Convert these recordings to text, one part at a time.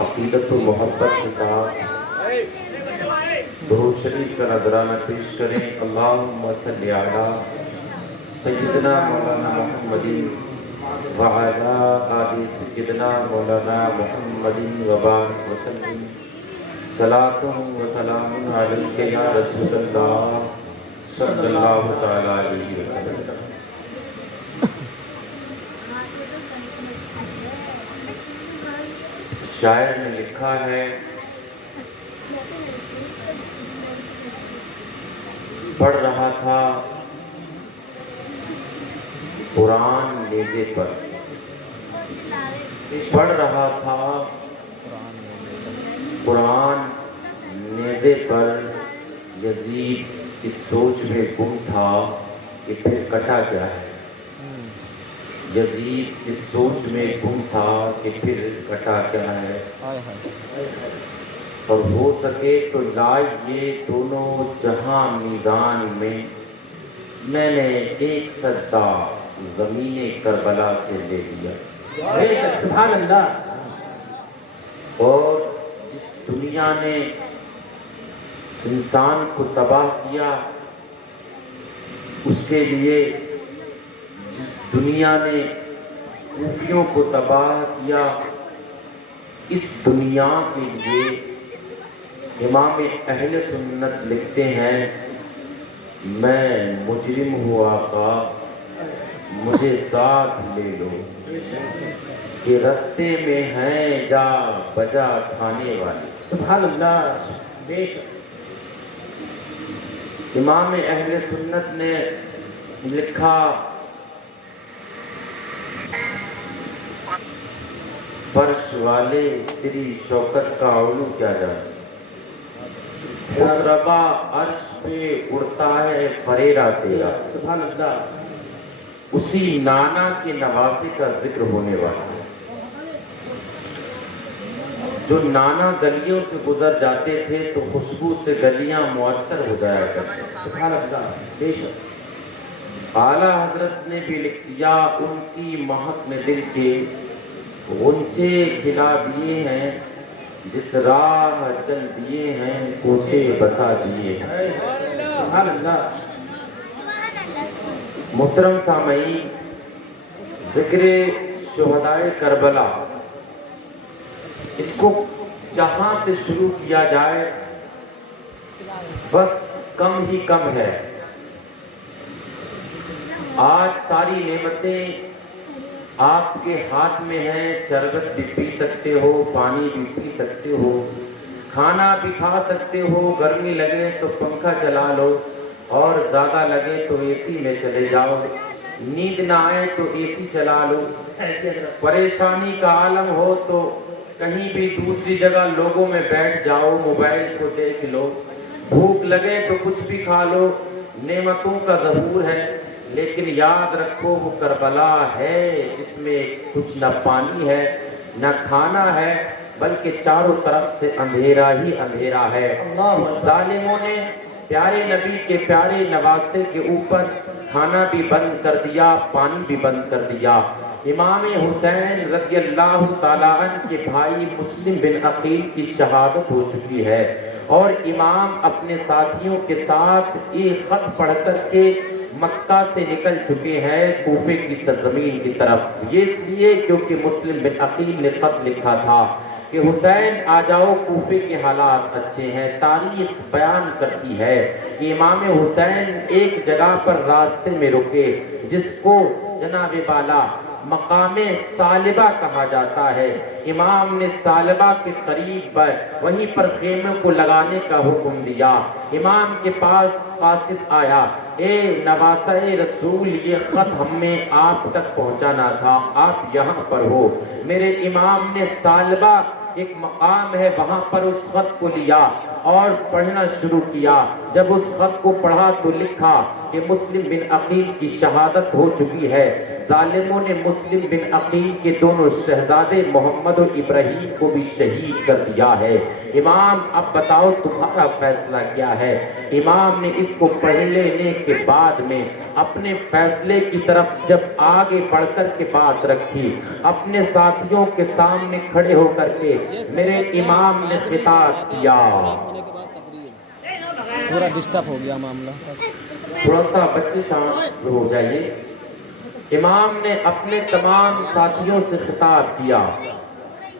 عقیدت و محبت کے ساتھ درود شریف کا نذرانہ پیش کریں۔ اللہم صلی علی سیدنا مولانا محمد وعلی آل سیدنا مولانا محمد وبارک وسلم۔ صلاۃ و سلام علیک یا رسول اللہ صلی اللہ تعالی علیہ وسلم۔ شاعر نے لکھا ہے، پڑھ رہا تھا قرآن نیزے پر، پڑھ رہا تھا قرآن نیزے پر، یزید اس سوچ میں گم تھا کہ پھر کٹا کیا ہے۔ یزید اس سوچ میں گم تھا کہ پھر کٹا کیا ہے، اور ہو سکے تو لائیے دونوں جہاں میزان میں، میں نے ایک سجدہ زمین کربلا سے لے لیا۔ سبحان اللہ۔ اور جس دنیا نے انسان کو تباہ کیا، اس کے لیے جس دنیا نے کوفیوں کو تباہ کیا، اس دنیا کے لیے امام اہل سنت لکھتے ہیں، میں مجرم ہوں آقا مجھے ساتھ لے لو، کہ رستے میں ہیں جا بجا کھانے والے۔ سبحان اللہ، بے شک۔ امام اہل سنت نے لکھا، فرش والے تیری شوکت کا علو کیا جانے، اس ربا عرش پہ اڑتا ہے فریرہ تیرا، سبحان اللہ۔ اسی نانا کے نواسے کا ذکر ہونے والا ہے۔ جو نانا گلیوں سے گزر جاتے تھے تو خوشبو سے گلیاں معطر ہو جایا کرتے۔ سبحان اللہ، بے شک۔ اعلیٰ حضرت نے بھی لکھ دیا، ان کی مہک میں دل کے غنچے کھلا دیے ہیں، جس راہ چل دیے ہیں کوچے بسا دیے ہیں۔ سبحان اللہ۔ محترم سامعین، ذکر شہدائے کربلا، اس کو جہاں سے شروع کیا جائے بس کم ہی کم ہے۔ آج ساری نعمتیں آپ کے ہاتھ میں ہیں، شربت بھی پی سکتے ہو، پانی بھی پی سکتے ہو، کھانا بھی کھا سکتے ہو، گرمی لگے تو پنکھا چلا لو، اور زیادہ لگے تو اے سی میں چلے جاؤ، نیند نہ آئے تو اے سی چلا لو، پریشانی کا عالم ہو تو کہیں بھی دوسری جگہ لوگوں میں بیٹھ جاؤ، موبائل کو دیکھ لو، بھوک لگے تو کچھ بھی کھا لو، نعمتوں کا ظہور ہے۔ لیکن یاد رکھو وہ کربلا ہے جس میں کچھ نہ پانی ہے نہ کھانا ہے، بلکہ چاروں طرف سے اندھیرا ہی اندھیرا ہے۔ ظالموں نے پیارے نبی کے پیارے نواسے کے اوپر کھانا بھی بند کر دیا، پانی بھی بند کر دیا۔ امام حسین رضی اللہ تعالیٰ عنہ کے بھائی مسلم بن عقیل کی شہادت ہو چکی ہے، اور امام اپنے ساتھیوں کے ساتھ ایک خط پڑھ کر کے مکہ سے نکل چکے ہیں کوفے کی سرزمین کی طرف۔ یہ اس لیے کیونکہ مسلم بن عقیل نے خط لکھا تھا کہ حسین آ جاؤ، کوفے کے حالات اچھے ہیں۔ تاریخ بیان کرتی ہے کہ امام حسین ایک جگہ پر راستے میں رکے، جس کو جناب بالا مقام سالبہ کہا جاتا ہے۔ امام نے سالبہ کے قریب وہیں پر خیمے کو لگانے کا حکم دیا۔ امام کے پاس قاصد آیا، اے نواسہ رسول، یہ خط ہمیں آپ تک پہنچانا تھا، آپ یہاں پر ہو۔ میرے امام نے سالبہ ایک مقام ہے وہاں پر اس خط کو لیا اور پڑھنا شروع کیا۔ جب اس خط کو پڑھا تو لکھا، کہ مسلم بن عقیل کی شہادت ہو چکی ہے، ظالموں نے مسلم بن عقیل کے دونوں شہزادے محمد و ابراہیم کو بھی شہید کر دیا ہے۔ امام اب بتاؤ تمہارا فیصلہ کیا ہے؟ امام نے اس کو پڑھ لینے کے بعد میں اپنے فیصلے کی طرف جب آگے بڑھ کر کے بات رکھی، اپنے ساتھیوں کے سامنے کھڑے ہو کر کے میرے امام نے خطاب کیا۔ پورا ڈسٹرب ہو گیا معاملہ، تھوڑا سا بچے شامل ہو جائیے۔ امام نے اپنے تمام ساتھیوں سے خطاب کیا،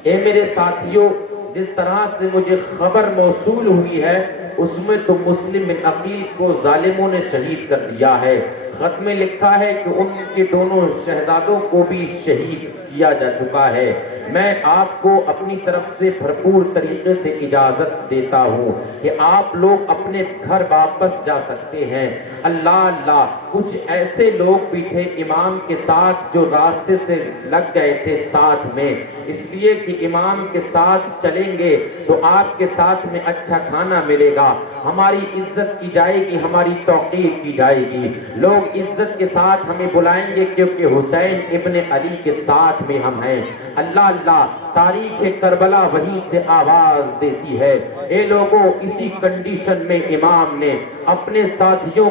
اے میرے ساتھیوں، جس طرح سے مجھے خبر موصول ہوئی ہے اس میں تو مسلم بن عقیل کو ظالموں نے شہید کر دیا ہے۔ خط میں لکھا ہے کہ ان کے دونوں شہزادوں کو بھی شہید کیا جا چکا ہے۔ میں آپ کو اپنی طرف سے بھرپور طریقے سے اجازت دیتا ہوں کہ آپ لوگ اپنے گھر واپس جا سکتے ہیں۔ اللہ اللہ، کچھ ایسے لوگ بھی تھے امام کے ساتھ جو راستے سے لگ گئے تھے ساتھ میں، اس لیے کہ امام کے ساتھ چلیں گے تو آپ کے ساتھ میں اچھا کھانا ملے گا، ہماری عزت کی جائے گی، ہماری توقیر کی جائے گی، لوگ عزت کے ساتھ ہمیں بلائیں گے کیونکہ حسین ابن علی کے ساتھ میں ہم ہیں۔ اللہ اللہ، تاریخ کربلا وہیں سے آواز دیتی ہے۔ اے لوگوں، اسی کنڈیشن میں امام نے اپنے ساتھیوں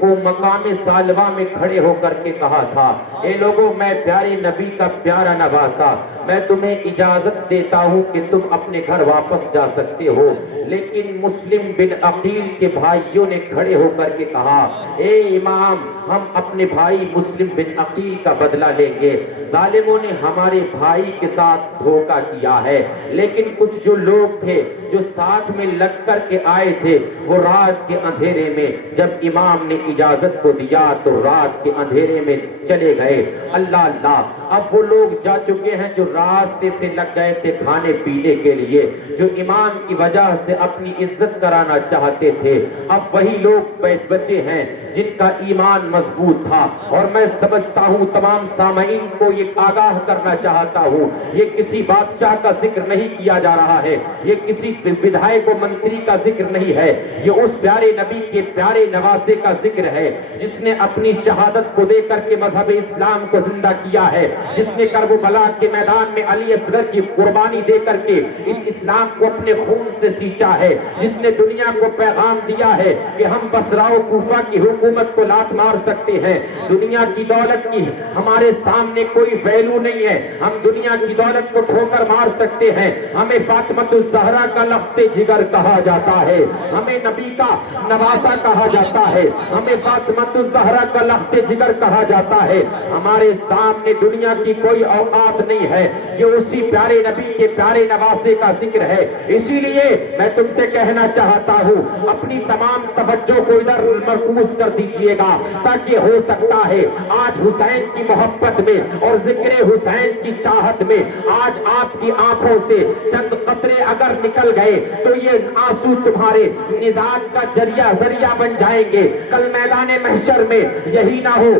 کو مقام سالوہ میں کھڑے ہو کر کے کہا تھا، اے لوگوں، میں پیارے نبی کا پیارا نواسا، میں تمہیں اجازت دیتا ہوں کہ تم اپنے گھر واپس جا سکتے ہو۔ لیکن مسلم بن عقیل کے بھائیوں نے کھڑے ہو کر کے کہا، اے امام، ہم اپنے بھائی مسلم بن عقیل کا بدلہ لیں گے، ظالموں نے ہمارے بھائی کے ساتھ دھوکہ کیا ہے۔ لیکن کچھ جو لوگ تھے جو ساتھ میں لگ کر کے آئے تھے، وہ رات کے اندھیرے میں جب امام نے اجازت کو دیا تو رات کے اندھیرے میں چلے گئے۔ اللہ اللہ، اب وہ لوگ جا چکے ہیں جو راستے سے لگ گئے تھے کھانے پینے کے لیے، جو امام کی وجہ سے اپنی عزت کرانا چاہتے تھے، اب وہی لوگ بچے ہیں جن کا ایمان مضبوط تھا۔ اور میں سمجھتا ہوں تمام سامعین کو یہ آگاہ کرنا چاہتا ہوں، یہ کسی بادشاہ کا ذکر نہیں کیا جا رہا ہے، یہ کسی ودھائک و منتری کا ذکر نہیں ہے، یہ اس پیارے نبی کے پیارے نواسے کا ذکر ہے جس نے اپنی شہادت کو دے کر کے مذہب اسلام کو زندہ کیا ہے، جس نے کربلا کے میدان میں علی اصغر کی قربانی دے کر کے اس اسلام کو اپنے خون سے سینچا ہے، جس نے دنیا کو پیغام دیا ہے کہ ہم بصرہ و کوفہ کی حکومت کو لات مار سکتے ہیں، دنیا کی دولت کی ہمارے سامنے کوئی ویلو نہیں ہے، ہم دنیا کی دولت کو ٹھوکر مار سکتے ہیں، ہمیں فاطمۃ الزہرا کا لخت جگر کہا جاتا ہے، ہمیں نبی کا نواسا کہا جاتا ہے، ہمیں فاطمۃ الزہرا کا لخت جگر کہا جاتا ہے، ہمارے سامنے دنیا کی کوئی اوقات نہیں ہے، یہ اسی پیارے نبی کے پیارے نواسے کا ذکر ہے۔ اسی لیے میں تم سے کہنا چاہتا ہوں اپنی تمام توجہ کو ادھر مرکوز کر دیجئے گا، تاکہ ہو سکتا ہے آج حسین کی محبت میں اور ذکر حسین کی چاہت میں آج آپ کی آنکھوں سے چند قطرے اگر نکل گئے تو یہ آنسو تمہارے نجات کا ذریعہ بن جائیں گے۔ کل میدان محشر میں یہی نہ ہو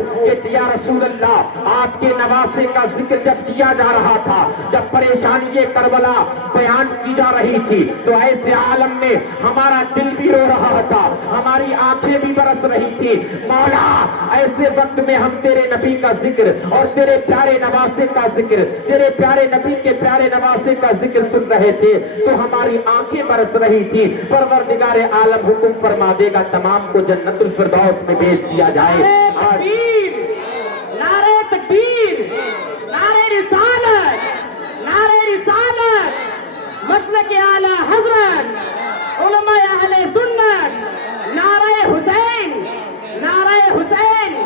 کہ یا رسول اللہ، آپ کے نواسے کا ذکر جب کیا جا رہا تھا، جب پریشانی کربلا بیان کی جا رہی تھی، تو ایسے عالم میں ہمارا دل بھی رو رہا تھا، ہماری آنکھیں بھی برس رہی تھی، مولا ایسے وقت میں ہم تیرے نبی کا ذکر اور تیرے پیارے نواسے کا ذکر، تیرے پیارے نبی کے پیارے نواسے کا ذکر سن رہے تھے تو ہماری آنکھیں برس رہی تھی۔ پروردگار عالم حکم فرما دے گا تمام کو جنت الفردوس میں بھیج دیا جائے۔ نعرہ تکبیر، نعرہ رسالت، نعرہ رسالت، مسلک اعلی حضرت، علماء اہل سنت، نعرہ حسین، نعرہ حسین۔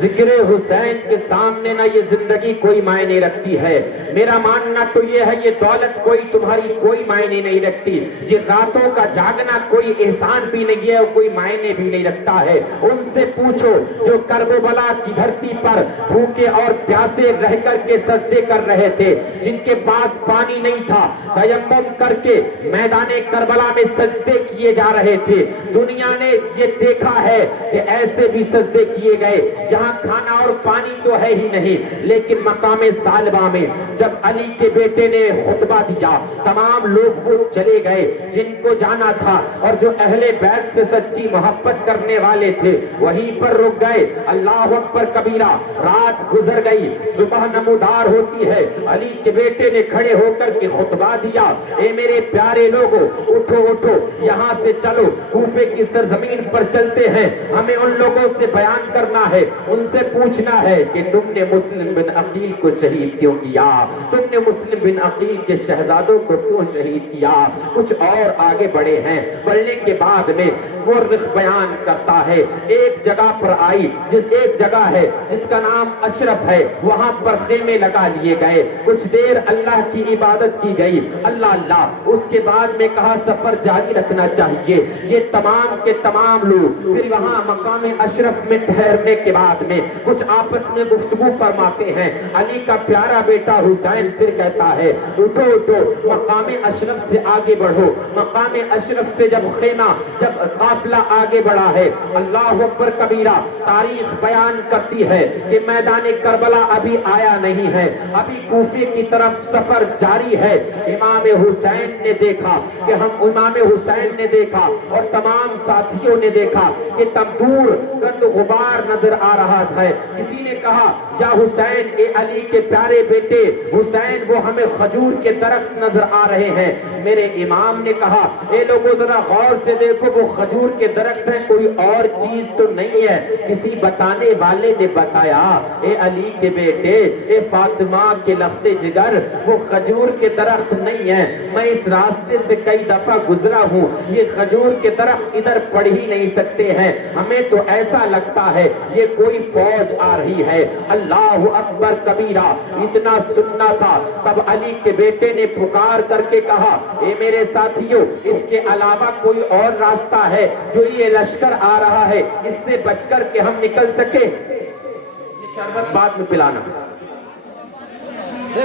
ذکر حسین کے سامنے نہ یہ زندگی کوئی معنی رکھتی ہے، میرا ماننا تو یہ ہے یہ دولت کوئی تمہاری کوئی معنی نہیں رکھتی، یہ راتوں کا جاگنا کوئی احسان بھی نہیں ہے اور کوئی معنی بھی نہیں رکھتا ہے۔ ان سے پوچھو جو کربلا کی دھرتی پر بھوکے اور پیاسے رہ کر کے سجدے کر رہے تھے، جن کے پاس پانی نہیں تھا، تیمم کر کے میدان کربلا میں سجدے کیے جا رہے تھے، دنیا نے یہ دیکھا ہے کہ ایسے بھی سجدے کیے گئے جہاں کھانا اور پانی تو ہے ہی نہیں، لیکن مقام سالبہ میں جب علی کے بیٹے نے خطبہ دیا تمام لوگ وہ چلے گئے جن کو جانا تھا اور جو اہل بیت سے سچی محبت کرنے والے تھے وہیں پر رک گئے. اللہ اکبر کبیرہ. رات گزر گئی, صبح نمودار ہوتی ہے. علی کے بیٹے نے کھڑے ہو کر کے خطبہ دیا, اے میرے پیارے لوگوں اٹھو اٹھو, یہاں سے چلو کوفے کی سرزمین پر چلتے ہیں. ہمیں ان لوگوں سے بیان کرنا ہے, ان سے پوچھنا ہے کہ تم نے مسلم بن عقیل کو شہید کیوں کیا, تم نے مسلم بن عقیل کے شہزادوں کو کیوں شہید کیا. کچھ اور آگے بڑھے ہیں. بڑھنے کے بعد میں مورخ بیان کرتا ہے ایک جگہ پر آئی, جس ایک جگہ ہے جس کا نام اشرف ہے, وہاں پر خیمے لگا لیے گئے. کچھ دیر اللہ کی عبادت کی گئی, اللہ اللہ. اس کے بعد میں کہا سفر جاری رکھنا چاہیے. یہ تمام کے تمام لوگ پھر وہاں مقام اشرف میں ٹھہرنے کے بعد میں کچھ آپس میں گفتگو فرماتے ہیں. علی کا پیارا بیٹا حسین پھر کہتا ہے اٹھو اٹھو, مقام اشرف سے آگے بڑھو. مقام اشرف سے جب خیمہ, جب قافلہ آگے بڑھا ہے, اللہ اکبر کبیرہ, تاریخ بیان کرتی ہے کہ میدان کربلا ابھی آیا نہیں ہے, ابھی کوفے کی طرف سفر جاری ہے. امام حسین نے دیکھا کہ امام حسین نے دیکھا اور تمام ساتھیوں نے دیکھا کہ تب دور گرد غبار نظر آ رہا تھا. کسی نے کہا یا حسین, اے علی کے پیارے بیٹے حسین, وہ ہمیں کھجور کے درخت نظر آ رہے ہیں. میرے امام نے کہا اے لوگوں ذرا غور سے دیکھو, وہ کھجور کے درخت ہیں, کوئی اور چیز تو نہیں ہے. کسی بتانے والے نے بتایا اے علی کے بیٹے, اے فاطمہ کے لخت جگر, وہ کھجور کے درخت نہیں ہے. میں اس راستے سے کئی دفعہ گزرا ہوں, یہ کھجور کے درخت ادھر پڑ ہی نہیں سکتے ہیں. ہمیں تو ایسا لگتا ہے یہ کوئی فوج آ رہی ہے. اللہ اکبر کبیرہ. اتنا سننا تھا تب علی کے بیٹے نے پکار کر کے کہا اے میرے ساتھیوں, اس کے علاوہ کوئی اور راستہ ہے جو یہ لشکر آ رہا ہے اس سے بچ کر کے ہم نکل سکے. یہ شربت بعد میں پلانا.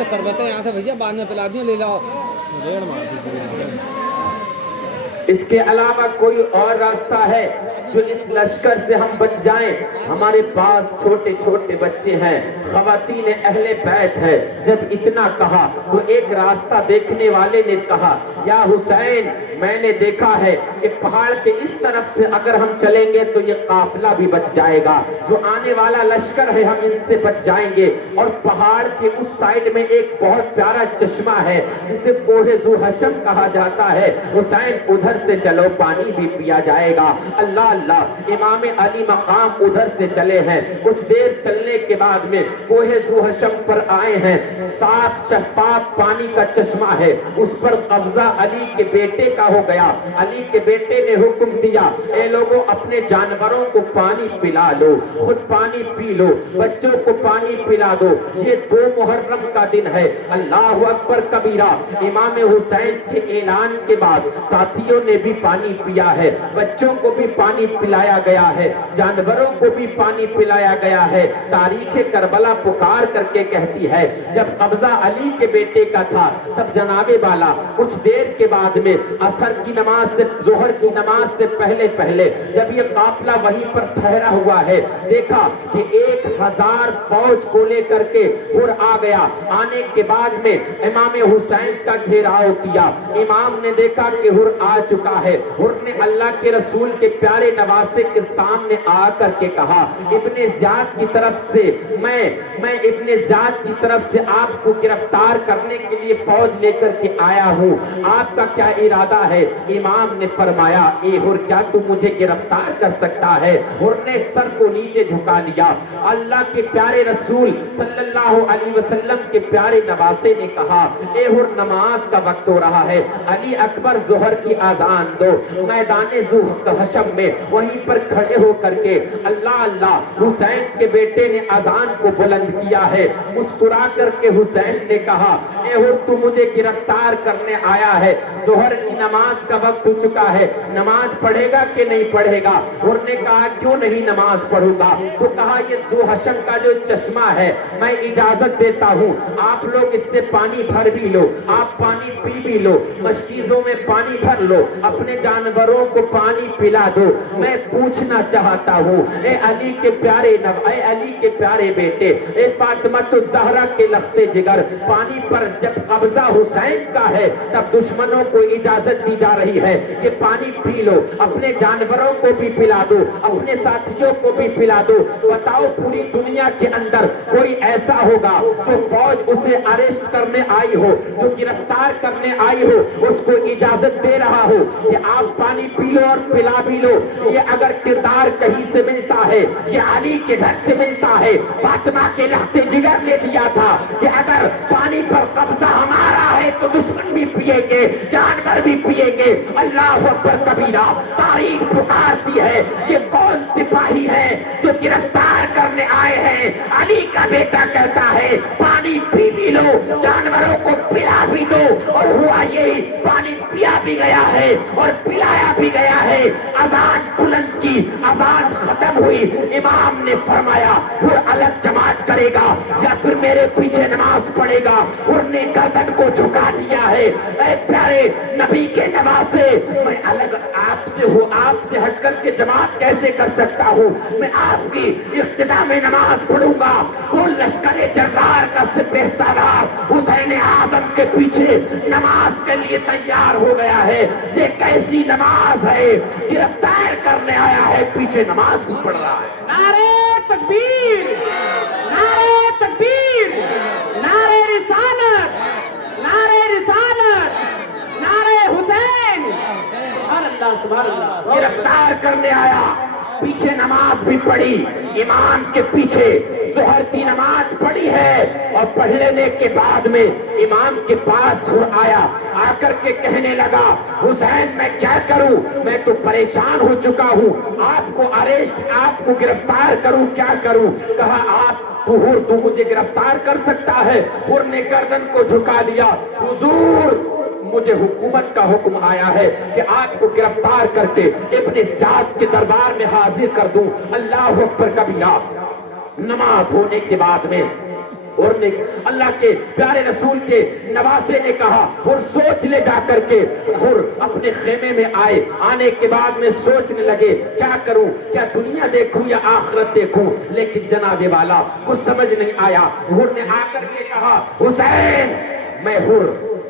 شربتیں یہاں سے بھیا بعد میں پلا دیں, لے جاؤ. ریڑ مار دیجیے. اس کے علاوہ کوئی اور راستہ ہے جو اس لشکر سے ہم بچ جائیں. ہمارے پاس چھوٹے چھوٹے بچے ہیں, خواتین اہل بیت ہے. جب اتنا کہا تو ایک راستہ دیکھنے والے نے کہا یا حسین, میں نے دیکھا ہے کہ پہاڑ کے اس طرف سے اگر ہم چلیں گے تو یہ قافلہ بھی بچ جائے گا, جو آنے والا لشکر ہے ہم ان سے بچ جائیں گے. اور پہاڑ کے اس سائڈ میں ایک بہت پیارا چشمہ ہے جسے کوہ ذو حشم کہا جاتا ہے. حسین ادھر سے چلو, پانی بھی پیا جائے گا. اللہ اللہ. امام علی مقام ادھر سے چلے ہیں. کچھ دیر چلنے کے بعد میں کوہ ذو حشم پر آئے ہیں. صاف شفاف پانی کا چشمہ ہے, اس پر قبضہ علی کے بیٹے کا ہو گیا. علی کے بیٹے نے حکم دیا اے لوگوں اپنے جانوروں کو پانی پلا لو, خود پانی پی لو, بچوں کو پانی پلا دو. یہ 2 محرم کا دن ہے. اللہ اکبر کبیرہ. امام حسین کے اعلان کے بعد ساتھیوں نے بھی پانی پیا ہے, بچوں کو بھی پانی پلایا گیا ہے, جانوروں کو بھی پانی پلایا گیا ہے. تاریخ کربلا پکار کر کے کہتی ہے جب قبضہ علی کے بیٹے کا تھا تب جناب والا کچھ دیر کے بعد میں عصر کی نماز سے, ظہر کی نماز سے پہلے پہلے جب یہ قافلہ وہیں پر ٹھہرا ہوا ہے, دیکھا کہ 1000 فوج کو لے کر کے ہر آ گیا. آنے کے بعد میں امام حسین کا گھیراؤ کیا. امام نے دیکھا کہ ہر آ چکا ہے. ہر نے اللہ کے رسول کے پیارے نواسے کے سامنے آ کر کے کہا ابن زیاد کی طرف سے میں ابن زیاد کی طرف سے آپ کو گرفتار کرنے کے لیے فوج لے کر کے آیا ہوں, آپ کا کیا ارادہ ہے؟ امام نے فرمایا اے ہر, کیا تو مجھے گرفتار کر سکتا ہے؟ ہر نے سر کو نیچے جھکا لیا. اللہ کے پیارے رسول صلی اللہ علیہ وسلم کے پیارے نواسے نے کہا اے ہر, نماز کا وقت ہو رہا ہے, علی اکبر ظہر کی آذان دو. میدان ذو حشم میں وہیں پر کھڑے ہو کر کے اللہ اللہ. حسین کے بیٹے نے آذان کو بلند کیا ہے. مسکرا کر کے حسین نے کہا اے ہر, تو مجھے گرفتار کرنے آیا ہے, ظہر کی نماز کا وقت ہو چکا ہے, نماز پڑھے گا کہ نہیں پڑھے گا؟ ہر نے کہا کیوں نہیں نماز پڑھوں گا. تو کہا یہ ذو حشم کا جو چشمہ ہے میں اجازت دیتا ہوں, آپ لوگ اس سے پانی بھر بھی لو, آپ پانی پی بھی لو, مشکیزوں میں پانی بھر لو, اپنے جانوروں کو پانی پلا دو. میں پوچھنا چاہتا ہوں اے علی کے پیارے بیٹے، اے فاطمہ الزہرا کے لخت جگر، پانی پر جب قبضہ حسین کا ہے تب دشمنوں کو اجازت دی جا رہی ہے کہ پانی پی لو، اپنے جانوروں کو بھی پلا دو، اپنے ساتھیوں کو بھی پلا دو. بتاؤ پوری دنیا کے اندر کوئی ایسا ہوگا جو فوج اسے اریسٹ کرنے آئی ہو، جو گرفتار کرنے آئی ہو، اس کو اجازت دے رہا ہو کہ آپ پانی پی لو اور پلا بھی لو؟ یہ اگر کردار کہیں سے ملتا ہے یہ علی کے گھر سے ملتا ہے. فاطمہ کے لخت جگر نے دیا تھا کہ اگر پانی پر قبضہ ہمارا ہے تو دشمن بھی پیے گے، جانور بھی پیے گے. اللہ اکبر کبیرہ. تاریخ پکارتی ہے یہ کون سپاہی ہے جو گرفتار کرنے آئے ہیں؟ علی کا بیٹا کہتا ہے پانی پی بھی لو، جانوروں کو پلا بھی دو. اور ہوا یہی، پانی پیا بھی گیا ہے اور پلایا بھی گیا ہے. اذان بلند کی، اذان ختم ہوئی، امام نے فرمایا وہ الگ جماعت کرے گا یا پھر میرے پیچھے نماز پڑھے گا. انہوں نے گردن کو جھکا دیا ہے. اے پیارے نبی کے نواسے، میں الگ آپ سے ہوں، آپ سے ہٹ کر کے جماعت کیسے کر سکتا ہوں؟ میں آپ کی اقتدا میں نماز پڑھوں گا. وہ لشکر جرار کا سپہ سالار حسین اعظم کے پیچھے نماز کے لیے تیار ہو گیا ہے. یہ کیسی نماز ہے؟ گرفتار کرنے آیا ہے، پیچھے نماز بھی پڑھ رہا ہے. نعرہ تکبیر، نعرہ تکبیر، نعرہ رسالت، نعرہ رسالت، نعرہ حسین. سبحان اللہ، سبحان اللہ. گرفتار کرنے آیا، پیچھے نماز بھی پڑھی، امام کے پیچھے ظہر کی نماز پڑھی ہے. اور پڑھ لینے کے بعد میں امام کے پاس آیا، آ کر کے کہنے لگا حسین میں کیا کروں؟ میں تو پریشان ہو چکا ہوں، آپ کو اریسٹ، آپ کو گرفتار کروں، کیا کروں؟ کہا آپ تو مجھے گرفتار کر سکتا ہے. حر نے گردن کو جھکا دیا. حضور مجھے حکومت کا حکم آیا ہے کہ آپ کو گرفتار کر کے ابن زیاد کے دربار میں حاضر کر دوں. اللہ اکبر کبیرہ. نماز ہونے کے بعد میں اور اللہ کے پیارے رسول کے نواسے نے کہا اور سوچ لے جا کر کے، اور اپنے خیمے میں آئے. آنے کے بعد میں سوچنے لگے کیا کروں، کیا دنیا دیکھوں یا آخرت دیکھوں؟ لیکن جناب والا کچھ سمجھ نہیں آیا. حر نے آ کر کے کہا حسین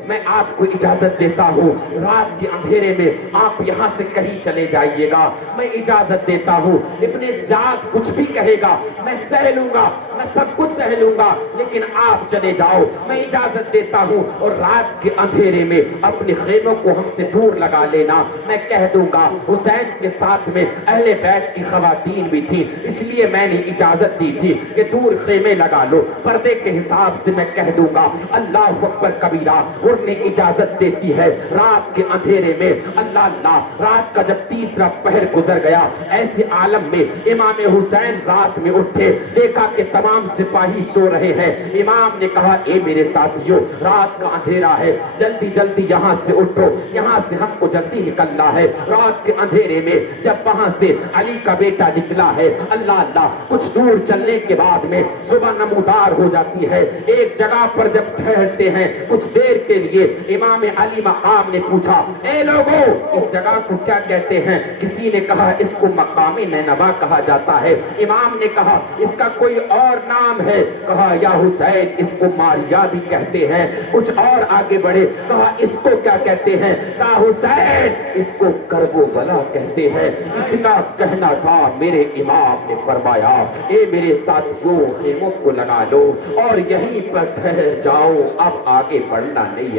میں آپ کو اجازت دیتا ہوں، رات کے اندھیرے میں آپ یہاں سے کہیں چلے جائیے گا، میں اجازت دیتا ہوں. ابن زیاد کچھ بھی کہے گا میں سہ لوں گا، میں سب کچھ سہ لوں گا، لیکن آپ چلے جاؤ، میں اجازت دیتا ہوں. اور رات کے اندھیرے میں اپنے خیموں کو ہم سے دور لگا لینا. میں کہہ دوں گا حسین کے ساتھ میں اہل بیت کی خواتین بھی تھی، اس لیے میں نے اجازت دی تھی کہ دور خیمے لگا لو. پردے کے حساب سے میں کہہ دوں گا. اللہ اکبر کبیرہ. نے اجازت دیتی ہے. رات کے اندھیرے میں اللہ رات کا جب تیسرا پہر گزر گیا، ایسے عالم میں امام حسین رات میں اٹھے، دیکھا کہ تمام سپاہی سو رہے ہیں. امام نے کہا اے میرے ساتھیوں، رات کا اندھیرا ہے، جلدی جلدی یہاں سے اٹھو، یہاں سے ہم کو جلدی نکلنا ہے. رات کے اندھیرے میں جب وہاں سے علی کا بیٹا نکلا ہے، اللہ کچھ دور چلنے کے بعد میں صبح نمودار ہو جاتی ہے. ایک جگہ پر جب ٹھہرتے ہیں کچھ دیر کے لیے، امام علی مقام نے پوچھا اے لوگو اس جگہ کو کیا کہتے ہیں؟ کسی نے کہا اس کو مقام نینوا کہا جاتا ہے. امام نے کہا اس کا کوئی اور نام ہے؟ کہا یا حسین اس کو ماریا بھی کہتے ہیں. کچھ اور آگے بڑھے، کہا اس کو کیا کہتے ہیں؟ کہا حسین اس کو کربلا کہتے ہیں. اتنا کہنا تھا، میرے امام نے فرمایا اے میرے ساتھیوں خیموں کو لگا لو اور یہیں پر ٹھہر جاؤ، اب آگے بڑھنا نہیں ہے.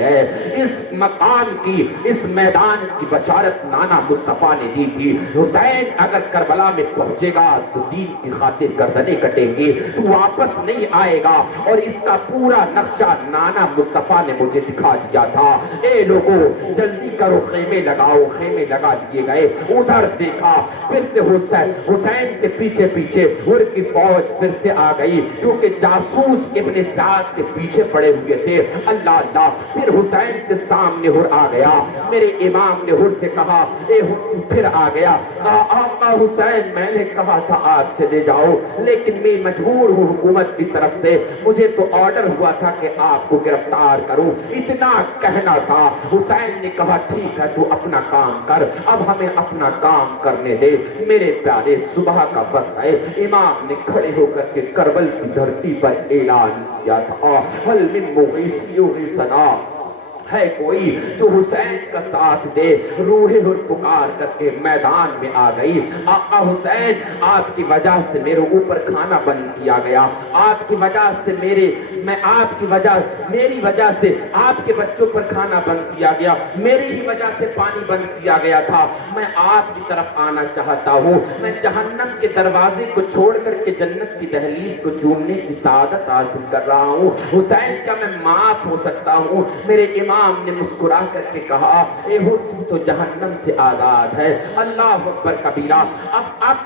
اس مقام کی، اس میدان کی بشارت نانا مصطفیٰ نے دی تھی. حسین اگر کربلا میں پہنچے گا تو دین کی خاطر گردنیں کٹیں گی، تو واپس نہیں آئے گا. اور اس کا پورا نقشہ نانا مصطفیٰ نے مجھے دکھا دیا تھا. اے لوگوں جلدی کرو، خیمے لگاؤ. خیمے لگا دیے گئے. ادھر دیکھا پھر سے حسین کے پیچھے پیچھے حر کی فوج پھر سے آ گئی، کیونکہ جاسوس ابن سعد کے پیچھے پڑے ہوئے تھے. اللہ پھر حسین کے سامنے حر آ گیا. میرے امام نے حر سے کہا اے پھر آ گیا. آقا حسین हुसैन मैंने कहा था आप चले जाओ, लेकिन मैं मजबूर हूँ हुकूमत की तरफ से, मुझे तो ऑर्डर हुआ था कि आपको गिरफ्तार करूं, इतना कहना था। हुसैन ने कहा ठीक है तू अपना काम कर, अब हमें अपना काम करने दे। मेरे प्यारे सुबह का वक्त है, इमाम ने खड़े होकर के करबल की धरती पर ऐलान किया था, हल मिन मुगीसिना, है कोई जो हुसैन का साथ दे। रूहे पुकार करके मैदान में आ गई। आका हुसैन, आपकी वजह से मेरे ऊपर खाना बंद किया गया, आपकी वजह से मेरी वजह से आपके बच्चों पर खाना बंद किया गया, मेरी ही वजह से पानी बंद किया गया था। मैं आपकी तरफ आना चाहता हूँ, मैं जहन्नम के दरवाजे को छोड़ करके जन्नत की दहलीज को चूमने की सादत हासिल कर रहा हूँ। हुसैन, क्या मैं माफ हो सकता हूँ? मेरे इमाम ने मुस्कुरा करके कहा, ए हो तू तो जहन्नम से आजाद है। अल्लाह अकबर कबीरा। अब आप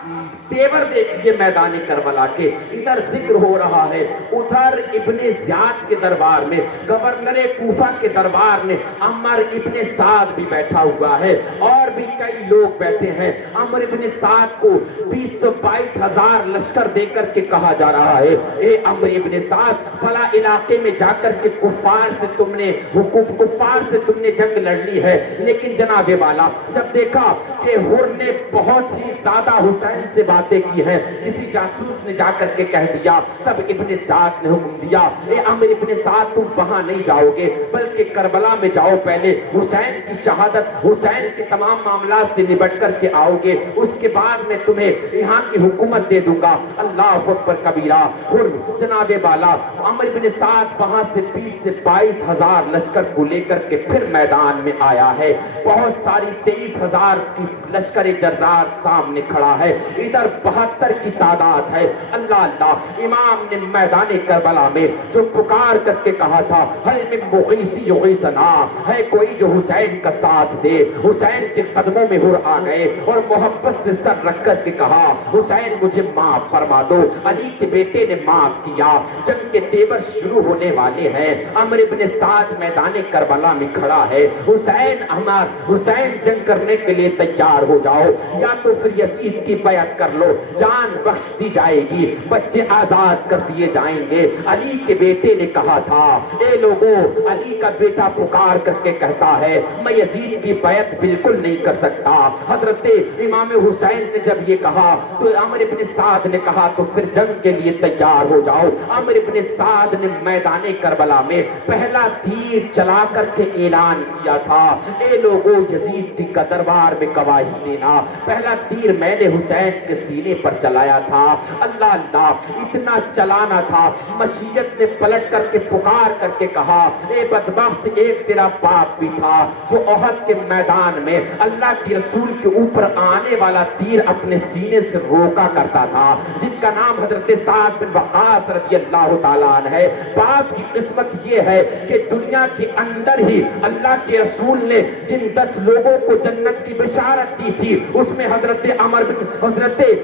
तेवर देखिए मैदान करबला के, इधर जिक्र हो रहा है, उधर इब्ने ज़ियाद के दरबार में, गवर्नर कूफा के दरबार में अमर इब्ने साद भी बैठा हुआ है, और भी कई लोग बैठे हैं। अमर इब्ने साद को 20-22 लश्कर देकर के कहा जा रहा है, ए अमर इब्ने साद, फला इलाके में जाकर के कुफ्फार से तुमने जंग लड़नी है। लेकिन जनाबे वाला, जब देखा कि हुर ने बहुत ही ज्यादा हुसैन से बातें की हैं, किसी जासूस ने जाकर के कह दिया, तब इब्ने साद ने हुक्म दिया, ए अमर इब्ने साद, तुम वहां नहीं जाओगे बल्कि करबला में जाओ, पहले हुसैन की शहादत, हुसैन के तमाम मामला से निपट करके आओगे, उसके बाद मैं तुम्हें यहाँ की हुकूमत दे दूंगा। अल्लाह अकबर कबीरा। हुर जनाबे वाला, अमर इब्ने साद वहां से 20-22 लश्कर को लेकर के फिर मैदान में आया है। बहुत सारी 23,000 की लश्कर जर्रार सामने खड़ा है, इधर 72 की तादाद है। अल्लाह अल्लाह। इमाम ने मैदान करबला में जो पुकार करके कहा था, हल मिन मुगीसिना, है कोई जो हुसैन का साथ दे। हुसैन के कदमों में हुर आ गए और मोहब्बत से सर रख करके कहा, हुसैन मुझे माफ फरमा दो। अली के बेटे ने माफ किया। जंग के तेवर शुरू होने वाले हैं। अमर इब्ने साद मैदान करबला में खड़ा है। हुसैन जंग करने के लिए तैयार हो जाओ, या तो फिर यजीद की बैत कर लो, जान बख्श दी जाएगी, बच्चे आजाद कर दिए जाएंगे। अली के बेटे ने कहा था, ए लोगों, अली का बेटा पुकार करके कहता है, मैं यजीद की बैत बिल्कुल नहीं कर सकता। हजरत इमाम हुसैन ने जब ये कहा तो अमर इब्ने साद ने कहा, तो फिर जंग के लिए तैयार हो जाओ। अमर इब्ने साद ने मैदान करबला में पहला तीर चला करके ऐलान किया था, ए लोगों, यजीद की दरबार में गवाही देना, पहला तीर मैंने हुसैन के सीने पर चलाया था। अल्लाह अल्लाह, इतना चलाना था, मशीयत ने पलट करके पुकार करके कहा, ए बदबख्त, एक तेरा बाप भी था जो ओहद के मैदान में अल्लाह के रसूल के ऊपर आने वाला तीर अपने सीने से रोका करता था, जिनका नाम हजरत साद बिन वक़ास रज़ियल्लाहु ताला अन्हु है। बाप की किस्मत ये है कि दुनिया के अंदर ही अल्लाह के रसूल ने जिन 10 लोगों को जन्नत की बिशारत दी थी, उसमें हजरत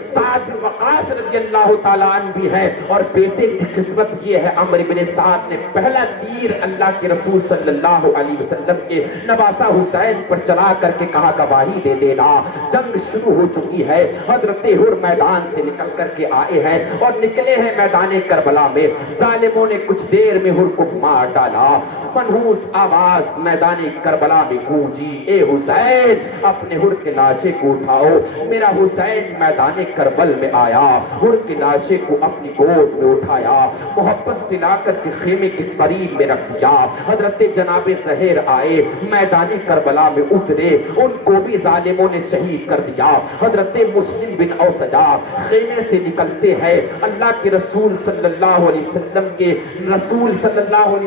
साद बिन वक़ास रज़ियल्लाहु ताला अन्हु भी है। और बेटे की किस्मत ये है, अमर इब्ने साद ने पहला तीर अल्लाह के रसूल सल्लल्लाहु अलैहि वसल्लम के नवासा हुसैन पर चला करके कहा, गवाही दे देना, जंग शुरू हो चुकी है। हजरत हुर मैदान से निकल करके आए हैं और निकले हैं मैदान करबला में। जालिमों ने कुछ देर में हुर को मार डाला। मनहूस आवाज मैदान करबला में गूंजी, ए हुसैन, अपने हुर के लाशे को उठाओ। मेरा हुसैन मैदान करबल में आया, हुर के लाशे को अपनी गोद में उठाया, मोहब्बत से लाकर के खेमे के करीब में रख दिया। हजरत जनाबे सहर आए, मैदान करबला में उतरे, उनको भी जालिमों ने शहीद कर दिया। हजरत मुस्लिम बिन औसजा खेमे से निकलते हैं, अल्लाह के रसूल सल्लल्लाहु अलैहि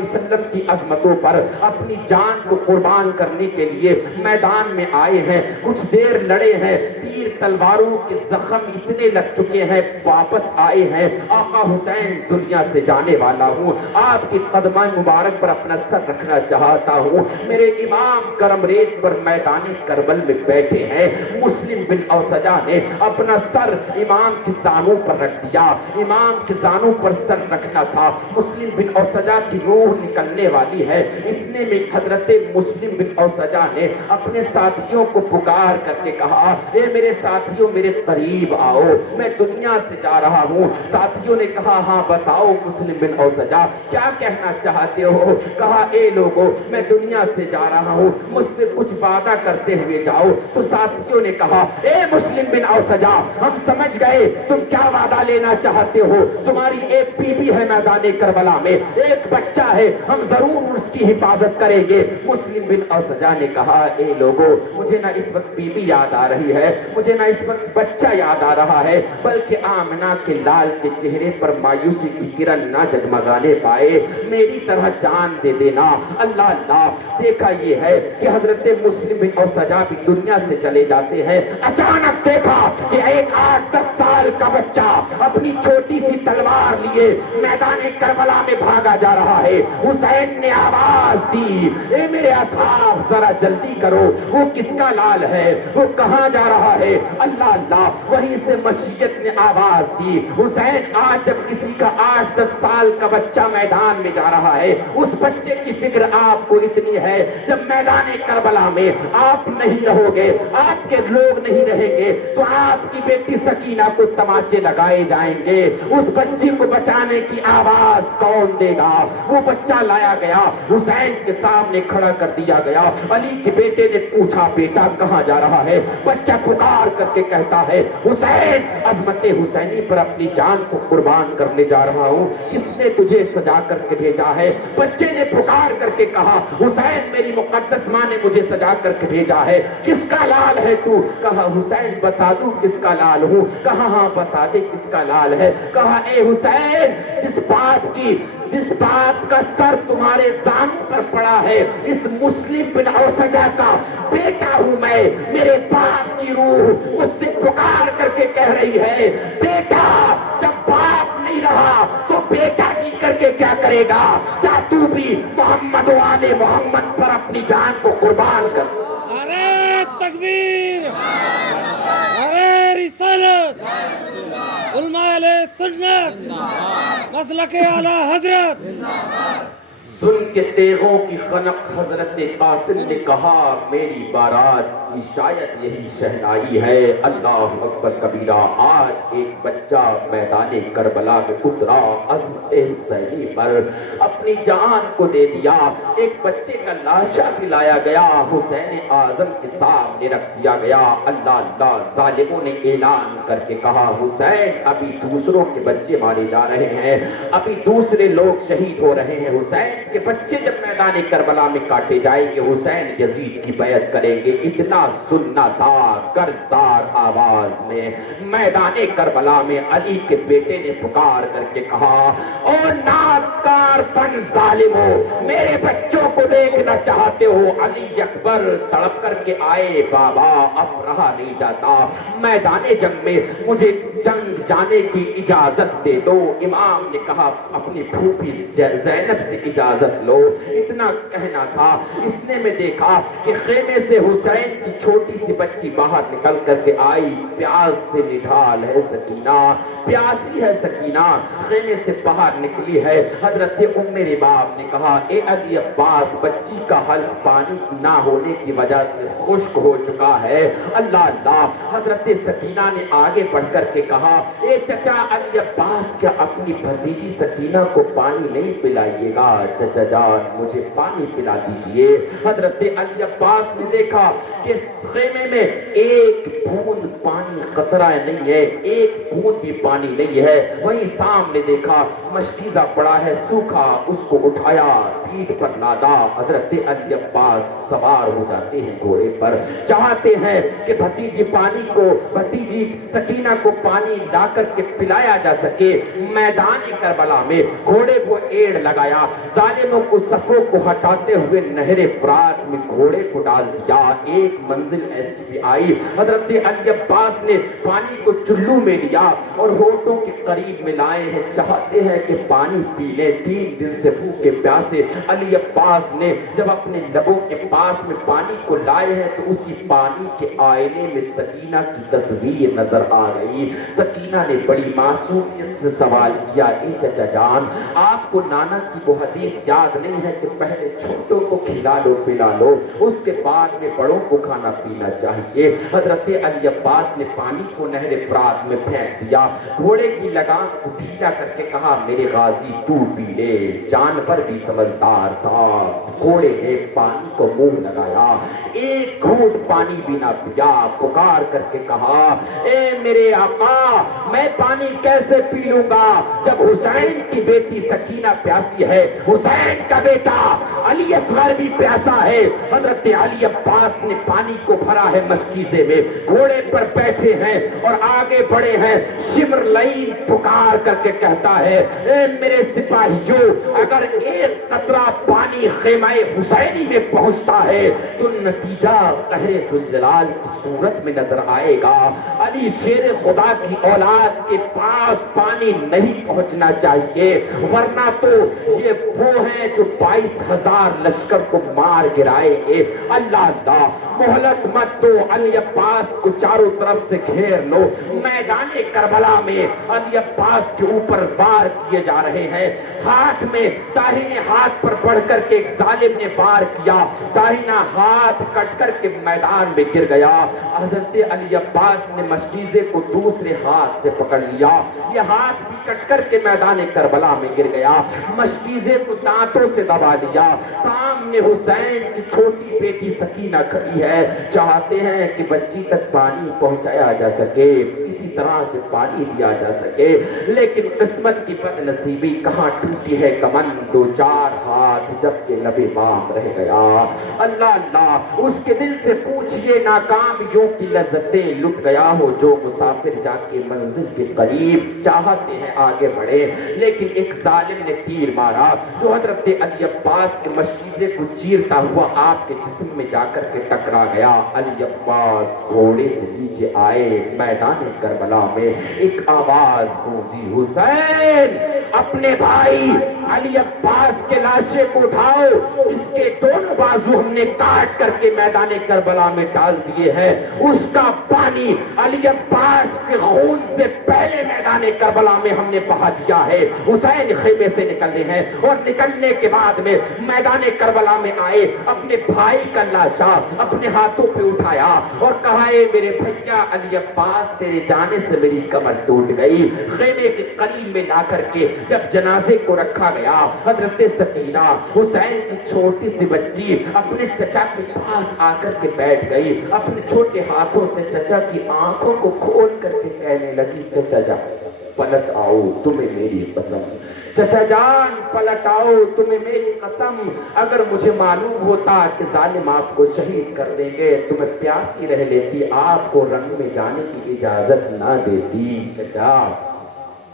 वसल्लम की अजमतों पर अपनी जान को कुर्बान करने के लिए मैदान में आए हैं। कुछ देर लड़े हैं, तीर तलवारों के जख्म इतने लग चुके हैं, वापस आए हैं। आका हुसैन, दुनिया से जाने वाला हूँ, आपकी कदमा मुबारक पर अपना सर रखना चाहता हूँ। मेरे इमाम करम रेत पर मैदान करबल में बैठे हैं। मुस्लिम बिन औसजा ने अपना सर इमाम के जानों पर रख दिया। इमाम के जानों पर सर रखना था। मुस्लिम बिन औसजा की रूह निकलने वाली है। इस اتنے میں حضرت مسلم بن اوسجا نے اپنے ساتھیوں کو پکار کر کے کہا اے میرے ساتھیوں میرے قریب آؤ، میں دنیا سے جا رہا ہوں۔ ساتھیوں نے کہا ہاں بتاؤ مسلم بن اوسجا کیا کہنا چاہتے ہو؟ کہا اے لوگو میں دنیا سے جا رہا ہوں، مجھ سے کچھ وعدہ کرتے ہوئے جاؤ۔ تو ساتھیوں نے کہا اے مسلم بن اوسجا ہم سمجھ گئے تم کیا وعدہ لینا چاہتے ہو، تمہاری ایک بیوی ہے میدان کربلا میں، ایک بچہ ہے، ہم ضرور اس کی حفاظت کریں گے۔ مسلم بن اوسجا نے کہا اے لوگو مجھے نہ اس وقت بیوی یاد آ رہی ہے، مجھے نہ اس وقت بچہ یاد آ رہا ہے، بلکہ آمنہ کے لال کے چہرے پر مایوسی کی کرن نہ جگمگانے پائے، میری طرح جان دے دینا۔ اللہ اللہ، دیکھا یہ ہے کہ حضرت مسلم بن اوسجا بھی دنیا سے چلے جاتے ہیں۔ اچانک دیکھا کہ ایک 8-10 سال کا بچہ اپنی چھوٹی سی تلوار لیے میدان کربلا میں بھاگا جا رہا ہے۔ حسین نے آواز دی اے میرے اصحاب ذرا جلدی کرو، وہ کس کا لال ہے، وہ کہاں جا رہا ہے؟ اللہ اللہ، وہیں سے مشیت نے آواز دی حسین آج جب کسی کا 8-10 سال کا بچہ میدان میں جا رہا ہے، اس بچے کی فکر آپ کو اتنی ہے جب میدان کربلا میں آپ نہیں رہو گے، آپ کے لوگ نہیں رہیں گے تو آپ کی بیٹی سکینہ کو تماچے لگائے جائیں گے، اس بچی کو بچانے کی آواز کون دے گا؟ وہ بچہ لایا گیا، حسین کے سامنے کھڑا کر دیا گیا۔ علی کے بیٹے نے پوچھا بیٹا کہاں جا رہا ہے؟ بچہ پکار کر کے کہتا ہے حسین عظمت حسینی پر اپنی جان کو قربان کرنے جا رہا ہوں، کس نے تجھے سجا کر کے بھیجا ہے؟ بچے نے پکار کر کے کہا حسین میری مقدس ماں نے مجھے سجا کر کے بھیجا ہے، کس کا لال ہے تو؟ کہا حسین بتا دوں کس کا لال ہوں؟ کہا ہاں بتا دے کس کا لال ہے؟ کہا اے حسین جس بات کا سر تمہارے زانوں پر پڑا ہے اس مسلم بن اوسجا کا بیٹا ہوں میں، میرے باپ کی روح مجھ سے پکار کر کے کہہ رہی ہے بیٹا جب باپ نہیں رہا تو بیٹا جی کر کے کیا کرے گا؟ جا تو بھی محمد و آل محمد پر اپنی جان کو قربان کر۔ ارے تکبیر، ارے رسالت، علماء علیہ سنت، مسلک اعلی حضرت۔ سن کے تیغوں کی خنق حضرت قاسم نے کہا میری بارات کی شاید یہی شہنائی ہے۔ اللہ اکبر کبیرہ، آج ایک بچہ میدان کربلا میں اترا، عظمت حسینی پر اپنی جان کو دے دیا، ایک بچے کا لاشا بھی لایا گیا، حسین اعظم کے سامنے رکھ دیا گیا۔ اللہ اللہ، ظالموں نے اعلان کر کے کہا حسین ابھی دوسروں کے بچے مارے جا رہے ہیں، ابھی دوسرے لوگ شہید ہو رہے ہیں، حسین کہ بچے جب میدان کربلا میں کاٹے جائیں گے حسین یزید کی بیعت کریں گے۔ اتنا سننا تھا کردار آواز میں میدان کربلا میں علی کے بیٹے نے پکار کر کے کہا او ناکار فن ظالمو، میرے بچوں کو دیکھنا چاہتے ہو؟ علی اکبر تڑپ کر کے آئے بابا اب رہا نہیں جاتا، میدان جنگ میں مجھے جنگ جانے کی اجازت دے دو۔ امام نے کہا اپنی پھوپھی زینب سے اجازت لو، اتنا کہنا تھا اس نے میں دیکھا کہ خیمے سے حسین کی چھوٹی سی بچی باہر نکل کر کے آئی، پیاس سے نڈھال ہے سکینہ، پیاسی ہے سکینہ، خیمے سے باہر نکلی ہے۔ حضرت ام رباب نے کہا اے علی عباس بچی کا حلق پانی نہ ہونے کی وجہ سے خشک ہو چکا ہے۔ اللہ اللہ، حضرت سکینہ نے آگے بڑھ کر کے کہا اے چچا علی عباس کیا اپنی بھتیجی سکینہ کو پانی نہیں پلائیے گا؟ چچا جان مجھے پانی پلا دیجئے۔ حضرت علی عباس نے دیکھا کہ خیمے میں ایک بوند پانی قطرہ نہیں ہے، ایک بوند بھی پانی نہیں ہے۔ وہیں سامنے دیکھا مشکیزہ پڑا ہے سوکھا، اس کو اٹھایا پیٹھ پر لادا۔ حضرت علی عباس سوار ہو جاتے ہیں گھوڑے پر، چاہتے ہیں کہ بھتیجی پانی کو، بھتیجی سکینہ کو پانی لا کر کے پلایا جا سکے۔ میدان کربلا میں گھوڑے کو ایڑ لگایا، ظالموں کو صفوں کو ہٹاتے ہوئے نہر فرات میں گھوڑے کو ڈال دیا۔ ایک منزل ایسی بھی آئی، حضرت علی عباس نے پانی کو چلو میں لیا اور ہونٹوں کے قریب میں لائے ہیں، چاہتے ہیں کہ پانی پی لیں، 3 دن سے بھوکے پیاسے۔ علی عباس نے جب اپنے لبوں کے پاس میں پانی کو لائے ہیں تو اسی پانی کے آئینے میں سکینہ کی تصویر نظر آ گئی۔ سکینہ نے بڑی معصومیت سے سوال کیا اے چچا جان آپ کو نانا کی وہ حدیث याद नहीं है कि पहले छोटों को खिला लो पिला लो, उसके बाद में बड़ों को खाना पीना चाहिए। हजरत अली अब्बास ने पानी को नहर फरात में फेंक दिया, घोड़े की लगाम को ढीला करके कहा मेरे गाजी तू पी ले। जानवर भी समझदार था, घोड़े ने पानी को मुंह लगाया, एक घूंट पानी भी ना पिया, पुकार करके कहा ए मेरे आका मैं पानी कैसे पी लूंगा जब हुसैन की बेटी सकीना प्यासी है, हुसैन का बेटा अली असगर भी प्यासा है। हजरत अली अब्बास ने पानी को भरा है मशकीज़े में, घोड़े पर बैठे हैं और आगे बढ़े हैं। शिमर लईन पुकार करके कहता है ए मेरे सिपाहियों, अगर एक कतरा पानी खेमाए हुसैनी में पहुंचता है तो नतीजा कहरे जुलजलाल की सूरत में नजर आएगा। अली शेर खुदा की औलाद के पास पानी नहीं पहुंचना चाहिए, वरना तो ये वो हैं जो 22,000 लश्कर को मार गिराएंगे। अल्लाह अल्लाह, मोहलत मत दो, अली अब्बास को चारों तरफ से घेर लो। मैदाने करबला में अली अब्बास के ऊपर वार किए जा रहे हैं। हाथ में दाहिने हाथ पर बढ़ करके एक जालिम ने वार किया, दाहिना हाथ कट करके मैदान में गिर गया। हजरत अली अब्बास ने मशकीज़े को दूसरे हाथ से पकड़ लिया, ये हाथ भी कट करके मैदान करबला में गिर गया। मशकीज़े को दांतों से दबा लिया। सामने हुसैन की छोटी बेटी सकीना खड़ी है, चाहते हैं कि बच्ची तक पानी पहुंचाया जा सके, इसी तरह से पानी दिया जा सके, लेकिन किस्मत की बदनसीबी कहाँ टूटी है कमन, 2-4 हाथ जबकि लबे बाम रह गया। अल्लाह अल्लाह, उसके दिल से पूछिए नाकामियों की लज्जतें लुट गया हो जो मुसाफिर जाके मंजिल के करीब चाहते हैं आगे बढ़े, लेकिन एक जालिम ने तीर मारा जो हजरत अली अब्बास के मशकीज़े को चीरता हुआ आपके जिस्म में जाकर के टकरा गया। अली अब्बास घोड़े से नीचे आए, मैदान करबला में एक आवाज गूंजी, हुसैन अपने भाई अली अब्बास के लाशे को उठाओ जिसके दोनों बाजू हमने काट करके मैदान करबला में डाल दिए हैं, उसका पानी अली अब्बास के खून से पहले मैदान करबला में हमने बहा दिया है। हुसैन खेमे से निकले हैं और निकलने के बाद में मैदान करबला में आए, अपने भाई का लाशा अपने हाथों पे उठाया और कहा ए मेरे भैया अली अब्बास तेरे जाने से मेरी कमर टूट गई। खेमे के करीब में जाकर के जब जनाजे को रखा गया, हजरत सकीना हुसैन की छोटी सी बच्ची अपने चचा के पास आकर के बैठ गई, अपने छोटे हाथों से चचा की आंखों को खोल करके कहने लगी चचा जान पलट आओ तुम्हें मेरी कसम, चचा जान पलट आओ तुम्हें मेरी कसम, अगर मुझे मालूम होता कि जालिम आपको शहीद कर देंगे तो मैं प्यासी रह लेती, आपको रंग में जाने की इजाजत ना देती। चचा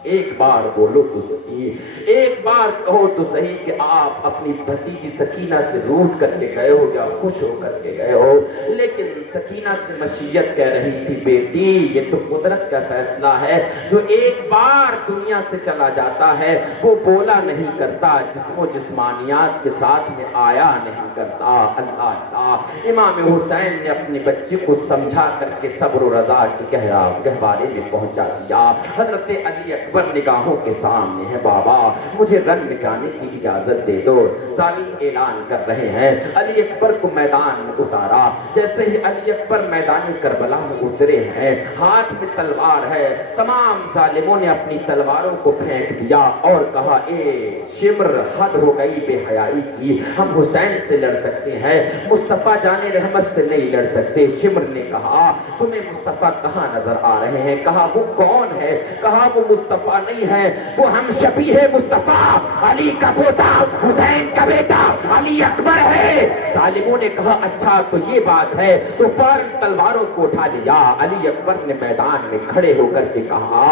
एक बार बोलो तो सही, एक बार कहो तो सही कि आप अपनी भतीजी सकीना से रूठ करके गए हो या खुश हो करके गए हो। लेकिन सकीना से मशीयत कह रही थी बेटी ये तो कुदरत का फैसला है, जो एक बार दुनिया से चला जाता है वो बोला नहीं करता, जिस्मो जिस्मानियात के साथ में आया नहीं करता। अल्लाह अल्लाह, इमाम हुसैन ने अपने बच्चे को समझा करके सब्र और रज़ा के गहवारे में पहुंचा दिया। हजरत अली अकबर निगाहों के सामने है, बाबा मुझे रन में जाने की इजाजत दे दो। जालिम ऐलान कर रहे हैं, अली अकबर को मैदान में उतारा। जैसे ही अली अकबर मैदान करबला में उतरे हैं, हाथ में तलवार है, तमाम जालिमों ने अपनी तलवारों को फेंक दिया और कहा ए शिमर हद हो गई बेहयाई की, हम हुसैन से लड़ सकते हैं, मुस्तफा जाने रहमत से नहीं लड़ सकते। शिमर ने कहा तुम्हें मुस्तफा कहाँ नजर आ रहे हैं? कहा वो कौन है? कहा वो मुस्तफा नहीं है, वो हम शफी है मुस्तफा, अली का पोता, हुसैन का बेटा अली अकबर है। जालिमों ने कहा अच्छा तो ये बात है, तो फौरन तलवारों को उठा लिया। अली अकबर ने मैदान में खड़े होकर के कहा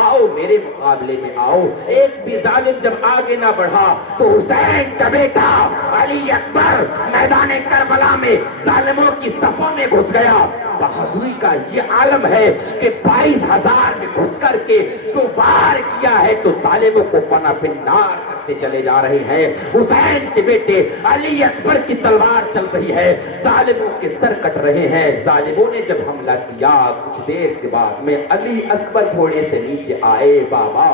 आओ मेरे मुकाबले में आओ। एक भी जालिम जब आगे ना बढ़ा तो हुसैन का बेटा अली अकबर मैदान करबला में जालिमों की सफों में घुस गया। बहादुरी का ये आलम है कि 22,000 में घुस कर के जो वार किया है तो जालिमों को फना फिन्नार करते चले जा रहे हैं। हुसैन के बेटे अली अकबर की तलवार चल रही है, जालिमों के सर कट रहे हैं। जालिमों ने जब हमला किया कुछ देर के बाद में अली अकबर घोड़े से नीचे आए। बाबा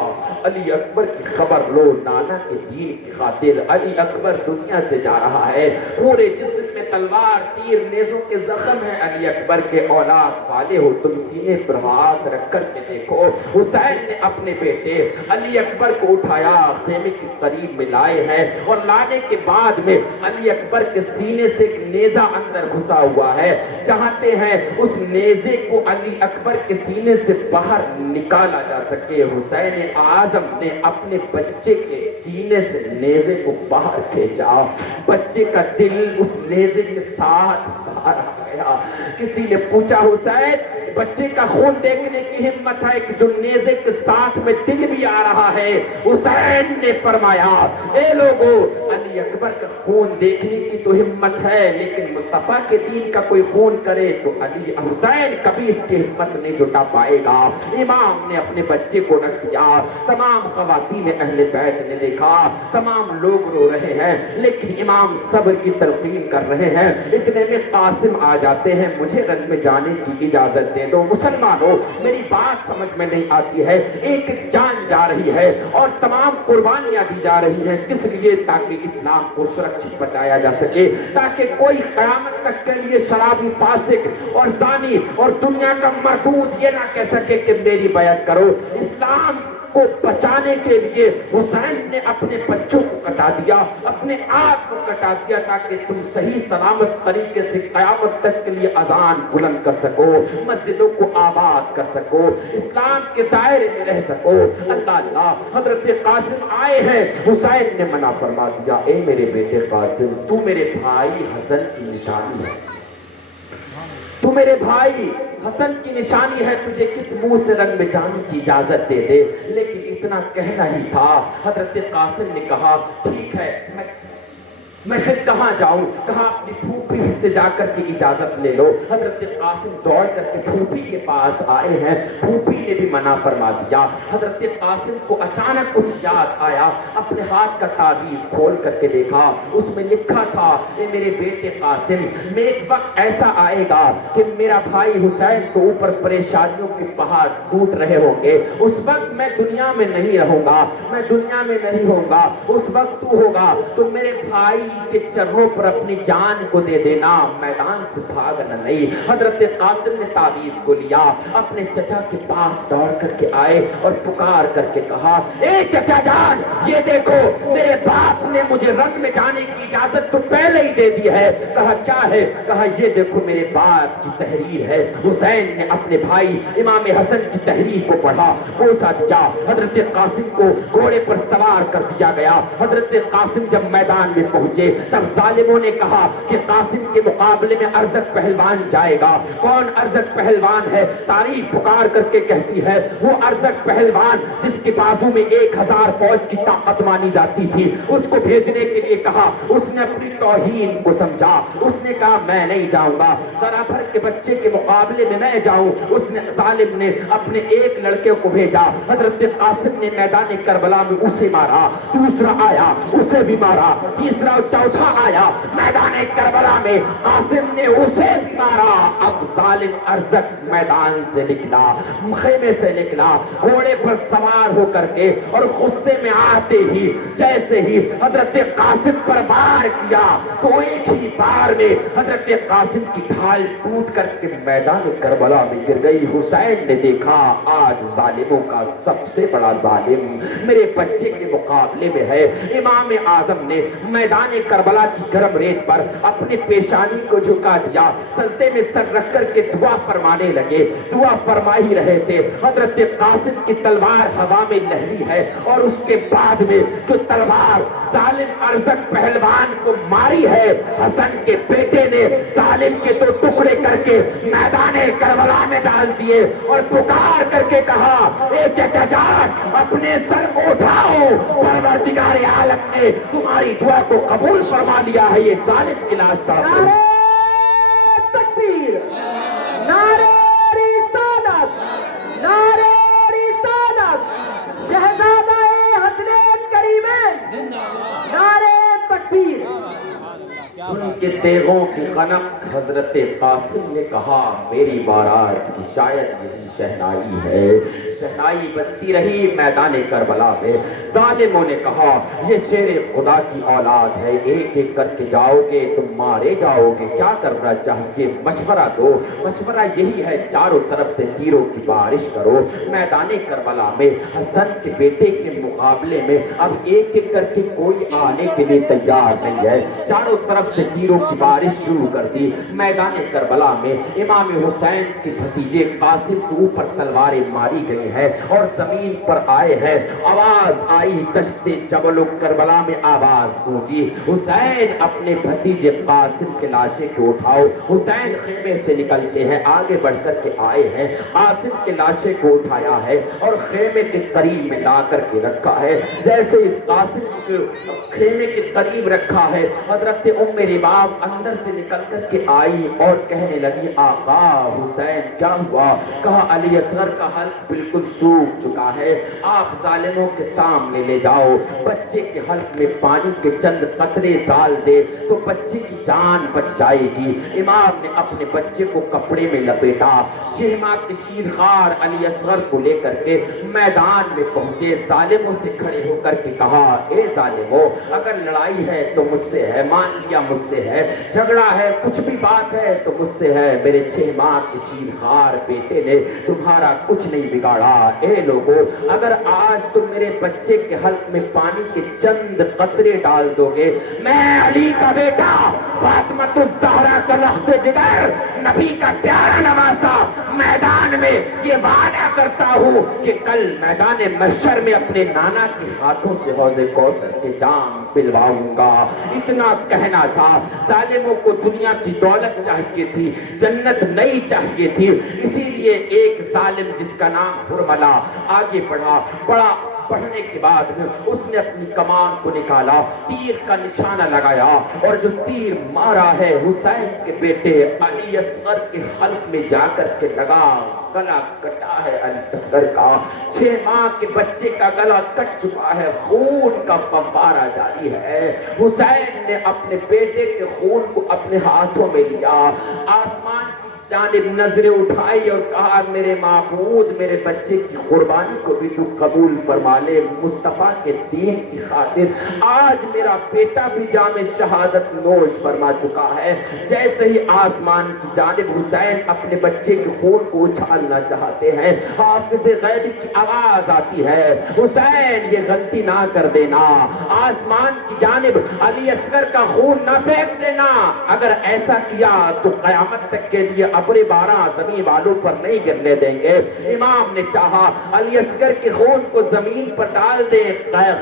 अली अकबर की खबर लो, नाना के दीन की खातिर अली अकबर दुनिया से जा रहा है। पूरे जिस्म में तलवार तीर नेज़ों के जख्म है। अली अकबर के औलाद वाले हो तुम, सीने पर हाथ रख कर के देखो। हुसैन ने अपने बेटे अली अकबर को उठाया, खेमे के करीब में लाए हैं और लाने के बाद में अली अकबर के सीने से एक नेजा अंदर घुसा हुआ है। चाहते हैं उस नेजे को अली अकबर के सीने से बाहर निकाला जा सके। हुसैन आजम ने अपने बच्चे के सीने से नेजे को बाहर खींचा, बच्चे का दिल उस नेजे के साथ बाहर आ गया। किसी ने पूछा हुसैन बच्चे का खून देखने की हिम्मत है कि जो नेजे के साथ में दिल भी आ रहा है? हुसैन ने फरमाया ए लोगों, अली अकबर का खून देखने की तो हिम्मत है, लेकिन मुस्तफा के दीन का कोई खून करे तो अली हुसैन कभी इसकी हिम्मत नहीं जुटा पाएगा। इमाम ने अपने बच्चे को रख दिया। तमाम ख़वातीन अहले बैत ने देखा, तमाम लोग रो रहे हैं, लेकिन इमाम सब्र की तलकीन कर रहे हैं। इतने में कासिम आ जाते हैं, मुझे रंग में जाने की इजाजत दे दो। मुसलमानों, मेरी बात समझ में नहीं आती है, एक एक जान जा रही है और तमाम कुर्बानियां दी जा रही हैं, किस लिए? ताकि इस्लाम को सुरक्षित बचाया जा सके, ताकि कोई क़यामत तक के लिए शराबी, फासिक और जानी और दुनिया का मरदूद ये ना कह सके कि मेरी बैत करो। इस्लाम को बचाने के लिए हुसैन ने अपने बच्चों को कटा दिया, अपने आप को कटा दिया, ताकि तुम सही सलामत तरीके से क़यामत तक के लिए अजान बुलंद कर सको, मस्जिदों को आबाद कर सको, इस्लाम के दायरे में रह सको। अल्लाह अल्लाह, हजरत कासिम आए हैं, हुसैन ने मना फरमा दिया, ए मेरे बेटे कासिम, तू मेरे भाई हसन की निशानी है, तू मेरे भाई हसन की निशानी है, तुझे किस मुंह से रंग में जाने की इजाजत दे दे। लेकिन इतना कहना ही था। हजरत कासिम ने कहा ठीक है, मैं फिर कहाँ जाऊं? कहा अपनी फूफी से जाकर के इजाजत ले लो। हजरत कासिम दौड़ करके फूफी के पास आए हैं, फूफी ने भी मना फरमा दिया। हजरत कासिम को अचानक कुछ याद आया, अपने हाथ का ताबीज खोल करके देखा, उसमें लिखा था ए मेरे बेटे कासिम, में एक वक्त ऐसा आएगा कि मेरा भाई हुसैन के ऊपर परेशानियों के पहाड़ टूट रहे होंगे, उस वक्त मैं दुनिया में नहीं रहूंगा, मैं दुनिया में नहीं होगा, उस वक्त तू होगा तो मेरे भाई के चरणों पर अपनी जान को दे देना, मैदान से भागना नहीं। हजरत कासिम ने ताबीज को लिया, अपने चचा के पास दौड़ करके आए और पुकार करके कहा ए चचा जान, ये देखो मेरे बाप ने मुझे रंग में जाने की इजाजत तो पहले ही दे दी है। कहा क्या है? कहा ये देखो मेरे बाप की तहरीर है। हुसैन ने अपने भाई इमाम हसन की तहरीर को पढ़ा, बोसा दिया, हजरत कासिम को घोड़े पर सवार कर दिया गया। हजरत कासिम जब मैदान में पहुंचे तब जालिमों ने कहा कि कासिम के मुकाबले में अरजक पहलवान जाएगा। कौन अरजक पहलवान है? तारीख पुकार करके कहती है वो अरजक पहलवान जिसके बाजू में 1000 फौज की ताकत मानी जाती थी, उसको भेजने के लिए कहा। उसने अपनी तौहीन को समझा, उसने कहा मैं नहीं जाऊंगा, जरा भर के बच्चे के मुकाबले में मैं जाऊं। उसने जालिम ने अपने एक लड़के को भेजा, हजरत कासिम ने मैदान करबला में उसे मारा, दूसरा आया उसे भी मारा, तीसरा चौथा आया मैदान करबला में, कासिम ने उसे भी मारा। अब जालिम अरजक मैदान से निकला, खेमे से निकला, घोड़े पर सवार होकर के, और गुस्से में आते ही जैसे ही हजरत कासिम पर वार किया तो एक ही बार में हजरत कासिम की ढाल टूट करके मैदान करबला में गिर गई। हुसैन ने देखा आज जालिमों का सबसे बड़ा जालिम मेरे बच्चे के मुकाबले में है। इमाम आजम ने मैदान करबला की गर्म रेत पर अपने पेशानी को झुका दिया, सजदे में सर रख करके दुआ फरमाने लगे। दुआ फरमा ही रहे थे, हजरत कासिम की तलवार हवा में लहरी है और उसके बाद में जो तलवार जालिम अरजक पहलवान को मारी है, हसन के बेटे ने जालिम के तो टुकड़े करके मैदान करबला में डाल दिए और पुकार करके कहा ए चचा जान, अपने सर को उठाओ, परवरदिगार आलम ने तुम्हारी दुआ को कबूल फरमा लिया है। ये जालिम की लाश तड़प तकबीर, ان کے تیغوں کی خنق حضرت قاسم نے کہا میری بارات کی شاید یہی شہنائی ہے۔ شہنائی بجتی رہی میدان کربلا میں۔ ظالموں نے کہا یہ شیر خدا کی اولاد ہے، ایک ایک کر کے جاؤ گے تم مارے جاؤ گے، کیا کرنا چاہیے مشورہ دو۔ مشورہ یہی ہے چاروں طرف سے تیروں کی بارش کرو۔ میدان کربلا میں حسن کے بیٹے کے مقابلے میں اب ایک ایک کر کے کوئی آنے کے لیے تیار نہیں ہے۔ چاروں طرف سے تیروں کی بارش شروع کر دی۔ میدان کربلا میں امام حسین کے بھتیجے قاسم کے اوپر تلواریں ماری گئی ہیں اور زمین پر آئے ہیں۔ آواز آئی دشت جبل کربلا میں آواز گونجی حسین اپنے بھتیجے قاسم کے لاشے کو اٹھاؤ۔ حسین خیمے سے نکلتے ہیں، آگے بڑھ کر کے آئے ہیں، قاسم کے لاشے کو اٹھایا ہے اور خیمے کے قریب میں لا کر کے رکھا ہے۔ جیسے قاسم کو خیمے کے قریب رکھا ہے، حضرت ام رباب اندر سے نکل کر کے آئی اور کہنے لگی آقا حسین کیا ہوا؟ کہا علی اصغر کا حلق بالکل سوکھ چکا ہے، آپ ظالموں کے سامنے لے جاؤ، بچے کے حلق میں پانی کے چند قطرے ڈال دے تو بچے کی جان بچ جائے گی۔ امام نے اپنے بچے کو کپڑے میں لپیٹا، شہما کے شیرخوار علی اصغر کو لے کر کے میدان میں پہنچے، ظالموں سے کھڑے ہو کر کے کہا اے ظالموں اگر لڑائی ہے تو مجھ سے ہے، مان لیا مجھ سے ہے، جھگڑا ہے کچھ بھی بات ہے تو مجھ سے ہے، میرے 6 ماہ کے شیرخوار بیٹے نے تمہارا کچھ نہیں بگاڑا۔ اے لوگو اگر آج تم میرے بچے کے حلق میں پانی کے چند قطرے ڈال دو گے، میں علی کا بیٹا فاطمہ الزہرا کا لخت جگر نبی کا پیارا نواسا میدان میں یہ وعدہ کرتا ہوں کہ کل میدان محشر میں اپنے نانا کے ہاتھوں سے حوض کوثر کے جام پلواؤں گا۔ اتنا کہنا تھا۔ ظالموں کو دنیا کی دولت چاہیے تھی، جنت نہیں چاہیے تھی، اسی لیے ایک ظالم جس کا نام ہرملا آگے بڑھا، بڑا پڑھنے کے بعد اس نے اپنی کمان کو نکالا، تیر کا نشانہ لگایا اور جو تیر مارا ہے حسین کے بیٹے علی اصغر کے حلق میں جا کر کے لگا، گلا کٹا ہے علی اصغر کا، 6 ماہ کے بچے کا گلا کٹ چکا ہے، خون کا فوارہ جاری ہے۔ حسین نے اپنے بیٹے کے خون کو اپنے ہاتھوں میں لیا، آسمان کی جانب نظریں اٹھائی اور کہا میرے معبود میرے بچے کی قربانی کو بھی تو قبول فرما لے، مصطفیٰ کے دین کی خاطر آج میرا بیٹا بھی جام شہادت نوش فرما چکا ہے۔ جیسے ہی آسمان کی جانب حسین اپنے بچے کے خون کو اچھالنا چاہتے ہیں، حافظ غیبی کی آواز آتی ہے حسین یہ غلطی نہ کر دینا، آسمان کی جانب علی اصغر کا خون نہ پھینک دینا، اگر ایسا کیا تو قیامت تک کے لیے ابر بارہ زمین والوں پر نہیں گرنے دیں گے۔ امام نے چاہا علی اصغر کے خون کو زمین پر ڈال دے،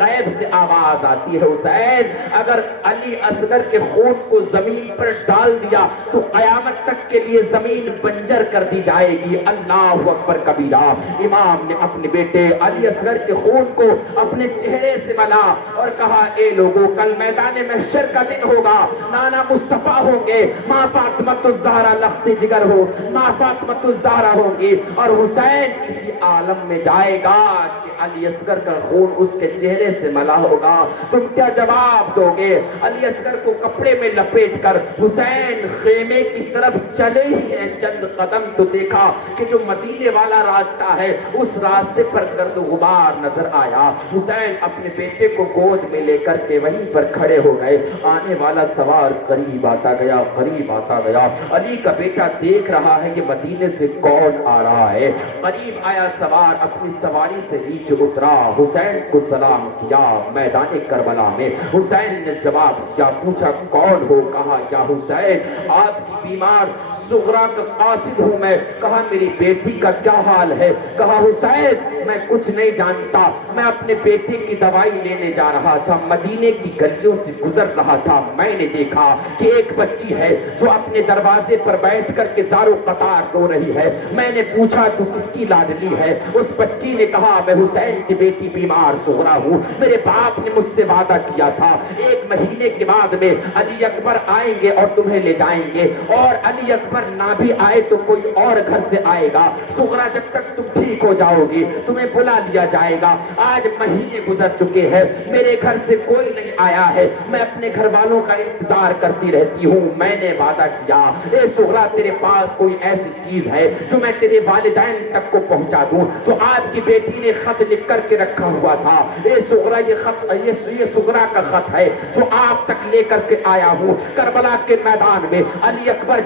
غیب سے آواز آتی ہے حسین اگر علی اصغر کے خون کو زمین پر ڈال دیا تو قیامت تک کے لیے زمین بنجر کر دی جائے گی۔ اللہ اکبر کبیرہ۔ امام نے اپنے بیٹے علی اصغر کے خون کو اپنے چہرے سے ملا اور کہا اے لوگوں کل میدان محشر کا دن ہوگا، نانا مصطفیٰ ہوں گے، ماں فاطمہ الزہرا لخت جگر ہو، ماں فاطمہ الزہرا ہوں گی اور حسین اسی عالم میں جائے گا کہ علی اصغر کا خون اس کے چہرے سے ملا ہوگا، تم کیا جواب دو گے؟ علی اصغر کو کپڑے میں لپیٹ کر حسین خیمے کی طرف چلے ہی ہیں، چند قدم تو دیکھا کہ جو مدینے والا راستہ ہے اس راستے پر گرد و غبار نظر آیا۔ حسین اپنے بیٹے کو گود میں لے کر کے وہیں پر کھڑے ہو گئے، آنے والا سوار قریب آتا گیا، قریب آتا گیا، علی کا بیٹا دیکھ رہا ہے کہ مدینے سے کون آ رہا ہے، قریب آیا سوار اپنی سواری سے نیچے اترا، حسین کو سلام کیا میدان کربلا میں۔ حسین نے جواب کیا، پوچھا کون ہو؟ کہا کیا حسین آپ کی بیمار صغرا کا قاصد ہوں میں۔ کہا میری بیٹی کا کیا حال ہے؟ کہا حسین میں کچھ نہیں جانتا، میں اپنے بیٹے کی دوائی لینے جا رہا تھا، مدینے کی گلیوں سے گزر رہا تھا، میں نے دیکھا کہ ایک بچی ہے جو اپنے دروازے پر بیٹھ کر کے ज़ारो कतार रो रही है। मैंने पूछा तू किसकी लाडली है? उस बच्ची ने कहा मैं हुसैन की बेटी बीमार सुगरा हूँ। मेरे बाप ने मुझसे वादा किया था 1 महीने के बाद में अली अकबर आएंगे और तुम्हें ले जाएंगे, और अली अकबर ना भी आए तो कोई और घर से आएगा। सुगरा जब तक तुम ठीक हो जाओगी तुम्हें बुला लिया जाएगा। आज महीने गुजर चुके हैं, मेरे घर से कोई नहीं आया है, मैं अपने घर वालों का इंतजार करती रहती हूँ। मैंने वादा किया ए सुगरा तेरे पास कोई ऐसी चीज है जो मैं तेरे वालिदैन तक को पहुंचा दूं। तो आपकी बेटी ने खत लिख करके रखा हुआ था। ए सुगरा ये खत ये सुगरा का खत है जो आप तक लेकर के आया हूँ। करबला के मैदान में अली अकबर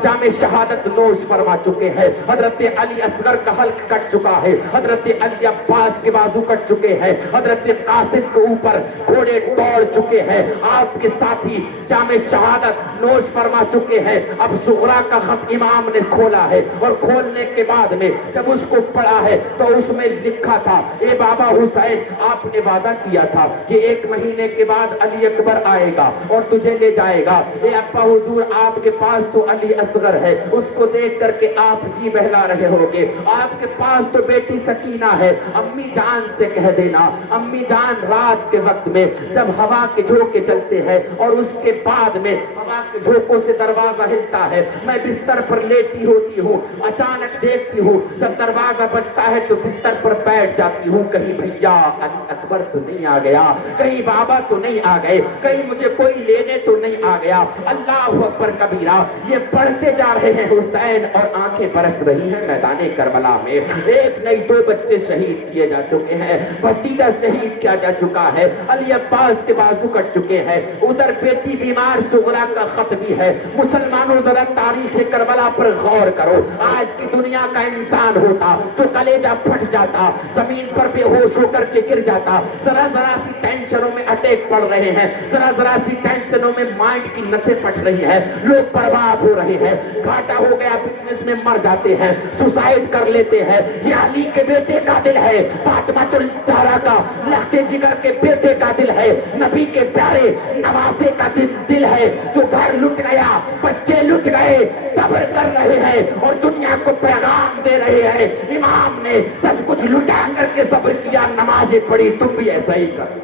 जामे शहादत नोश फरमा चुके हैं। हजरत अली असगर का हल्क कट चुका है, हजरत अली अब्बास के बाजू कट चुके हैं, हजरत कासिम के ऊपर घोड़े दौड़ चुके हैं, आपके साथी जामे शहादत नोश फरमा चुके हैं। अब सुगरा का खत इमाम ने खोला है और खोलने के बाद में जब उसको पढ़ा है तो उसमें लिखा था ए बाबा हुसैन आपने वादा किया था कि 1 महीने के बाद अली अकबर आएगा और तुझे ले जाएगा। ए अब्बा हुजूर आपके पास तो अली असगर है, उसको देख करके आप जी बहला रहे होगे। आपके पास तो बेटी सकीना है, अम्मी जान से कह देना अम्मी जान रात के वक्त में जब हवा के झोंके चलते हैं और उसके बाद में हवा के झोंकों से दरवाजा हिलता है, मैं बिस्तर पर लेटी होती हूँ, अचानक देखती हूँ जब दरवाजा बजता है तो बिस्तर पर बैठ जाती हूँ, कहीं भैया अली अकबर तो नहीं आ गया, कहीं बाबा तो नहीं आ गए, कहीं मुझे कोई लेने तो नहीं आ गया। अल्लाह अकबर कबीरा ये पढ़ते जा रहे हैं हुसैन और आंखें बरस रही हैं मैदाने करबला में। 1 नहीं 2 बच्चे शहीद किए जा चुके हैं, भतीजा शहीद किया जा चुका है, अली अब्बास के बाजू कट चुके हैं, उधर बेटी बीमार सुगरा का खत भी है। मुसलमानों जरा तारीख करबला पर गौर करो। आज की दुनिया का इंसान होता तो कलेजा फट जाता, जमीन पर बेहोश होकर के गिर जाता। जरा जरा सी टेंशनों में अटैक पड़ रहे हैं, जरा जरा सी टेंशनों में माइंड की नसें फट रही हैं, लोग बर्बाद हो रहे हैं, घाटा हो गया बिजनेस में मर जाते हैं, सुसाइड कर लेते हैं। ये अली के बेटे का दिल है, फातिमातुल ज़हरा का लखते जिगर के बेटे का दिल है, नबी के प्यारे नवासे का दिल है जो घर लुट गया, बच्चे लुट गए, सब्र कर रहे हैं और दुनिया को पैगाम दे रहे हैं। इमाम ने सब कुछ लुटा करके सब्र किया, नमाजें पढ़ी, तुम भी ऐसा ही कर।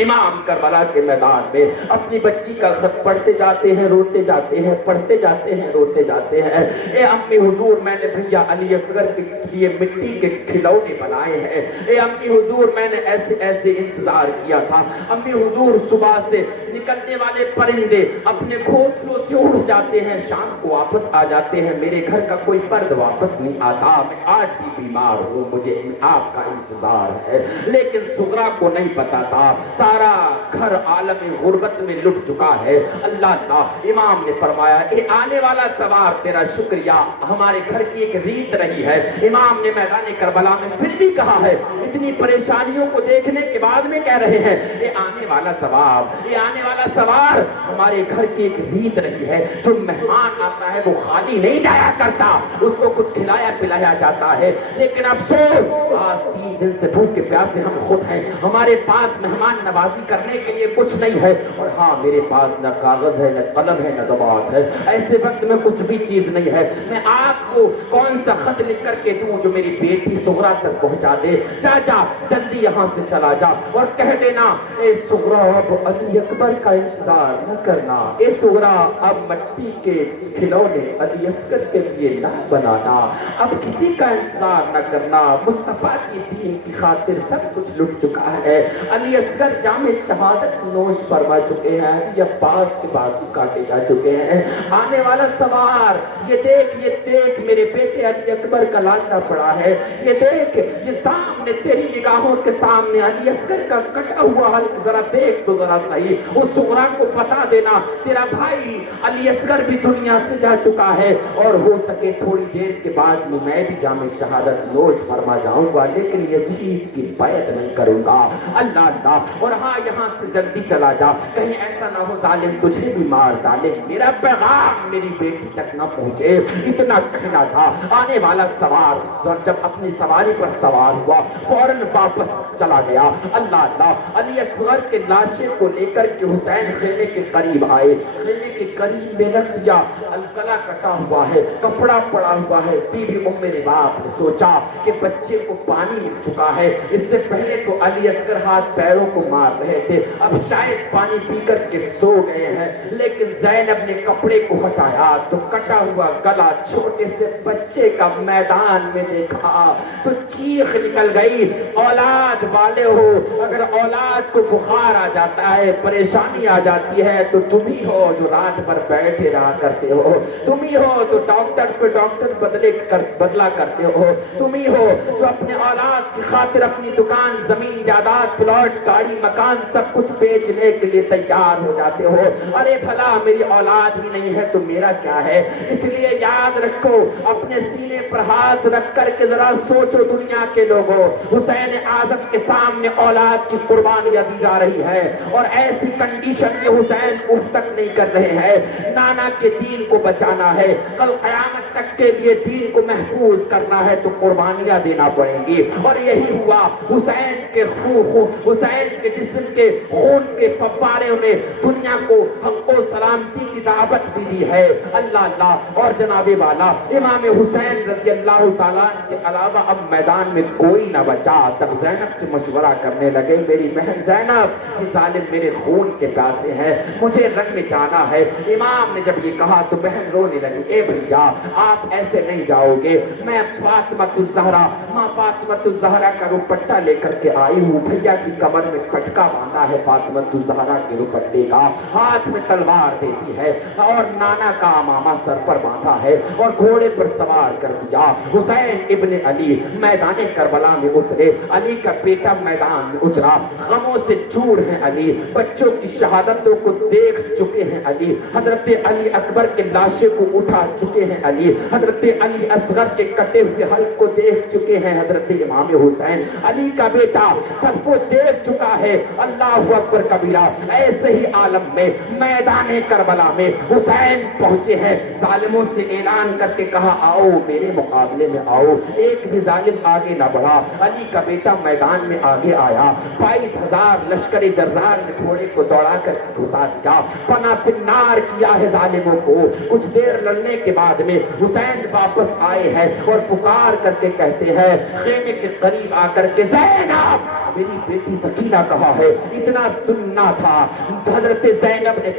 इमाम करबला के मैदान में अपनी बच्ची का खत पढ़ते जाते हैं, रोते जाते हैं, पढ़ते जाते हैं, रोते जाते हैं। ए अम्मी हुजूर मैंने भैया अली असगर के लिए मिट्टी के खिलौने बनाए हैं। ए अम्मी हुजूर मैंने ऐसे ऐसे इंतजार किया था। अम्मी हुजूर सुबह से निकलने वाले परिंदे अपने घोंसलों से उड़ जाते हैं, शाम को वापस आ जाते हैं, मेरे घर का कोई फर्द वापस नहीं आता। मैं आज भी बीमार हूँ, मुझे आपका इंतजार है। लेकिन सुगरा को नहीं पता था सारा घर आलम गुर्बत में लुट चुका है। अल्लाह का इमाम ने फरमाया ये आने वाला सवार तेरा शुक्रिया, हमारे घर की एक रीत रही है। इमाम ने मैदान करबला में फिर भी कहा है, इतनी परेशानियों को देखने के बाद में कह रहे हैं ये आने वाला सवार, ये आने वाला सवार हमारे घर की एक रीत रही है। जो मेहमान आता है वो खाली नहीं जाया करता, उसको कुछ खिलाया पिलाया जाता है। लेकिन अफसोस आज 3 दिन से भूखे प्यासे हम खुद हैं, हमारे पास मेहमान नवाजी करने के लिए कुछ नहीं है। और हाँ मेरे पास न कागज है, न कलम है, न दबात है। ऐसे वक्त में कुछ भी चीज नहीं है। मैं आपको कौन सा खत लिख करके दूं जो मेरी बेटी सुगरा तक पहुंचा दे? जा जा जल्दी यहाँ से चला जा और कह देना ए सुगरा अब अली अकबर का इंतजार न करना, ए सुगरा अब मट्टी के खिलौने अली असगर के लिए न बनाना, अब किसी का इंतजार न करना। मुस्तफा की दीन की खातिर सब कुछ लुट चुका है। अली असगर जामे शहादत नोश फरमा चुके हैं, अली अब्बास के बाजू काटे जा चुके हैं। आने वाला सवार ये देख मेरे बेटे अली अकबर का लाशा पड़ा है, ये देख ये सामने तेरी निगाहों के सामने अली असगर का कटा हुआ हल्क, जरा देख तो जरा सही। उस सुगरा को बता देना तेरा भाई अली असगर भी दुनिया से जा चुका है और हो सके थोड़ी देर के बाद में मैं भी जामे शहादत नोश फरमा जाऊंगा, लेकिन यजीद की बैत नहीं करूंगा। अल्लाह अल्लाह। और اور ہاں یہاں سے جلدی چلا جا، کہیں ایسا نہ ہو ظالم تجھے بھی مار ڈالے، میرا پیغام میری بیٹی تک نہ پہنچے، اتنا کہنا تھا۔ آنے والا سوار جب اپنی سواری پر سوار ہوا فوراً واپس چلا گیا۔ اللہ اللہ، علی اصغر کے لاشے کو لے کر کے حسین خیمے کے قریب آئے، خیمے کے قریب میں رکھ دیا، گلا کٹا ہوا ہے، کپڑا پڑا ہوا ہے۔ بی بی ام رباب نے سوچا کہ بچے کو پانی مل چکا ہے، اس سے پہلے تو علی اصغر ہاتھ پیروں کو مار رہے تھے، اب شاید پانی پی کر کے سو گئے ہیں، لیکن زینب نے کپڑے کو ہٹایا تو کٹا ہوا گلا چھوٹے سے بچے کا میدان میں دیکھا تو چیخ نکل گئی۔ اولاد والے ہو، اگر اولاد کو بخار آ جاتا ہے، پریشانی آ جاتی ہے تو تم ہی ہو جو رات بھر بیٹھے رہا کرتے ہو، تم ہی ہو تو ڈاکٹر پہ ڈاکٹر بدلا کرتے ہو، تم ہی ہو جو اپنے اولاد کی خاطر اپنی دکان، زمین جائیداد، پلاٹ، گاڑی، مکان سب کچھ بیچنے کے لیے تیار ہو جاتے ہو۔ ارے بھلا میری اولاد ہی نہیں ہے تو میرا کیا ہے؟ اس لیے یاد رکھو، اپنے سینے پر ہاتھ رکھ کر کے ذرا سوچو دنیا کے لوگوں، حسین اعظم کے سامنے اولاد کی قربانیاں دی جا رہی ہے اور ایسی کنڈیشن میں حسین اف تک نہیں کر رہے ہیں۔ نانا کے دین کو بچانا ہے، کل قیامت تک کے لیے دین کو محفوظ کرنا ہے تو قربانیاں دینا پڑیں گی، اور یہی ہوا۔ حسین کے حسین کے جسم کے خون کے فواروں نے دنیا کو حق و سلامتی کی دعوت بھی دی ہے۔ اللہ اللہ، اور جناب والا امام حسین رضی اللہ تعالیٰ کے علاوہ اب میدان میں کوئی نہ بچا۔ تب زینب سے مشورہ کرنے لگے، میری بہن زینب، یہ ظالم میرے خون کے پیاسے ہیں، مجھے رنگ میں جانا ہے۔ امام نے جب یہ کہا تو بہن رونے لگی، اے بھیا آپ ایسے نہیں جاؤ گے، میں فاطمۃ الزہرا، ماں فاطمۃ الزہرا کا دوپٹہ لے کر کے آئی ہوں، بھیا کی کمر میں پٹکا باندھا ہے فاطمۃ الزہرا کے دوپٹے کا، ہاتھ میں تلوار دیتی ہے اور نانا کا امامہ سر پر باندھا ہے اور گھوڑے پر سوار کر دیا۔ حسین ابن علی میدان کربلا میں اترے، علی کا بیٹا میدان میں اترا، غموں سے چور ہیں علی، بچوں کی شہادتوں کو دیکھ چکے ہیں علی، حضرت علی اکبر کے لاشے کو اٹھا چکے ہیں علی، حضرت علی اصغر کے کٹے ہوئے حلق کو دیکھ چکے ہیں حضرت امام حسین، علی کا بیٹا سب کو دیکھ چکا ہے۔ اللہ اکبر کبیرہ، ایسے ہی عالم میں میدان کربلا میں حسین پہنچے ہیں، ظالموں سے اعلان کر کے کہا آؤ میرے مقابلے میں آؤ، ایک بھی ظالم آگے نہ بڑھا۔ علی کا بیٹا میدان میں آگے آیا، 22,000 لشکر جرار نے گھوڑے کو دوڑا کر گھسا دیا، فنا فی النار کیا ہے ظالموں کو۔ کچھ دیر لڑنے کے بعد میں حسین واپس آئے ہیں اور پکار کر کے کہتے ہیں خیمے کے قریب آ کر کے، زینب میری بیٹی سکینہ کہا ہے؟ اتنا سننا تھا۔ حضرت زینب نے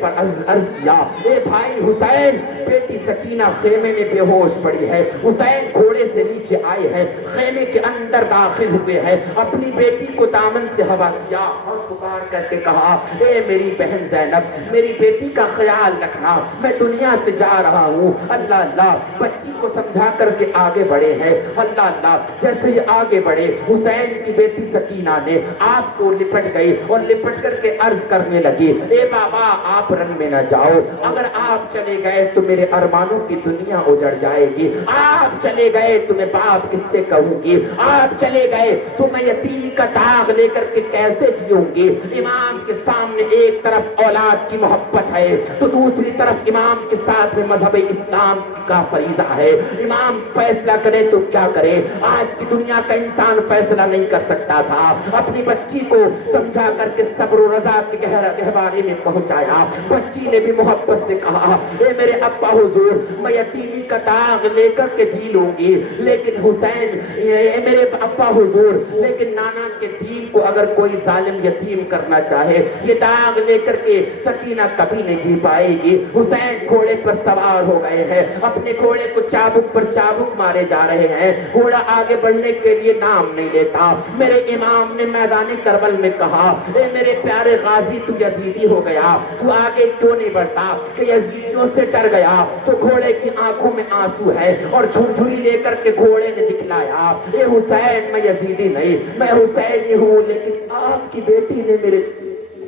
عرض کیا، اے بھائی حسین، بیٹی سکینہ خیمے میں بے ہوش پڑی ہے۔ حسین گھوڑے سے نیچے آئے ہیں، خیمے کے اندر داخل ہوئے ہیں، اپنی بیٹی کو دامن سے ہوا کیا اور پکار کر کے کہا، اے میری بہن زینب، میری بیٹی کا خیال رکھنا، میں دنیا سے جا رہا ہوں۔ اللہ اللہ، بچی کو سمجھا کر کے آگے بڑھے ہیں۔ اللہ اللہ، جیسے ہی آگے بڑھے حسین کی بیٹی سکینہ نے آپ کو لپٹ گئی اور لپٹ کر کے عرض کرنے لگی، اے بابا آپ رن میں نہ جاؤ، اگر آپ چلے گئے تو میرے ارمانوں کی دنیا اجڑ جائے گی، آپ چلے گئے تو میں باپ کس سے کہوں گی، آپ چلے گئے تو میں یتیمی کا داغ لے کر کے کیسے جیوں گی۔ امام کے سامنے ایک طرف اولاد کی محبت ہے تو دوسری طرف امام کے ساتھ میں مذہب اسلام کا فریضہ ہے۔ امام فیصلہ کرے تو کیا کرے؟ آج کی دنیا کا انسان فیصلہ نہیں کر سکتا تھا۔ اپنی بچی کو سمجھا کر کے صبر و رضا کے گہوارے میں پہنچایا۔ بچی نے بھی محبت سے کہا، اے میرے ابا حضور، میں یتیمی کا داغ لے کر کے جی لوں گی، لیکن حسین، اے میرے ابا حضور، لیکن نانا کے دین کو اگر کوئی ظالم یتیم کرنا چاہے، یہ داغ لے کر کے سکینہ کبھی نہیں جی پائے گی۔ حسین گھوڑے پر سوار ہو گئے ہیں، اپنے گھوڑے کو چابک پر چابک مارے جا رہے ہیں، گھوڑا آگے بڑھنے کے لیے نام نہیں لیتا۔ میرے امام نے میدان کربل میں کہا، اے میرے پیارے غازی، تو یزیدی ہو گیا، تو آگے کیوں نہیں بڑھتا؟ کہ یزیدیوں سے ڈر گیا تو گھوڑے کی آنکھوں میں آنسو ہے اور جھرجھری لے کر کے گھوڑے نے دکھلایا، اے حسین میں یزیدی نہیں، میں حسین ہی ہوں، لیکن آپ کی بیٹی نے میرے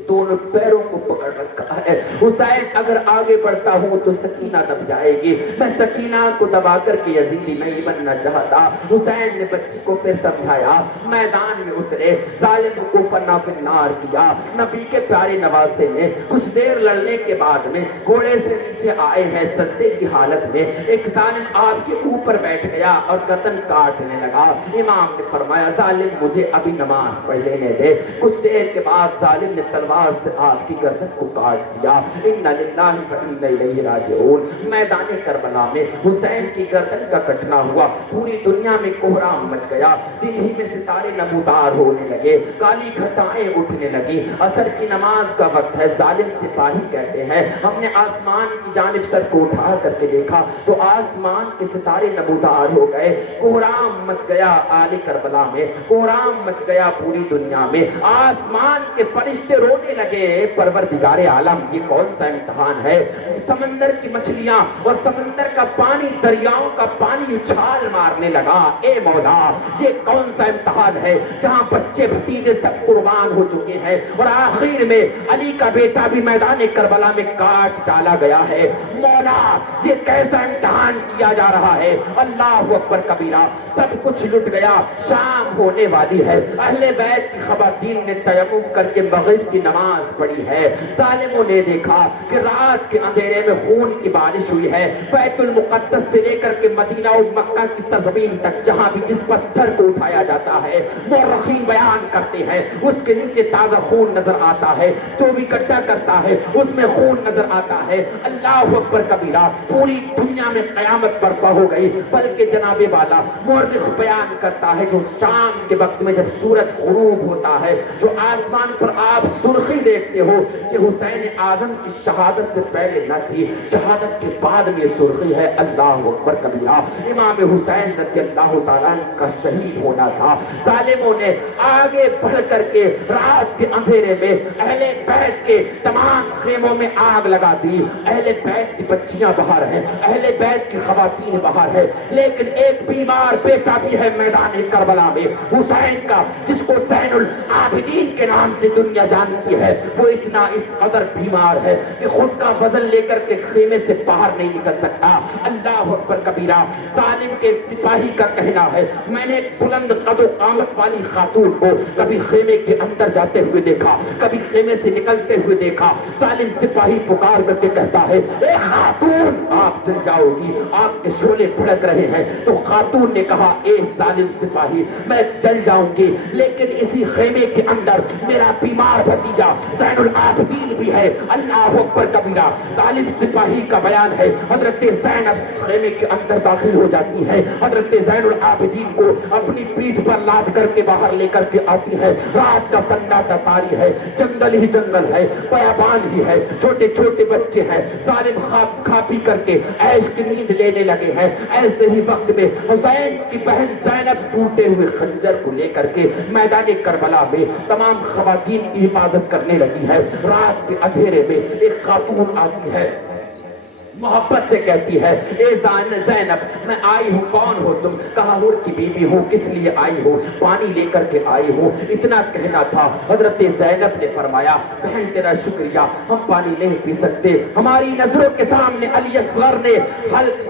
दोनों पैरों को पकड़ रखा है। हुसैन अगर आगे बढ़ता हूँ तो सकीना दब जाएगी, मैं सकीना को दबा करके यजीदी नहीं बनना चाहता। हुसैन ने बच्ची को फिर समझाया, मैदान में उतरे, जालिम को फन्ना फिन्नार किया। नबी के प्यारे नवासे ने कुछ देर लड़ने के बाद में घोड़े से नीचे आए हैं सजदे की हालत में, एक जालिम आपके ऊपर बैठ गया और गर्दन काटने लगा। इमाम ने फरमाया, जालिम मुझे अभी नमाज पढ़ लेने दे। कुछ देर के बाद जालिम ने तलवार से आपकी गर्दन को काट दिया। इन्ना लिल्लाहि व इन्ना इलैहि राजिऊन। मैदान करबला में हुसैन की गर्दन का कटना हुआ, पूरी दुनिया में कोहराम मच गया। दिन ही में सितारे नमूदार होने लगे, काली घटाएं उठने लगी। असर की नमाज का वक्त है। जालिम सिपाही कहते हैं, हमने आसमान की जानिब सर को उठा करके देखा तो आसमान के सितारे नमूदार हो गए। कोहराम मच गया आले करबला में, कोहराम मच गया पूरी दुनिया में। आसमान के फरिश्ते रोने लगे, परवरदिगारे आलम ये कौन सा इम्तिहान है। समंदर की मछलियां और समंदर का पानी, दरियाओं का पानी उछाल मारने लगा। ए मौला ये कौन सा इम्तिहान है जहां बच्चे भतीजे सब कुर्बान हो चुके हैं और आखिर में अली का बेटा भी मैदान करबला में काट डाला गया है। मौला ये कैसा इम्तिहान किया जा रहा है। अल्लाह अकबर कबीरा, सब कुछ लुट गया, शाम होने वाली है। अहले बैत की खवातीन ने तयम्मुम करके मगरिब की नमाज पढ़ी है। जालिमों ने देखा कि रात के अंधेरे में खून की बारिश हुई है। बैतुल मुक़द्दस से लेकर के मदीना और मक्का की सरजमीन तक जहां भी जिस पत्थर को उठाया जाता है, मुर्रखीन बयान करते हैं उसके नीचे ताजा खून नजर आता है। जो भी इकट्ठा करता है उसमें खून नजर आता है। अल्लाह अकबर कबीरा, पूरी दुनिया में कयामत बर्पा हो गई। बल्कि जनाबे वाला मुर्रिख बयान करता है, जो शाम के वक्त में जब सूरज गुरूब होता है, जो आसमान पर आप सुर्खी देखते हो, ये हुसैन आजम की शहादत से पहले न थी, शहादत के बाद में सुर्खी है। अल्लाह अकबर कबीरा, इमाम हुसैन रज़ियल्लाहु ताला का शहीद होना था। जालिमों ने आगे बढ़ करके रात के अंधेरे में अहले बैत के तमाम खेमों में आग लगा दी। अहले बैत की बच्चियां बाहर हैं, अहले बैत की खवातीन बाहर है, लेकिन एक बीमार बेटा भी है मैदान करबला में हुसैन का, जिसको ज़ैनुल आबिदीन के नाम से दुनिया जानती है। वो इतना इस कदर बीमार है कि खुद का वजन लेकर के खेमे से बाहर नहीं निकल सकता। अल्लाह अकबर कबीरा, जालिम के सिपाही का कहना है, मैंने बुलंद कदो कामत वाली खातून को कभी खेमे के अंदर जाते हुए देखा, कभी खेमे से निकलते हुए देखा। जालिम सिपाही पुकार करके कहता है, ए खातून आप जल जाओगी, आपके शोले भड़क रहे हैं। तो खातून ने कहा, ए जालिम सिपाही मैं जल जाऊंगी, लेकिन इसी खेमे के अंदर मेरा बीमार भतीजा ज़ैनुल आबिदीन भी है। अल्लाह अकबर कबीरा, जालिम सिपाही का बयान है, हजरत ज़ैनब खेमे के अंदर दाखिल हो जाती है। हजरत ज़ैनुल आबिदीन को अपनी पीठ पर लाद करके बाहर लेकर के आती है। रात का सन्नाटा तारी है, जंगल ही जंगल है, बयाबान ही है, छोटे छोटे बच्चे हैं। जालिम खा पी करके ऐश की नींद लेने लगे हैं। ऐसे ही वक्त में हुसैन की बहन ज़ैनब टूटे हुए खंजर को लेकर के मैदान करबला में तमाम खवातीन की हिफाजत करने लगी है। रात के अंधेरे में एक खातून आती है, मोहब्बत से कहती है, ए ज़ैनब मैं आई हूँ, कौन हो तुम? कहा हुर की बीवी हूँ, किस लिए आई हो? पानी लेकर के आई हूँ। इतना कहना था। हजरत ज़ैनब ने फरमाया, बहन तेरा शुक्रिया, हम पानी नहीं पी सकते। हमारी नजरों के सामने अली असगर ने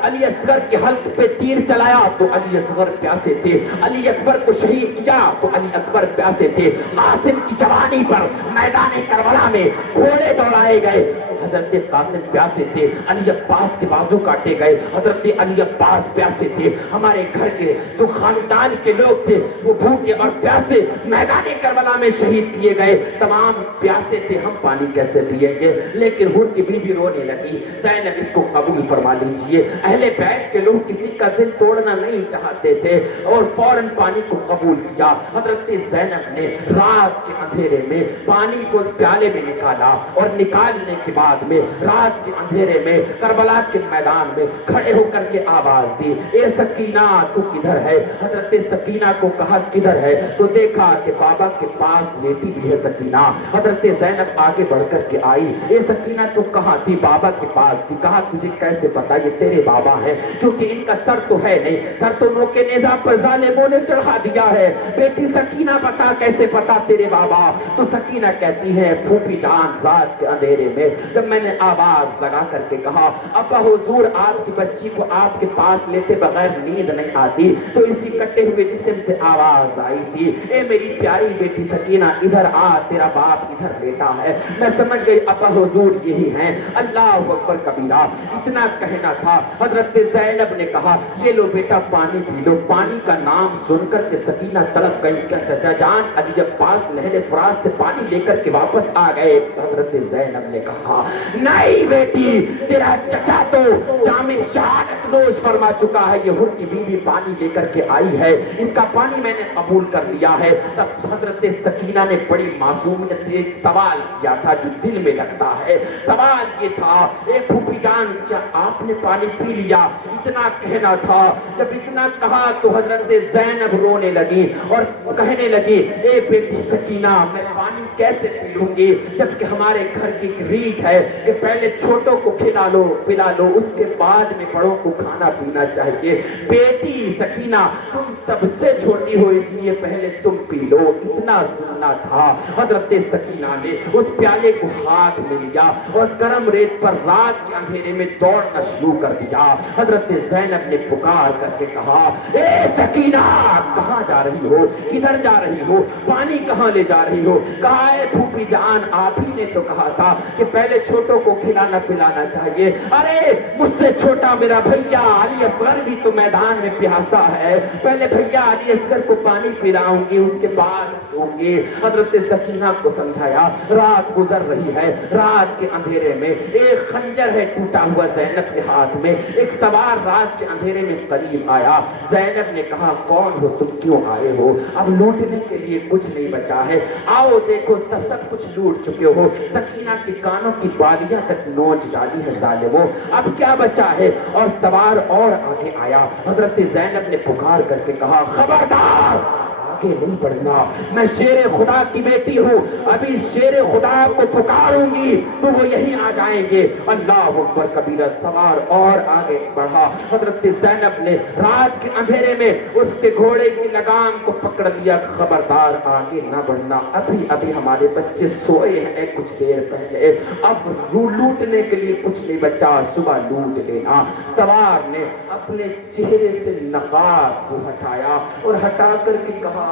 अली असगर के हल्क पे तीर चलाया तो अली असगर प्यासे थे। अली अकबर को शहीद किया तो अली अकबर प्यासे थे। कासिम की जवानी पर मैदान करबला में घोड़े दौड़ाए गए, हजरत कासिम प्यासे थे। अली अब्बास के बाजू काटे गए, हजरत अली अब्बास प्यासे थे। हमारे घर के जो खानदान के लोग थे वो भूखे और प्यासे मैदान करबला में शहीद किए गए, तमाम प्यासे थे, हम पानी कैसे पिएंगे? लेकिन हुर की बीवी रोने लगी, ज़ैनब इसको कबूल फरमा लीजिए। अहले बैत के लोग किसी का दिल तोड़ना नहीं चाहते थे और फौरन पानी को कबूल किया। हजरत ज़ैनब ने रात के अंधेरे में पानी को प्याले में निकाला और निकालने के बाद बाद में रात के अंधेरे में करबला के मैदान में खड़े होकर के आवाज दी, ए सकीना तू किधर है? हजरत सकीना को कहा किधर है? तो देखा कि बाबा के पास लेटी भी है सकीना। हजरत ज़ैनब आगे बढ़कर के आई, ए सकीना तो कहाँ थी? बाबा के पास थी। कहा तुझे कैसे पता ये तेरे बाबा हैं? क्योंकि इनका सर तो है नहीं, सर तो नोके नेज़ा पर ज़ालिमों ने चढ़ा दिया है। बेटी सकीना बता कैसे पता तेरे बाबा? तो सकीना कहती है फूफी जान रात के अंधेरे में जब मैंने आवाज लगा करके कहा अब्बा हुजूर आपकी बच्ची को आपके पास लेते बगैर नींद नहीं आती, तो इसी कटे हुए जिस्म से आवाज आई थी, ए मेरी प्यारी बेटी सकीना इधर आ, तेरा बाप इधर लेटा है। मैं समझ गई अब्बा हुजूर यही हैं। अल्लाह अकबर कबीरा। इतना कहना था। हजरत ज़ैनब ने कहा ये लो बेटा पानी पी लो। पानी का नाम सुनकर के सकीना तड़प गई। क्या चचा जान अली अब्बास नहर फुरात से पानी लेकर के वापस आ गए? हजरत ज़ैनब ने कहा नहीं बेटी, तेरा चचा तो जामे शहादत नोश फरमा चुका है। ये हुर की बीवी पानी लेकर के आई है, इसका पानी मैंने कबूल कर लिया है। तब हजरत सकीना ने बड़ी मासूमियत से एक सवाल किया था जो दिल में लगता है। सवाल ये था, ए फूफी जान क्या आपने पानी पी लिया? इतना कहना था। जब इतना कहा तो हजरत ज़ैनब रोने लगी और कहने लगी, ए बेटी सकीना मैं पानी कैसे पी लूंगी जबकि हमारे घर की रीत है कि पहले छोटों को खिला लो पिला लो, उसके बाद में बड़ों को खाना पीना चाहिए। बेटी सकीना तुम सबसे छोटी हो इसलिए पहले तुम पी लो। इतना सुनना था। हजरत सकीना ने उस प्याले को हाथ में लिया और गर्म रेत पर रात के अंधेरे में दौड़ना शुरू कर दिया। हजरत ज़ैनब ने पुकार करके कहा, ए सकीना कहाँ जा रही हो? किधर जा रही हो? पानी कहाँ ले जा रही हो? कहा है फूफी जान आप ही ने तो कहा था कि पहले छोटों को खिलाना पिलाना चाहिए। अरे मुझसे छोटा मेरा भैया अली असगर भी तो मैदान में प्यासा है, पहले भैया अली असगर को पानी पिलाऊंगी उसके बाद दूंगी। हजरत सकीना को समझाया। रात गुजर रही है। रात के अंधेरे में एक खंजर है टूटा हुआ ज़ैनब के हाथ में। एक सवार रात के अंधेरे में करीब आया। ज़ैनब ने कहा कौन हो तुम, क्यों आए हो? अब लूटने के लिए कुछ नहीं बचा है, आओ देखो तब सब कुछ लूट चुके हो। सकीना के कानों की बालियां तक नोच डाली है ज़ालिमों, अब क्या बचा है? और सवार और आगे आया। हजरत ज़ैनब ने पुकार करके कहा खबरदार आगे नहीं बढ़ना, मैं शेर खुदा की बेटी हूँ, अभी शेर खुदा को पुकारूंगी तो वो यहीं आ जाएंगे। अल्लाह अकबर कबीरा। सवार और आगे बढ़ा। हजरत ज़ैनब ने रात के अंधेरे में उसके घोड़े की लगाम को पकड़ लिया, खबरदार आगे ना बढ़ना, अभी अभी हमारे बच्चे सोए हैं कुछ देर पहले, अब लूटने के लिए कुछ नहीं बचा, सुबह लूट लेना। सवार ने अपने चेहरे से नकाब को हटाया और हटा करके कहा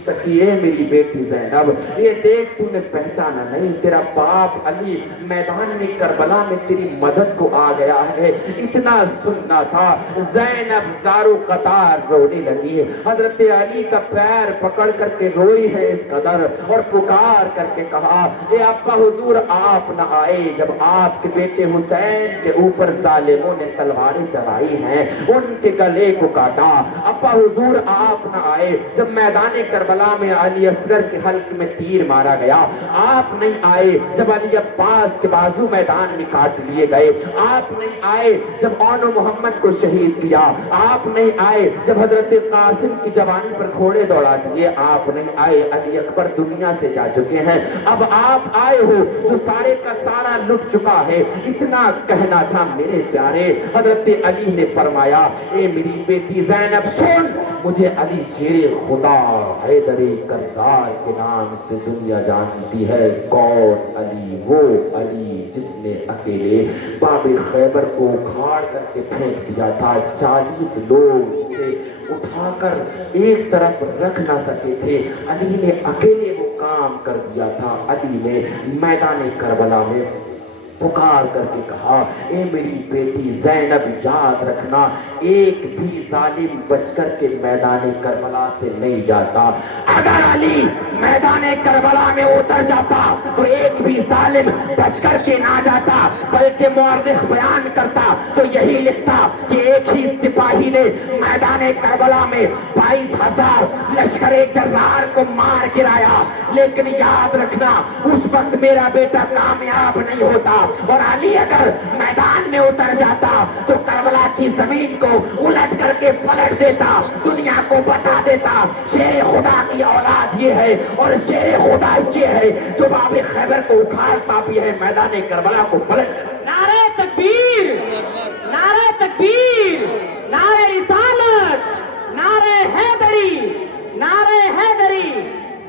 सकिए मेरी बेटी ज़ैनब ये देख तूने पहचाना नहीं, तेरा बाप अली मैदान में करबला में तेरी मदद को आ गया है। इतना सुनना था। ज़ैनब ज़ारो कतार रोने लगी। हजरत अली का पैर पकड़ करके रोई है इस कदर और पुकार करके कहा ए अब्बा हुजूर आप न आए जब आपके बेटे हुसैन के ऊपर ज़ालिमों ने तलवारें चलाई हैं, उनके गले को काटा। अब्बा हुजूर आप न आए जब मैदान करबला में अली असगर के हल्क में तीर मारा गया, आप नहीं आए जब अली अब्बास के बाजू मैदान में काट लिए गए, आप नहीं आए जब औनो मोहम्मद को शहीद किया, आप नहीं आए जब हजरत कासिम की जवानी पर घोड़े दौड़ा दिए, आप नहीं आए, अली अकबर दुनिया से जा चुके हैं, अब आप आए हो जो सारे का सारा लुट चुका है। इतना कहना था मेरे प्यारे। हजरत अली ने फरमाया ए मेरी बेटी ज़ैनब सुन, मुझे अली शेरे खुदा हैदरे करदार के नाम से दुनिया जानती है। कौन अली? वो अली जिसने अकेले बाबे खैबर को उखाड़ करके फेंक दिया था। 40 लोग जिसे उठाकर एक तरफ रख ना सके थे, अली ने अकेले वो काम कर दिया था। अली ने मैदान करबला में पुकार करके कहा ए मेरी बेटी ज़ैनब याद रखना, एक भी जालिम बचकर के मैदान करबला से नहीं जाता। अगर अली मैदान करबला में उतर जाता तो एक भी जालिम बच कर के ना जाता, बल्कि मुअर्रिख बयान करता तो यही लिखता कि एक ही सिपाही ने मैदान करबला में 22,000 लश्करे जर्रार को मार गिराया। लेकिन याद रखना, उस वक्त मेरा बेटा कामयाब नहीं होता, और अली अगर मैदान में उतर जाता तो करबला की जमीन को उलट करके पलट देता, दुनिया को बता देता शेर खुदा की औलाद ये है और शेर खुदा ये है जो बाबे खैबर को उखाड़ता भी है, मैदान करबला को पलट कर। नारे तकबीर, नारे तकबीर, नारे रिसालत, नारे हैदरी, नारे हैदरी।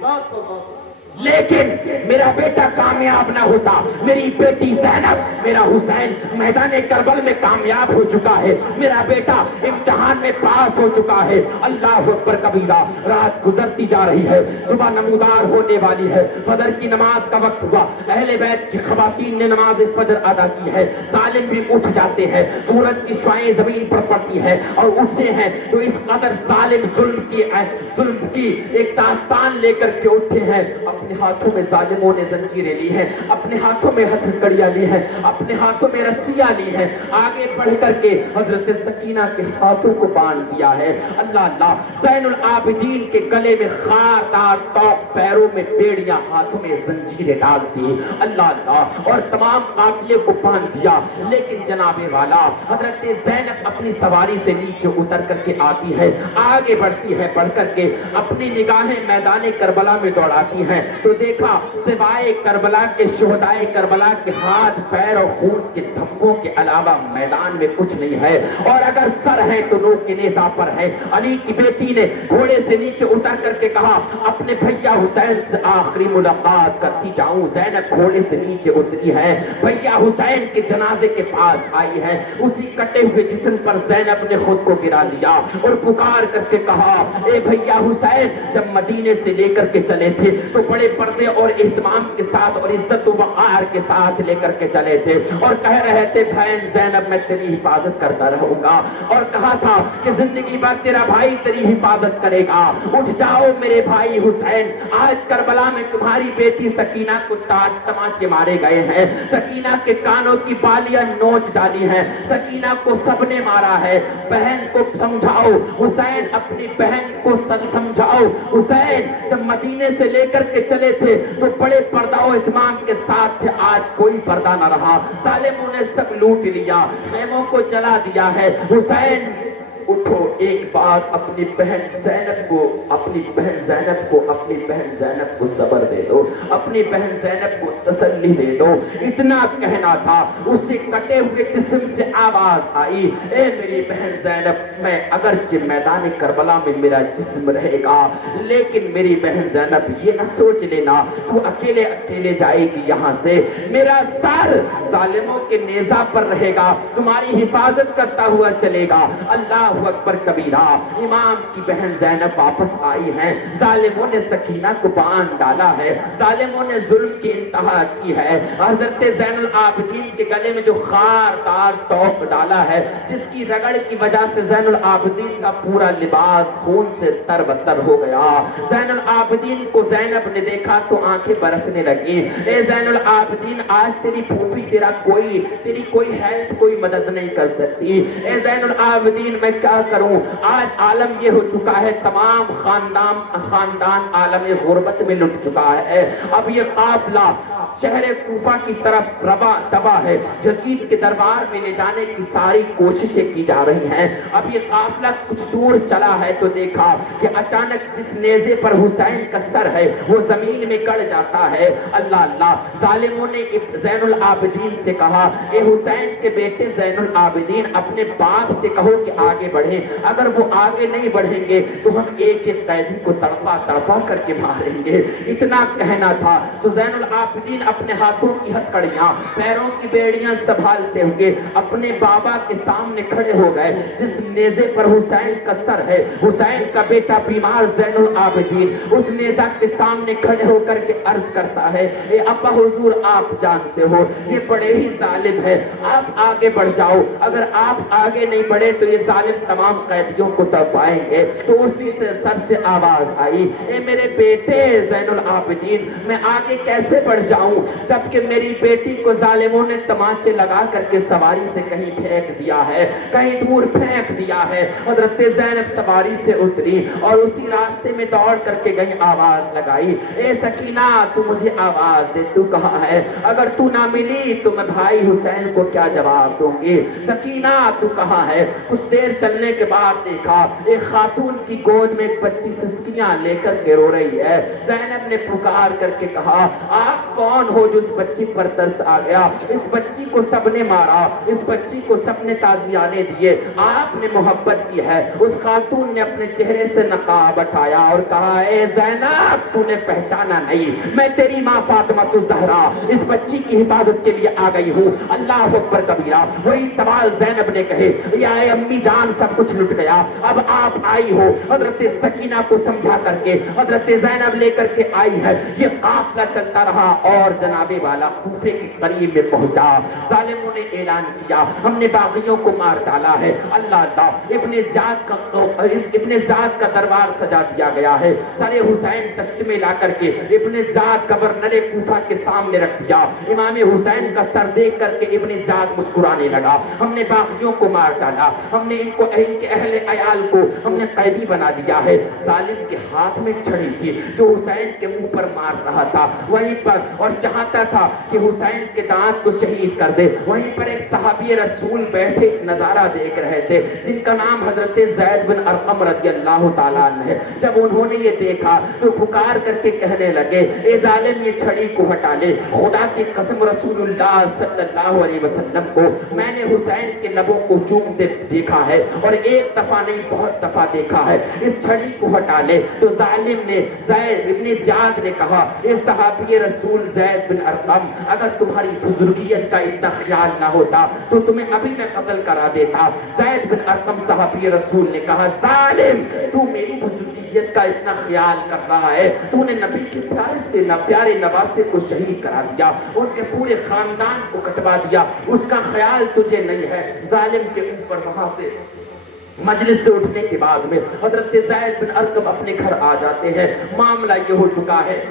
बहुत लेकिन मेरा बेटा कामयाब ना होता, मेरी बेटी ज़ैनब, मेरा हुसैन मैदान करबल में कामयाब हो चुका है, मेरा बेटा इम्तिहान में पास हो चुका है। अल्लाह अकबर कबीरा। रात गुजरती जा रही है, सुबह नमूदार होने वाली है, फजर की नमाज का वक्त हुआ, अहले बैत की खवातीन ने नमाज फजर अदा की है, जालिम भी उठ जाते हैं, सूरज की शुआएं जमीन पर पड़ती है और उठते हैं तो इस कदर जालिम जुल्म की एक दास्तान लेकर के उठते हैं। अपने हाथों में जालिमों ने जंजीरें ली हैं, अपने हाथों में हथकड़ियां ली हैं, अपने हाथों में रस्सियां ली हैं, आगे बढ़ करके हजरत सकीना के हाथों को बांध दिया है। अल्लाह अल्लाह, ज़ैनुल आबिदीन के गले में खारदार तोक, पैरों में बेड़ियां, हाथों में जंजीरें डाल दी। अल्लाह अल्लाह, और तमाम काफिले को बांध दिया। लेकिन जनाबे वाला हजरत ज़ैनब अपनी सवारी से नीचे उतर करके आती है, आगे बढ़ती है, बढ़ करके अपनी निगाहें मैदान करबला में दौड़ाती हैं तो देखा सिवाय करबला के शुहदाए करबला के हाथ पैर और खून के धब्बों के अलावा मैदान में कुछ नहीं है, और अगर सर है तो नोक के नेज़ा पर है। अली की बेटी ने घोड़े से नीचे उतर करके कहा अपने भैया हुसैन से आखिरी मुलाकात करती जाऊं। ज़ैनब घोड़े से नीचे उतरी है, भैया हुसैन के जनाजे के पास आई है, उसी कटे हुए जिस्म पर ज़ैनब ने खुद को गिरा लिया और पुकार करके कहा ए भैया हुसैन, जब मदीने से लेकर के चले थे तो बड़े पर्दे और इहतमाम के साथ और इज्जत व वक़ार के साथ लेकर के चले थे और कह रहे थे बहन ज़ैनब मैं तेरी हिफाजत करता रहूंगा, और कहा था कि जिंदगी भर तेरा भाई तेरी हिफाजत करेगा। उठ जाओ मेरे भाई हुसैन, आज करबला में तुम्हारी बेटी सकीना को तमाचे मारे गए हैं, सकीना के कानों की बालियां नोच डाली हैं, सकीना को सबने मारा है। बहन को समझाओ हुसैन, अपनी बहन को समझाओ हुसैन, जब मदीने से लेकर के चले थे तो बड़े पर्दा और इत्मीनान के साथ थे, आज कोई पर्दा न रहा, जालिमों ने सब लूट लिया, खेमों को जला दिया है। हुसैन उठो, एक बात अपनी बहन ज़ैनब को, अपनी बहन ज़ैनब को, अपनी बहन ज़ैनब को सब्र दे दो, अपनी बहन ज़ैनब को तसल्ली दे दो। इतना कहना था, उसे कटे हुए जिस्म से आवाज आई ए मेरी बहन ज़ैनब, मैं अगरचे मैदान करबला में मेरा जिस्म रहेगा, लेकिन मेरी बहन ज़ैनब ये न सोच लेना तू अकेले अकेले जाएगी यहाँ से, मेरा सर जालिमों के नेज़ा पर रहेगा, तुम्हारी हिफाजत करता हुआ चलेगा। अल्लाह अकबर कबीरा। इमाम की बहन ज़ैनब वापस आई है, जालिमों ने सकीना को बांध डाला है, जालिमों ने जुल्म की इंतहा की है। हज़रत ज़ैनुल आबिदीन के गले में जो खारदार तोप डाला है, जिसकी रगड़ की वजह से ज़ैनुल आबिदीन का पूरा लिबास खून से तरबतर हो गया। ज़ैनुल आबिदीन को ज़ैनब ने देखा तो आंखें बरसने लगी। ए ज़ैनुल आबिदीन, आज तेरी फूफी तेरी कोई हेल्प, कोई मदद नहीं कर सकती। ए ज़ैनुल आबिदीन, मैं क्या करूं? आज आलम ये हो चुका है, तमाम खानदान आलम गुर्बत में लुट चुका है। अब ये काफिला शहर कूफा की तरफ दबा है, यजीद के दरबार में ले जाने की सारी कोशिशें की जा रही हैं। अब ये काफिला कुछ दूर चला है तो देखा कि अचानक जिस नेज़े पर हुसैन का सर है वो जमीन में गड़ जाता है। अल्लाह अल्लाह, जालिमों ने ज़ैनुल आबिदीन से कहा ए हुसैन के बेटे ज़ैनुल आबिदीन, अपने बाप से कहो कि आगे बढ़े, अगर वो आगे नहीं बढ़ेंगे तो हम एक एक कैदी को तड़पा तड़पा करके मारेंगे। इतना कहना था तो ज़ैनुल आबिदीन आबिदीन अपने हाथों की हथकड़ियां, पैरों की बेड़ियां संभालते हुए अपने बाबा के सामने खड़े हो गए। जिस नेज़े पर हुसैन का सर है, हुसैन का बेटा बीमार ज़ैनुल आबिदीन उस नेज़ा के सामने खड़े होकर के अर्ज करता है, ए अब्बा हुजूर, आप जानते हो ये बड़े ही जालिम है, आप आगे बढ़ जाओ। अगर आप आगे नहीं बढ़े तो ये जालिम तमाम कैदियों को दबाएंगे। तो उसी से सर से आवाज आई, ए मेरे बेटे ज़ैनुल आबिदीन, मैं आगे कैसे बढ़ जाऊं जबकि मेरी बेटी को जालिमों ने तमाचे लगा करके सवारी से कहीं फेंक दिया है, कहीं दूर फेंक दिया है। हज़रत ज़ैनब सवारी से उतरी और उसी रास्ते में दौड़ करके गई, आवाज लगाई, ए सकीना, तू मुझे आवाज दे, तू कहाँ है? अगर तू ना मिली तो मैं भाई हुसैन को क्या जवाब दूंगी? सकीना, तू कहाँ है? कुछ देर चलने के बाद देखा एक खातून की गोद में एक बच्ची सिसकियां लेकर के रो रही है। ज़ैनब ने पुकार करके कहा, आप कौन हो जो इस बच्ची पर तरस आ गया? इस बच्ची को सबने मारा, इस बच्ची को सबने ताज़ियाने दिए, आपने मोहब्बत की है। उस खातून ने अपने चेहरे से नकाब हटाया और कहा, ए ज़ैनब, तूने पहचाना नहीं, मैं तेरी माँ फातिमा तो ज़हरा इस बच्ची की हिफाजत के लिए आ गई हूँ। अल्लाह अकबर कबीरा। वही सवाल ज़ैनब ने कहे, या अम्मी जान, सब कुछ लुट गया, अब आप आई हो। हज़रत सकीना को समझा करके हज़रत ज़ैनब लेकर के आई है। ये काफिला चलता रहा और जनाबे वाला कूफे के करीब में पहुंचा। जालिमों ने ऐलान किया, हमने बागियों को मार डाला है। अल्लाह अल्लाह, इब्ने ज़ाद का दरबार सजा दिया गया है। सारे हुसैन दश्त में ला करके इब्ने ज़ाद गवर्नर कूफा के सामने रख दिया। इमाम हुसैन का सर देख करके इब्ने ज़ाद मुस्कुराने लगा, हमने बागियों को मार डाला, हमने इनके अहले अयाल को हमने कैदी बना दिया है। जालिम के हाथ में छड़ी थी जो हुसैन के मुंह पर मार रहा था वहीं पर, और चाहता था कि हुसैन के दांत को शहीद कर दे। वहीं पर एक सहाबी रसूल बैठे नजारा देख रहे थे जिनका नाम हजरत ज़ैद बिन अरक़म रज़ियल्लाहु ताला अन्हु है। जब उन्होंने ये देखा तो पुकार करके कहने लगे, ए जालिम, ये छड़ी को हटा ले, खुदा की कसम रसूलुल्लाह सल्लल्लाहु अलैहि वसल्लम को मैंने हुसैन के लबों को चूमते देखा है और एक दफा नहीं बहुत दफा देखा है, इस छड़ी को हटा ले। तो जालिम ने ज़ैद इब्ने ज़ियाद ने कहा, ए सहाबी रसूल ज़ैद बिन अरक़म, अगर तुम्हारी बुजुर्गियत का इतना ख्याल ना होता तो तुम्हें अभी मैं कत्ल करा देता। ज़ैद बिन अरक़म सहाबी रसूल ने कहा, जालिम, तू मेरी बुजुर्गियत का इतना ख्याल कर रहा है, तूने नबी के प्यारे नवासे को शहीद करा दिया, उनके पूरे खानदान को कटवा दिया, उसका ख्याल तुझे नहीं है। जालिम के ऊपर वहां से मजलिस से उठने के बाद में हज़रत ज़ैद बिन अरक़म अपने घर आ जाते हैं। मामला ये हो चुका है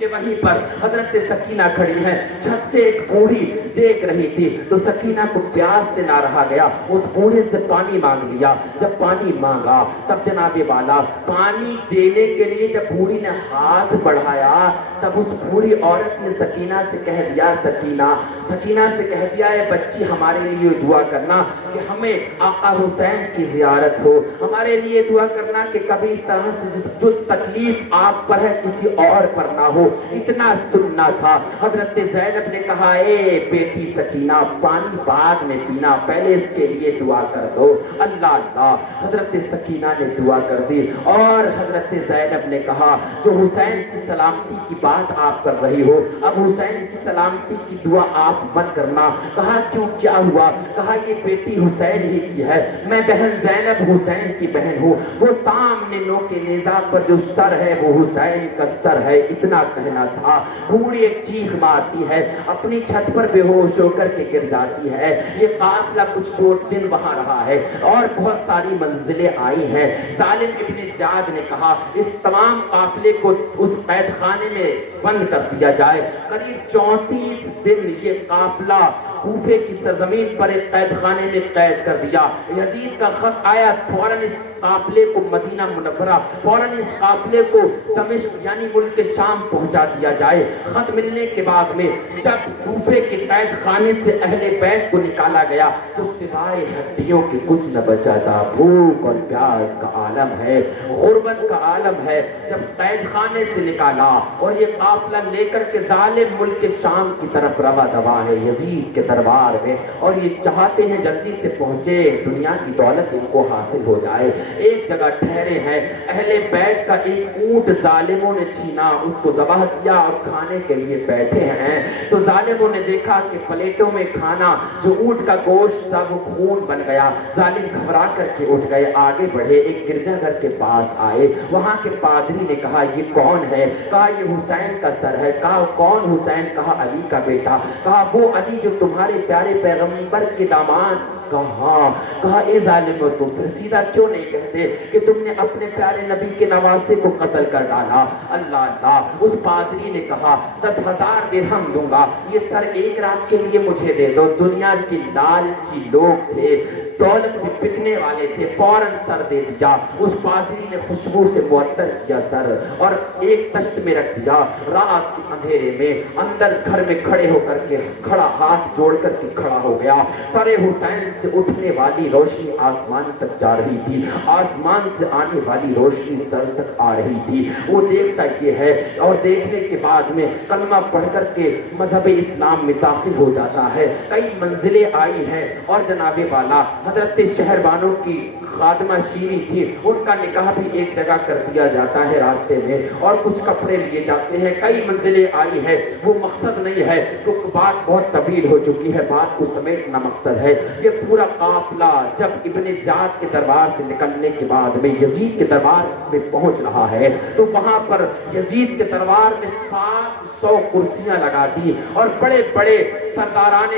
कि वहीं पर हज़रत सकीना खड़ी है। छत से एक बूढ़ी देख रही थी तो सकीना को प्यास से ना रहा गया, उस बूढ़े से पानी मांग लिया। जब पानी मांगा तब जनाबे वाला पानी देने के लिए जब बूढ़ी ने हाथ बढ़ाया तब उस बूढ़ी औरत ने सकीना से कह दिया, सकीना से कह दिया, है बच्ची, हमारे लिए दुआ करना कि हमें आका हुसैन की ज़ियारत हो, हमारे लिए दुआ करना कि कभी इस तरह से जो तकलीफ आप पर है किसी और पर ना हो। इतना सुनना था। हज़रत ज़ैनब ने कहा, ए बेटी सकीना, पानी बाद में पीना, पहले इसके लिए दुआ कर दो। अल्लाह अल्लाह, हज़रत सकीना ने दुआ कर दी और हज़रत ज़ैनब ने कहा, जो हुसैन की सलामती की बात आप कर रही हो, अब हुसैन की सलामती की दुआ आप मत करना। कहा, क्यों, क्या हुआ? कहा, ये बेटी हुसैन ही की है, मैं बहन ज़ैनब हुसैन की बहन हूँ। वो सामने नो के नेज़ा पर जो सर है वो हुसैन का सर है, इतना कहना था। बूढ़ी एक चीख मारती है, अपनी छत पर बेहोश होकर के गिर जाती है। ये काफिला कुछ 2 दिन वहां रहा है और बहुत सारी मंजिलें आई हैं। जालिम इब्ने ज़ियाद ने कहा, इस तमाम काफिले को उस कैद खाने में बंद कर दिया जाए। करीब 34 दिन ये काफिला कूफे की सरजमीन पर एक कैद खाने में कैद कर दिया। यजीद का खत आया, फौरन इस काफिले को मदीना मुनव्वरा, फौरन इस काफिले को दमिश्क यानी मुल्क के शाम पहुंचा दिया जाए। खत मिलने के बाद में जब कूफे के कैद खाने से अहले बैत को निकाला गया तो सिवाय हड्डियों के कुछ न बचा था। भूख और प्यास का आलम है, गुर्बत का आलम है। जब कैद खाने से निकाला और ये काफिला लेकर के जालिम मुल्क के शाम की तरफ रवा दवा है, यजीद के دربار میں اور یہ چاہتے ہیں جلدی سے پہنچے، دنیا کی دولت ان کو حاصل ہو جائے۔ ایک جگہ ٹھہرے ہیں، اہل بیت کا ایک اونٹ ظالموں نے چھینا، اس کو ذبح کیا اور کھانے کے لیے بیٹھے ہیں تو ظالموں نے دیکھا کہ پلیٹوں میں کھانا، جو اونٹ کا گوشت تھا وہ خون بن گیا۔ ظالم گھبرا کر کے اٹھ گئے، آگے بڑھے، ایک گرجا گھر کے پاس آئے، وہاں کے پادری نے کہا یہ کون ہے؟ کہا یہ حسین کا سر ہے۔ کہا کون حسین؟ کہا علی کا بیٹا۔ کہا وہ علی جو تمہارے پیارے پیغمبر کے داماد؟ کہا اے ظالمو، تم پھر سیدھا کیوں نہیں کہتے کہ تم نے اپنے پیارے نبی کے نواسے کو قتل کر ڈالا؟ اللہ اللہ۔ اس پادری نے کہا 10,000 درہم دوں گا، یہ سر ایک رات کے لیے مجھے دے دو۔ دنیا کے لالچی لوگ تھے، دولت میں بکنے والے تھے، فوراً سر دے دیا۔ اس پادری نے خوشبو سے معطر کیا سر اور ایک تشت میں رکھ دیا۔ رات کے اندھیرے میں اندر گھر میں کھڑے ہو کر کے کھڑا ہاتھ جوڑ کر کے کھڑا ہو گیا۔ سر حسین سے اٹھنے والی روشنی آسمان تک جا رہی تھی، آسمان سے آنے والی روشنی سر تک آ رہی تھی۔ وہ دیکھتا یہ ہے اور دیکھنے کے بعد میں کلمہ پڑھ کر کے مذہب اسلام میں داخل ہو جاتا ہے۔ کئی منزلیں آئی ہیں اور جناب والا حضرت شہربانوں کی خادمہ شیریں تھی، ان کا نکاح بھی ایک جگہ کر دیا جاتا ہے راستے میں، اور کچھ کپڑے لیے جاتے ہیں۔ کئی منزلیں آئی ہیں، وہ مقصد نہیں ہے کیونکہ بات بہت طویل ہو چکی ہے، بات کو سمیٹنا مقصد ہے۔ یہ پورا قافلہ جب ابن زیاد کے دربار سے نکلنے کے بعد میں یزید کے دربار میں پہنچ رہا ہے تو وہاں پر یزید کے دربار میں 700 کرسیاں لگا دی اور بڑے بڑے سرداران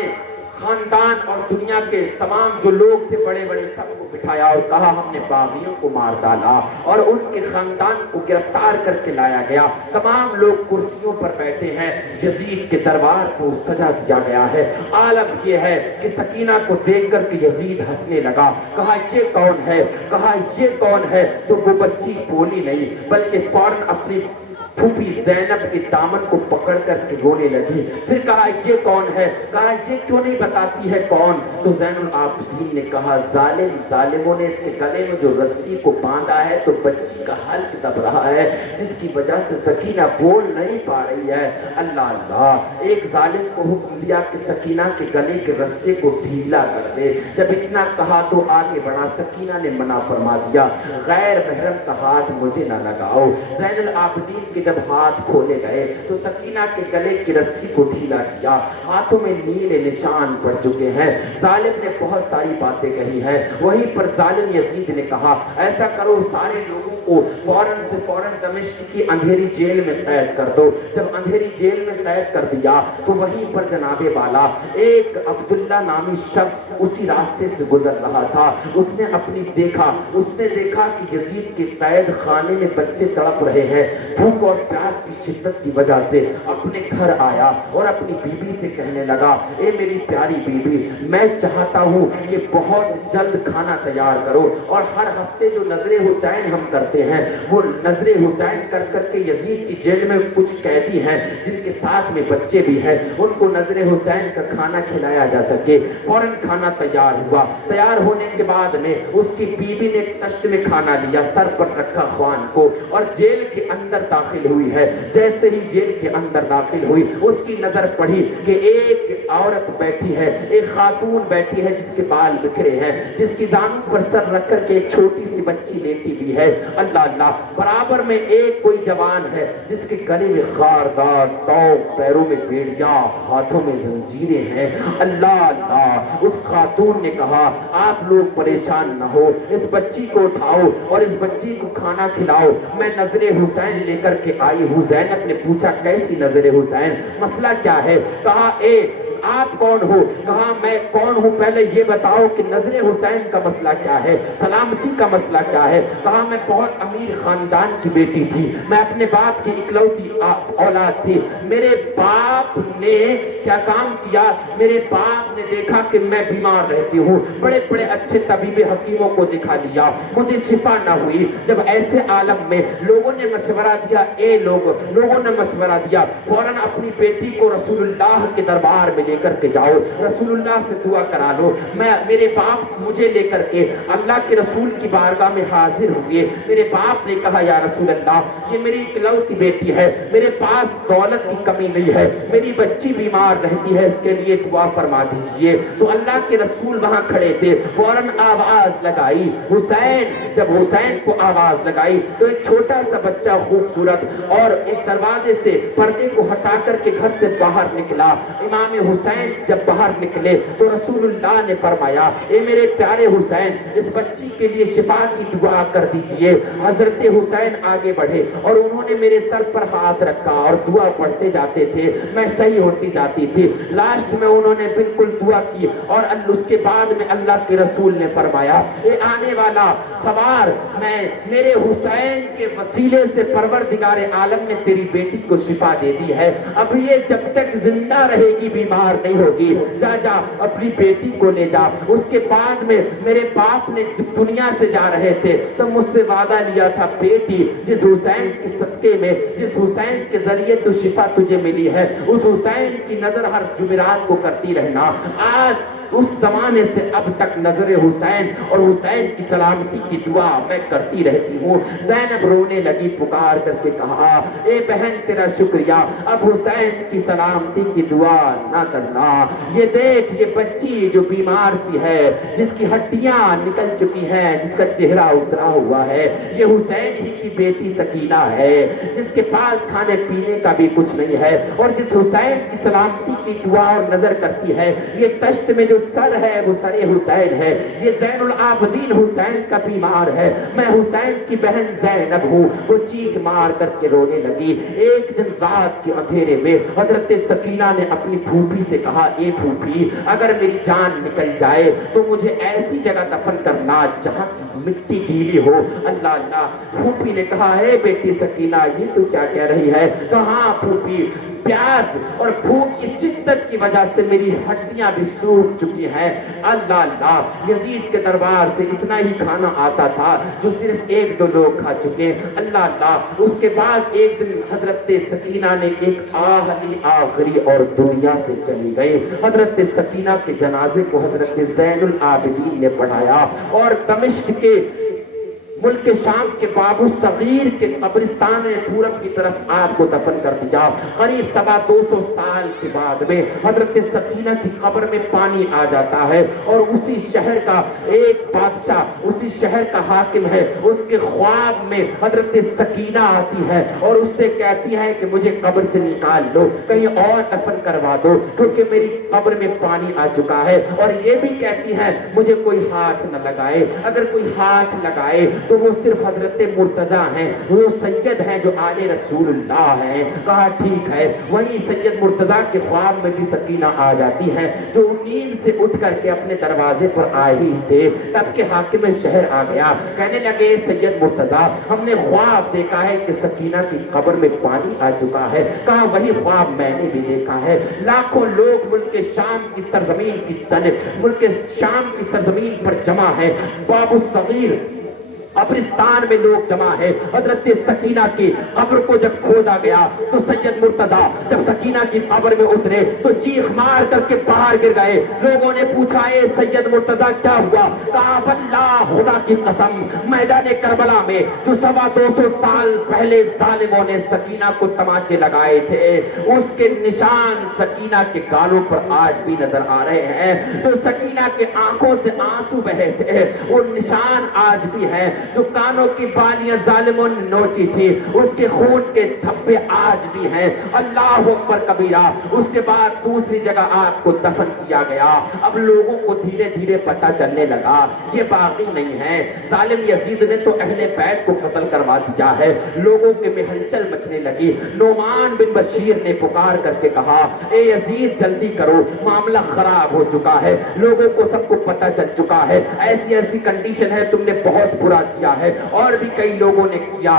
خاندان اور دنیا کے تمام جو لوگ تھے بڑے بڑے سب کو بٹھایا اور کہا ہم نے باغیوں کو مار ڈالا اور ان کے خاندان کو گرفتار کر کے لایا گیا۔ تمام لوگ کرسیوں پر بیٹھے ہیں، یزید کے دربار کو سجا دیا گیا ہے۔ عالم یہ ہے کہ سکینہ کو دیکھ کر کے یزید ہنسنے لگا، کہا یہ کون ہے؟ کہا یہ کون ہے؟ تو وہ بچی بولی نہیں بلکہ فوراً اپنی پھوپھی زینب کے دامن کو پکڑ کر کے رونے لگی۔ پھر کہا یہ کون ہے؟ کہا یہ کیوں نہیں بتاتی ہے کون؟ تو زین العابدین نے کہا ظالموں نے اس کے گلے میں جو رسی کو باندھا ہے تو بچی کا حلق دب رہا ہے، جس کی وجہ سے سکینہ بول نہیں پا رہی ہے۔ اللہ اللہ، ایک ظالم کو حکم دیا کہ سکینہ کے گلے کے رسے کو ڈھیلا کر دے۔ جب اتنا کہا تو آگے بڑھا، سکینہ نے منع فرما دیا، غیر محرم کا ہاتھ مجھے نہ لگاؤ۔ زین العابدین کے جب ہاتھ کھولے گئے تو سکینہ کے گلے کی رسی کو ڈھیلا کیا، ہاتھوں میں نیلے نشان پڑ چکے ہیں۔ ظالم نے بہت ساری باتیں کہی ہیں، وہیں پر ظالم یزید نے کہا ایسا کرو سارے لوگوں کو فوراً سے فوراً دمشق کی اندھیری جیل میں قید کر دو۔ جب اندھیری جیل میں قید کر دیا تو وہیں پر جناب والا ایک عبداللہ نامی شخص اسی راستے سے گزر رہا تھا۔ اس نے دیکھا کہ یزید کے قید خانے میں بچے تڑپ رہے ہیں، بھوک اور پیاس کی شدت کی وجہ سے اپنے گھر آیا اور اپنی بیوی سے کہنے لگا اے میری پیاری بیوی، میں چاہتا ہوں کہ بہت جلد کھانا تیار کرو، اور ہر ہفتے جو نظر حسین ہم کرتے ہیں وہ نظر حسین کر کر کے یزید کی جیل میں کچھ قیدی ہیں جن کے ساتھ میں بچے بھی ہیں، ان کو نظر حسین کا کھانا کھلایا جا سکے۔ فوراً کھانا تیار ہوا۔ تیار ہونے کے بعد میں اس کی بیوی نے تشت میں کھانا لیا، سر پر رکھا خوان کو، اور جیل کے اندر داخل ہوئی ہے۔ جیسے ہی جیل کے اندر داخل ہوئی اس کی نظر پڑی کہ ایک عورت بیٹھی ہے، ایک خاتون بیٹھی ہے جس کے بال بکھرے ہیں، جس کی زانوں پر سر رکھ کر کے ایک چھوٹی سی بچی لیٹی بھی ہے۔ اللہ اللہ، برابر میں ایک کوئی جوان ہے جس کے گلے میں خاردار توق، پیروں میں بیڑیاں، ہاتھوں میں زنجیریں ہیں۔ اللہ اللہ، اس خاتون نے کہا آپ لوگ پریشان نہ ہو، اس بچی کو اٹھاؤ اور اس بچی کو کھانا کھلاؤ، میں نظر حسین لے کر کے آئی ہوں۔ زینب نے پوچھا کیسی نظر حسین، مسئلہ کیا ہے؟ کہا اے آپ کون ہو؟ کہا میں کون ہوں، پہلے یہ بتاؤ کہ نظر حسین کا مسئلہ کیا ہے، سلامتی کا مسئلہ کیا ہے؟ کہا میں بہت امیر خاندان کی بیٹی تھی، میں اپنے باپ کی اکلوتی اولاد تھی، میرے باپ نے کیا کام کیا، میرے باپ نے دیکھا کہ میں بیمار رہتی ہوں، بڑے بڑے اچھے طبیب حکیموں کو دکھا لیا، مجھے شفا نہ ہوئی۔ جب ایسے عالم میں لوگوں نے مشورہ دیا، لوگوں نے مشورہ دیا، فوراً اپنی بیٹی کو رسول اللہ کے دربار میں لے کر کے جاؤ, رسول اللہ سے دعا کرا لو. میرے باپ مجھے لے کر کے اللہ کے رسول کی بارگاہ میں حاضر ہوئے. میرے باپ نے کہا یا رسول اللہ, یہ میری اکلوتی بیٹی ہے, میرے پاس دولت کی کمی نہیں ہے, میری بچی بیمار رہتی ہے, اس کے لیے دعا فرما دیجئے. تو اللہ کے رسول وہاں کھڑے تھے, فوراً آواز لگائی حسین. جب حسین کو آواز لگائی تو ایک چھوٹا سا بچہ خوبصورت اور ایک دروازے سے پردے کو ہٹا کر کے گھر سے باہر نکلا. امام حسین جب باہر نکلے تو رسول اللہ نے فرمایا, اے میرے پیارے حسین, اس بچی کے لیے شفا کی دعا کر دیجئے. حضرت حسین آگے بڑھے اور انہوں نے میرے سر پر ہاتھ رکھا اور دعا پڑھتے جاتے تھے, میں صحیح ہوتی جاتی تھی. لاسٹ میں انہوں نے بالکل دعا کی اور اس کے بعد میں اللہ کے رسول نے فرمایا, اے آنے والا سوار, میں میرے حسین کے وسیلے سے پروردگار عالم نے تیری بیٹی کو شفا دے دی ہے. اب یہ جب تک زندہ رہے گی بیمار نہیں ہوگی. جا جا اپنی بیٹی کو لے جا. اس کے بعد میں میرے باپ نے جب دنیا سے جا رہے تھے تو مجھ سے وعدہ لیا تھا, بیٹی جس حسین کے صدقے میں, جس حسین کے ذریعے تو شفا تجھے ملی ہے, اس حسین کی نظر ہر جمعرات کو کرتی رہنا. آج اس زمانے سے اب تک نظر حسین اور حسین کی سلامتی کی دعا میں کرتی رہتی ہوں. زینب رونے لگی, پکار کر کے کہا, اے بہن تیرا شکریہ, اب حسین کی سلامتی کی دعا نہ کرنا. یہ دیکھ یہ بچی جو بیمار سی ہے, جس کی ہڈیاں نکل چکی ہیں, جس کا چہرہ اترا ہوا ہے, یہ حسین ہی کی بیٹی سکینہ ہے, جس کے پاس کھانے پینے کا بھی کچھ نہیں ہے, اور جس حسین کی سلامتی کی دعا اور نظر کرتی ہے. یہ تشت میں جو سر ہے وہ سر حسین ہے. یہ زین العابدین حسین کا بیمار ہے. میں حسین کی بہن زینب ہوں. وہ چیخ مار کر کے رونے لگی. ایک دن رات کے اندھیرے میں حضرت سکینہ نے اپنی پھوپھی سے کہا, اے پھوپھی, اگر میری جان نکل جائے تو مجھے ایسی جگہ دفن کرنا جہاں مٹی گیلی ہو. اللہ اللہ. پھوپھی نے کہا, اے بیٹی سکینہ, یہ تو کیا کہہ رہی ہے؟ کہاں پھوپھی, پیاس اور بھوک کی شدت کی وجہ سے میری ہڈیاں بھی سوکھ چکی ہیں. اللہ اللہ. یزید کے دربار سے اتنا ہی کھانا آتا تھا جو صرف 1-2 لوگ کھا چکے. اللہ اللہ. اس کے بعد ایک دن حضرت سکینہ نے ایک آہلی آخری اور دنیا سے چلی گئی. حضرت سکینہ کے جنازے کو حضرت زین العابدین نے پڑھایا اور دمشق کے ملک شام کے بابو صغیر کے قبرستان پورب کی طرف آپ کو دفن کر دیا. قریب 250 سال کے بعد میں حضرت سکینہ کی قبر میں پانی آ جاتا ہے اور اسی شہر کا ایک بادشاہ, اسی شہر کا حاکم ہے, اس کے خواب میں حضرت سکینہ آتی ہے اور اس سے کہتی ہے کہ مجھے قبر سے نکال لو, کہیں اور دفن کروا دو کیونکہ میری قبر میں پانی آ چکا ہے. اور یہ بھی کہتی ہے مجھے کوئی ہاتھ نہ لگائے, اگر کوئی ہاتھ لگائے تو وہ صرف حضرت مرتضیٰ ہیں, وہ سید ہیں جو آل رسول اللہ ہیں. کہا ٹھیک ہے. وہیں سید مرتضیٰ کے خواب میں بھی سکینہ آ جاتی ہے جو نیند سے اٹھ کر کے اپنے دروازے پر آئے ہی تھے. تب کہ حاکم شہر آ گیا, کہنے لگے سید مرتضیٰ, ہم نے خواب دیکھا ہے کہ سکینہ کی قبر میں پانی آ چکا ہے. کہا وہی خواب میں نے بھی دیکھا ہے. لاکھوں لوگ ملک شام کی سرزمین کی ملک شام کی سرزمین پر جمع ہے. بابو صغیر قبرستان میں لوگ جمع ہے. حضرت سکینہ کی قبر کو جب کھودا گیا تو سید مرتضیٰ جب سکینہ کی قبر میں اترے تو چیخ مار کر کے باہر گر گئے. لوگوں نے پوچھا, اے سید مرتضیٰ کیا ہوا؟ کہا واللہ خدا کی قسم, میدان کربلا میں جو 250 سال پہلے ظالموں نے سکینہ کو تماچے لگائے تھے, اس کے نشان سکینہ کے گالوں پر آج بھی نظر آ رہے ہیں. تو سکینہ کے آنکھوں سے آنسو بہے تھے, وہ نشان آج بھی ہیں. جو کانوں کی بالیاں ظالموں نے نوچی تھی, اس کے خون کے دھبے آج بھی ہیں. اللہ اکبر کبیرہ. اس کے بعد دوسری جگہ آپ کو دفن کیا گیا. اب لوگوں کو دھیرے دھیرے پتہ چلنے لگا یہ باقی نہیں ہے. ظالم یزید نے تو اہل بیت کو قتل کروا دیا ہے. لوگوں کے میں ہلچل مچنے لگی. نعمان بن بشیر نے پکار کر کے کہا, اے یزید جلدی کرو, معاملہ خراب ہو چکا ہے, لوگوں کو سب کو پتہ چل چکا ہے, ایسی ایسی کنڈیشن ہے, تم نے بہت برا کیا ہے. اور بھی کئی لوگوں نے کیا,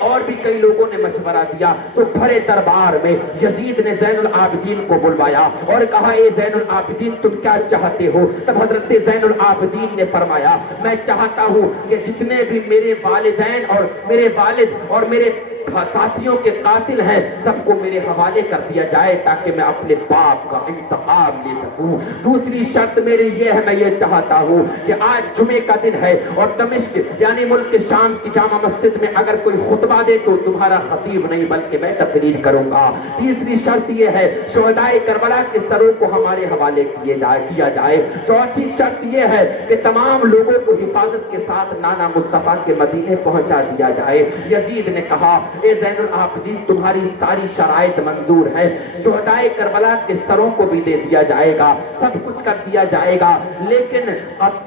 اور بھی کئی لوگوں نے مشورہ دیا. تو بڑے دربار میں یزید نے زین العابدین کو بلوایا اور کہا, اے زین العابدین تم کیا چاہتے ہو؟ تب حضرت زین العابدین نے فرمایا, میں چاہتا ہوں کہ جتنے بھی میرے والدین اور میرے والد اور میرے साथियों के कातिल हैं सबको मेरे हवाले कर दिया जाए ताकि मैं अपने बाप का इंतकाम ले सकूं। दूसरी शर्त मेरी ये है, मैं ये चाहता हूँ कि आज जुमे का दिन है और दमिश्क यानी मुल्क शाम की जामा मस्जिद में अगर कोई खुतबा दे तो तुम्हारा खतीब नहीं बल्कि मैं तकरीर करूंगा। तीसरी शर्त ये है शुहदाए करबला के सरों को हमारे हवाले किया जाए। चौथी शर्त ये है कि तमाम लोगों को हिफाजत के साथ नाना मुस्तफा के मदीने पहुंचा दिया जाए। यजीद ने कहा, ए ज़ैनुल आबिदीन तुम्हारी सारी शराइत मंजूर है, शुहदाए करबला के सरों को भी दे दिया जाएगा, सब कुछ कर दिया जाएगा, लेकिन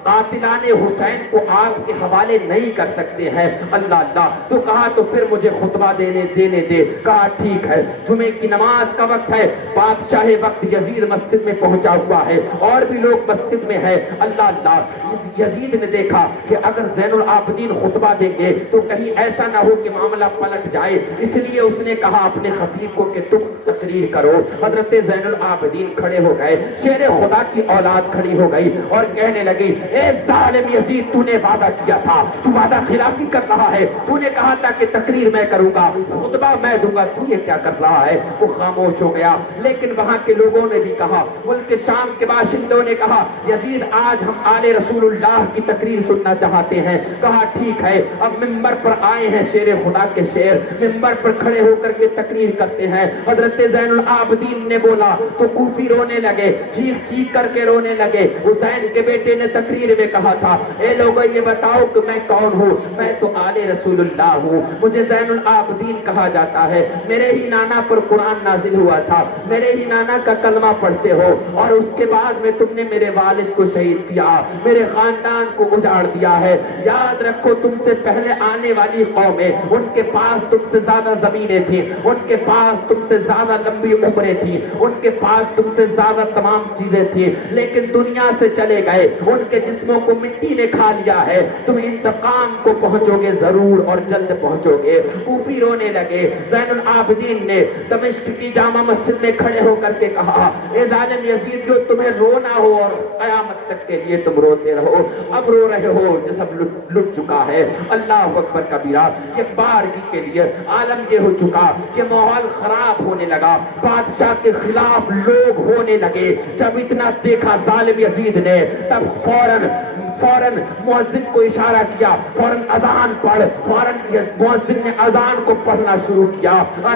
कातिलाने हुसैन को आपके हवाले नहीं कर सकते हैं। अल्लाह अल्लाह तो कहा तो फिर मुझे खुतबा देने दे। कहा ठीक है, जुमे की नमाज का वक्त है, बादशाह वक्त यजीद मस्जिद में पहुंचा हुआ है और भी लोग मस्जिद में है। अल्लाह अल्लाह यजीद ने देखा कि अगर ज़ैनुल आबिदीन खुतबा देंगे तो कहीं ऐसा ना हो कि मामला पलट जाए, इसलिए उसने कहा अपने खतीब को कि तुम तकरीर करो। हजरत ज़ैनुल आबिदीन खड़े हो गए, शेर खुदा की औलाद खड़ी हो गई और कहने लगी, ए जालिम यजीद तूने वादा किया था, तू वादा खिलाफी कर रहा है, तूने कहा था कि तकरीर मैं करूंगा, खुतबा मैं दूंगा, तू ये क्या कर रहा है। वो खामोश हो गया, लेकिन वहां के लोगों ने भी कहा, मुल्क शाम के बाशिंदों ने कहा, यजीद आज हम आले रसूलुल्लाह की तकरीर सुनना चाहते हैं। कहा ठीक है, अब मिंबर पर आए हैं शेर खुदा के शेर, मिंबर पर खड़े होकर के तकरीर करते हैं। हजरत ज़ैनुल आबिदीन ने बोला तो कूफी रोने लगे, चीख चीख करके रोने लगे। हुसैन के बेटे ने तकरीर में कहा था, ए लोगों ये बताओ कि मैं कौन हूँ, मैं तो आले रसूलुल्लाह हूँ, मुझे ज़ैनुल आबिदीन कहा जाता है, मेरे ही नाना पर कुरान नाजिल हुआ था, मेरे ही नाना का कलमा पढ़ते हो और उसके बाद में तुमने मेरे वालिद को शहीद किया, मेरे खानदान को उजाड़ दिया है। याद रखो तुमसे पहले आने वाली कौमें, उनके पास तुमसे ज्यादा जमीनें थी, उनके पास तुमसे ज्यादा लंबी उम्रें थी, उनके पास तुमसे ज्यादा तमाम चीजें थी, लेकिन दुनिया से चले गए, उनके जिस्मों को मिट्टी ने खा लिया है। तुम इंतकाम को पहुंचोगे जरूर और जल्द पहुंचोगे। कूफी रोने लगे। ज़ैनुल आबिदीन ने दमिश्क की जामा मस्जिद में खड़े होकर के कहा, ए जालिम यजीद जो तुम्हें रोना हो और कयामत तक के लिए तुम रोते रहो, अब रो रहे हो जो सब लुट चुका है। अल्लाह अकबर कबीरा। एक बारगी के लिए आलम ये हो चुका कि माहौल खराब होने लगा, बादशाह के खिलाफ लोग होने लगे। जब इतना देखा जालिम यजीद ने तब फौरन मुअज्जिन को इशारा किया, फौरन अजान पढ़। फौरन मुअज्जिन ने अजान को पढ़ना शुरू किया।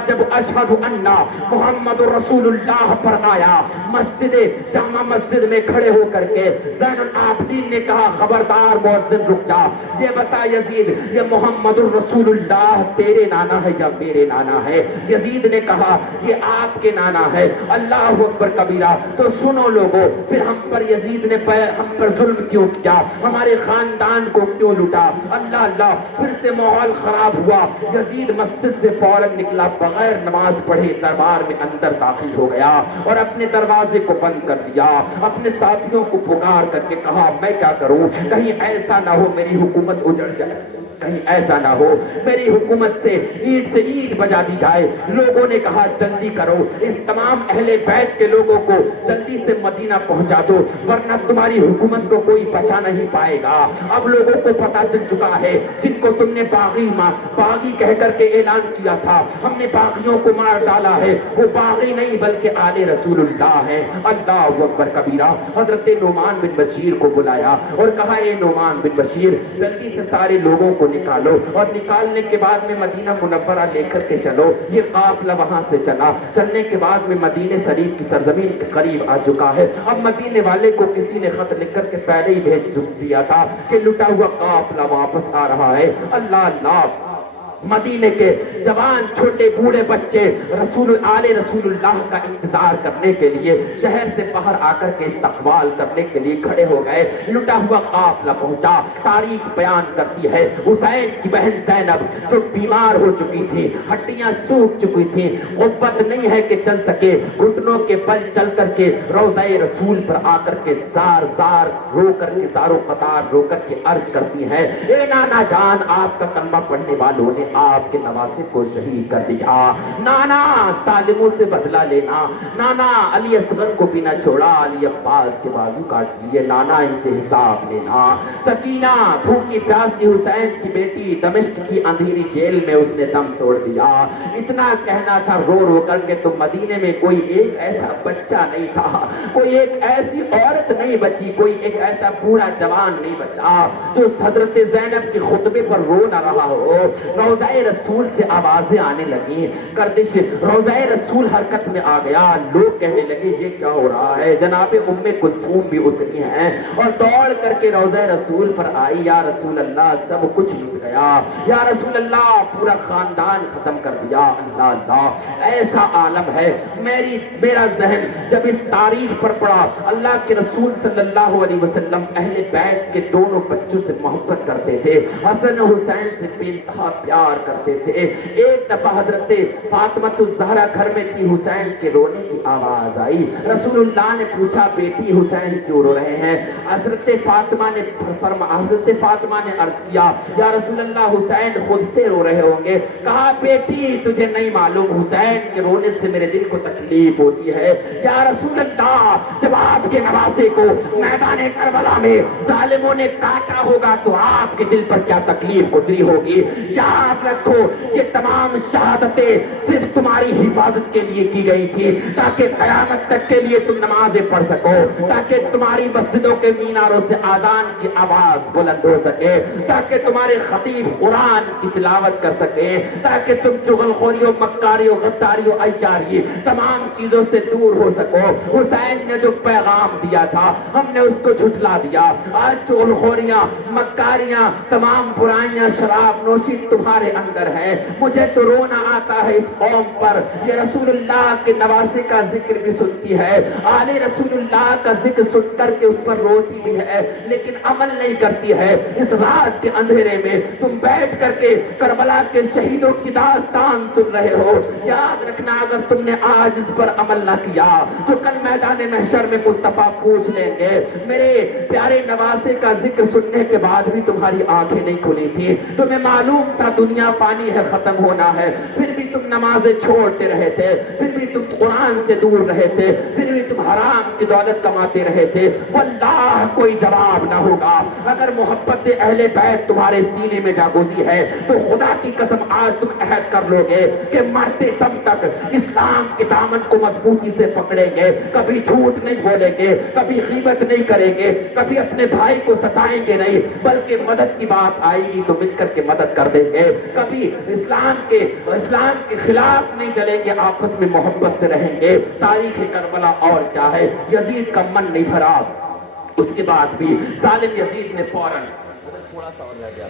जब अशहदु अन्ना मुहम्मदुर रसूलुल्लाह पर आया, जामा मस्जिद में खड़े होकर के ज़ैनुल आबिदीन ने कहा, खबरदार मुअज्जिन रुक जा, ये बता यजीद ये मुहम्मदुर रसूलुल्लाह तेरे नाना है या मेरे नाना है? यजीद ने कहा ये आपके नाना है। अल्लाह अकबर कबीरा। तो सुनो लोगों, फिर हम पर यजीद ने हम पर जुल्म क्यों किया, हमारे खानदान को क्यों लुटा? अल्लाह अल्लाह। फिर से माहौल खराब हुआ। यजीद मस्जिद से फौरन निकला, बगैर नमाज पढ़े दरबार में अंदर दाखिल हो गया और अपने दरवाजे को बंद कर दिया। अपने साथियों को पुकार करके कहा, मैं क्या करूं, कहीं ऐसा ना हो मेरी हुकूमत उजड़ जाए, कहीं ऐसा ना हो मेरी हुकूमत से ईंट बजा दी जाए। लोगों ने कहा जल्दी करो, इस तमाम अहले बैत के लोगों को जल्दी से मदीना पहुंचा दो, वरना तुम्हारी हुकूमत को कोई बचा नहीं पाएगा। अब लोगों को पता चल चुका है, जिनको तुमने बागी कह करके ऐलान किया था, हमने बागियों को मार डाला है, वो बागी नहीं बल्कि आले रसूलुल्लाह है। अल्लाह अकबर कबीरा। हजरत नोमान बिन बशीर को बुलाया और कहा, ए नोमान बिन बशीर जल्दी से सारे लोगों को निकालो और निकालने के बाद में मदीना मुनव्वरा लेकर के चलो। ये काफिला वहां से चला, चलने के बाद में मदीने शरीफ की सरजमीन के करीब आ चुका है। अब मदीने वाले को किसी ने खत लिख करके पहले ही भेज दिया था कि लुटा हुआ काफिला वापस आ रहा है। अल्लाह अल्लाह। मदीने के जवान छोटे बूढ़े बच्चे आले रसूलुल्लाह का इंतजार करने के लिए शहर से बाहर आकर के इस्तकबाल करने के लिए खड़े हो गए। लुटा हुआ काफिला पहुंचा। तारीख बयान करती है, हुसैन की बहन ज़ैनब जो बीमार हो चुकी थी, हड्डियां सूख चुकी थी, कुव्वत नहीं है कि चल सके, घुटनों के बल चल करके रोज़ाए रसूल पर आकर के जार जार रो करके जारो कतार रो करके अर्ज करती है, ए नाना जान आपका कलमा पढ़ने वालों ने آپ کے नवासे को शहीद कर दिया। नाना सालिमों से बदला लेना, नाना अली असगर को भी न छोड़ा, अली अब्बास के बाजू काट लिए, नाना इनसे हिसाब लेना। सकीना भूखी प्यासी हुसैन की बेटी दमिश्क की अंधेरी जेल में उसने दम तोड़ दिया। इतना कहना था रो रो करके तो मदीने में कोई एक ऐसा बच्चा नहीं था, कोई एक ऐसी औरत नहीं बची, कोई एक ऐसा बूढ़ा जवान नहीं बचा जो हजरत ज़ैनब के खुतबे पर रो न रहा हो। रोज़ाए रसूल से आवाजें आने लगी, गर्दिश रोज़ाए रसूल हरकत में आ गया। लोग कहने लगे ये क्या हो रहा है। जनाबे उम्मे कुलसूम भी उतरी हैं और दौड़ करके रोज़ाए रसूल पर आई। या रसूल अल्लाह सब कुछ लूट गया, या रसूल अल्लाह पूरा खानदान खत्म कर दिया। अल्लाह अल्लाह ऐसा आलम है। मेरा जहन जब इस तारीख पर पड़ा, अल्लाह के रसूल सल्लल्लाहु अलैहि वसल्लम अहले बैत के दोनों बच्चों से मोहब्बत करते थे, हसन हुसैन से बेइंतहा प्यार करते थे। एक दफा हजरत फातिमा ज़हरा घर में थी, हुसैन के रोने की आवाज आई। रसूलुल्लाह ने पूछा बेटी हुसैन क्यों रो रहे हैं। हजरत फातिमा ने अर्ज किया या रसूलल्लाह हुसैन खुद से रो रहे होंगे। कहा बेटी तुझे नहीं मालूम हुसैन के रोने से मेरे दिल को तकलीफ होती है। या रसूलल्लाह जब आपके नवासे को मैदान करबला में जालिमों ने काटा होगा तो आपके दिल पर क्या तकलीफ गुजरी होगी। याद रखो ये तमाम शहादतें सिर्फ तुम्हारी हिफाजत के लिए की गई थी, ताकि कयामत तक के लिए तुम नमाजें पढ़ सको, ताकि तुम्हारी मस्जिदों के मीनारों से आजान की आवाज बुलंद हो सके, ताकि तुम्हारे खतीब कुरान की तिलावत कर सके, ताकि तुम चुगलखोरियों, मक्कारियों, गद्दारियों, अय्यारी तमाम चीजों से दूर हो सको। हुसैन ने जो पैगाम दिया था हमने उसको झुठला दिया। आज चुगलखोरियां, मक्कारियां, तमाम बुराइयां, शराब नोशी तुम्हारे अंदर है। मुझे तो रोना आता है इस कौम पर। ये रसूलुल्लाह के नवासे का जिक्र भी सुनती है, आले रसूलुल्लाह का जिक्र सुनकर के उस पर रोती भी है, लेकिन अमल नहीं करती है। इस रात के अंधेरे में तुम बैठ करके करबला के शहीदों की दास्तान सुन रहे हो। याद रखना अगर तुमने आज इस पर अमल ना किया तो कल मैदान महशर में मुस्तफा पूछ लेंगे मेरे प्यारे नवासे का जिक्र सुनने के बाद भी तुम्हारी आंखें नहीं खुली थी, तुम्हें मालूम था दुनिया पानी है, खत्म होना है, फिर भी तुम नमाजें छोड़ते रहे थे, फिर भी तुम कुरान से दूर रहे थे, फिर भी तुम हराम की दौलत कमाते रहे थे। वल्लाह कोई जवाब ना होगा। अगर मोहब्बत अहले बैत तुम्हारे सीने में जागोजी है तो खुदा की कसम आज तुम अहद कर लोगे कि मरते दम तक इस्लाम के दामन को मजबूती से पकड़ेंगे, कभी झूठ नहीं बोलेंगे, कभी गीबत नहीं करेंगे, कभी अपने भाई को सताएंगे नहीं, बल्कि मदद की बात आएगी तो मिलकर के मदद कर देंगे, कभी इस्लाम के खिलाफ नहीं चलेंगे, आपस में मोहब्बत से रहेंगे। तारीख करबला और क्या है, यजीद का मन नहीं भरा। उसके बाद भी जालिम यजीद ने फौरन थोड़ा सा और रह गया,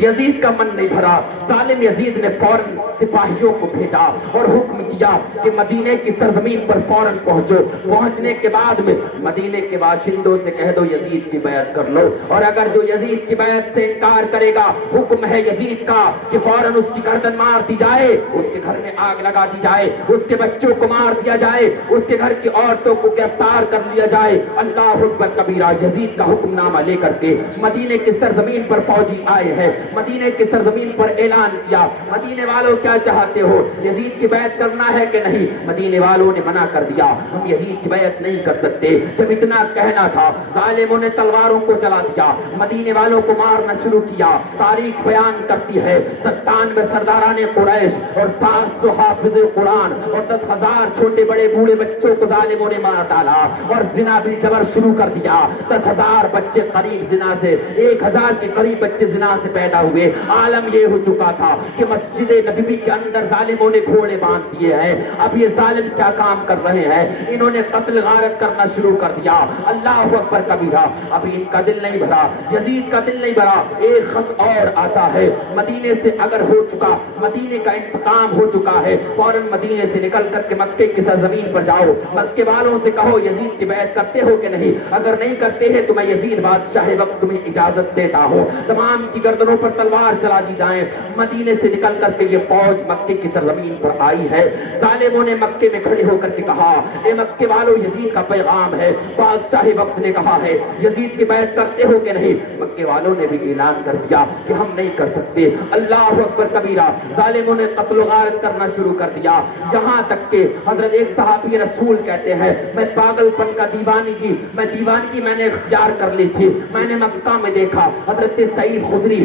यजीद का मन नहीं भरा। जालिम यजीद ने फौरन सिपाहियों को भेजा और हुक्म किया कि मदीने की सरजमीन पर फौरन पहुंचो। पहुंचने के बाद में मदीने के बाशिंदों से कह दो यजीद की बैत कर लो, और अगर जो यजीद की बैत से इनकार करेगा हुक्म है यजीद का कि फौरन उसकी गर्दन मार दी जाए, उसके घर में आग लगा दी जाए, उसके बच्चों को मार दिया जाए, उसके घर की औरतों को गिरफ्तार कर लिया जाए। अल्लाह अकबर कबीरा। यजीद का हुक्मनामा लेकर के मदीने की सरजमीन पर फौजी आए हैं। मदीने की सरजमीन पर ऐलान किया, मदीने वालों क्या चाहते हो, यजीद की बैत करना है कि नहीं। मदीने वालों ने मना कर दिया, हम यजीद की बैत नहीं कर सकते। जब इतना कहना था जालिमों ने तलवारों को चला दिया, मदीने वालों को मारना शुरू किया। तारीख बयान करती है 97 सरदाराने कुरैश और 700 हाफिज़े कुरान और 10,000 छोटे बड़े बूढ़े बच्चों को जालिमों ने मार डाला और जिना बिल जबर शुरू कर दिया। 10,000 बच्चे करीब जिना से, 1,000 के करीब बच्चे जिना से पैदा हुए। आलम ये हो चुका था कि मस्जिद नबवी के अंदर जालिमों ने घोड़े बांध दिए हैं। अब ये जालिम क्या काम कर रहे हैं, इन्होंने कत्ल गारत करना शुरू कर दिया। अल्लाह अकबर कबीरा। अभी इनका दिल नहीं भरा, यजीद का दिल नहीं भरा। एक खत और आता है, मदीने से अगर हो चुका, मदीने का इंतकाम हो चुका है, फौरन मदीने से निकल करके मक्के की सरजमीन पर जाओ, मक्के वालों से कहो यजीद की बैत करते हो कि नहीं। अगर नहीं करते हैं तो मैं यजीद बादशाह वक्त तुम्हें इजाजत देता हूँ, तमाम की गर्दनों اوپر تلوار چلا دی جائیں۔ مدینے سے نکل کر کے یہ فوج مکے کی سرزمین پر آئی ہے۔ ظالموں نے مکے میں کھڑے ہو کر کے کہا اے مکے والوں یزید کا پیغام ہے۔ بادشاہ وقت نے کہا ہے یزید کی بیعت کرتے ہو کہ نہیں؟ مکے والوں نے بھی اعلان کر دیا کہ ہم نہیں کر سکتے۔ اللہ اکبر کبیرہ، ظالموں نے قتل و غارت کرنا شروع کر دیا، یہاں تک کہ حضرت ایک صحابی رسول کہتے ہیں میں پاگل پن کا دیوانگی میں نے اختیار کر لی تھی۔ میں نے مکہ میں دیکھا حضرت سعید خدری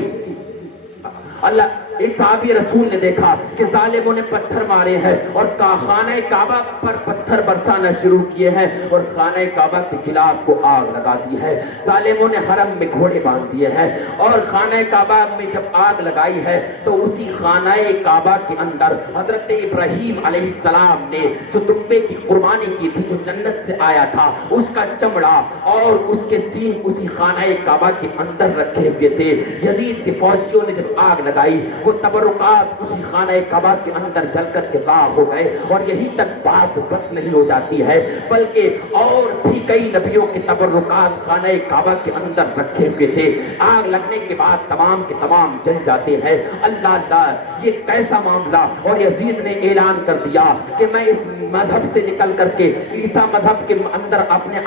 ایک صحابی رسول نے دیکھا کہ ظالموں نے پتھر مارے ہیں اور خانہ کعبہ پر پتھر برسانا شروع کیے ہیں اور خانہ کعبہ کے خلاف کو آگ لگا دی ہے۔ ظالموں نے حرم میں گھوڑے باندھ دیے ہیں اور خانہ کعبہ میں جب آگ لگائی ہے تو اسی خانہ کعبہ کے اندر حضرت ابراہیم علیہ السلام نے جو دمبے کی قربانی کی تھی، جو جنت سے آیا تھا، اس کا چمڑا اور اس کے سینگ اسی خانہ کعبہ کے اندر رکھے ہوئے تھے۔ یزید کے فوجیوں نے جب آگ لگائی وہ تبرکات اسی خانہ کعبہ کے اندر جل کر کے راہ ہو گئے۔ اور یہی تک بات بس نہیں ہو جاتی ہے بلکہ اور بھی کئی نبیوں کے تبرکات خانہ کعبہ کے اندر رکھے ہوئے تھے۔ آگ لگنے کے بعد تمام کے تمام جل جاتے ہیں۔ اللہ اللہ، یہ کیسا معاملہ! اور یزید نے اعلان کر دیا کہ میں اس مذہب سے نکل کر کے عیسیٰ مذہب کے اندر اپنے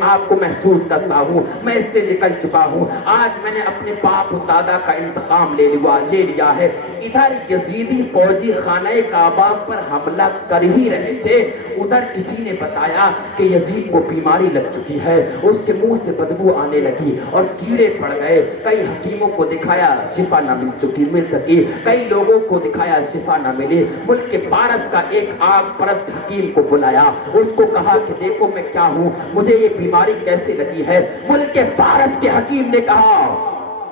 آپ کو محسوس کرتا ہوں، میں اس سے نکل چکا ہوں۔ آج میں نے اپنے باپ و دادا کا انتقام لے لیا ہے۔ ادھر یزیدی فوجی خانہ کعبہ پر حملہ کر ہی رہے تھے، ادھر کسی نے بتایا کہ یزید کو بیماری لگ چکی ہے، اس کے منہ سے بدبو آنے لگی اور کیڑے پڑ گئے۔ کئی حکیموں کو دکھایا شفا نہ مل سکی، کئی لوگوں کو دکھایا شفا نہ ملی۔ ملک کے فارس کا ایک آگ پرست حکیم کو بلایا، اس کو کہا کہ دیکھو میں کیا ہوں، مجھے یہ بیماری کیسے لگی ہے۔ ملک کے فارس کے حکیم نے کہا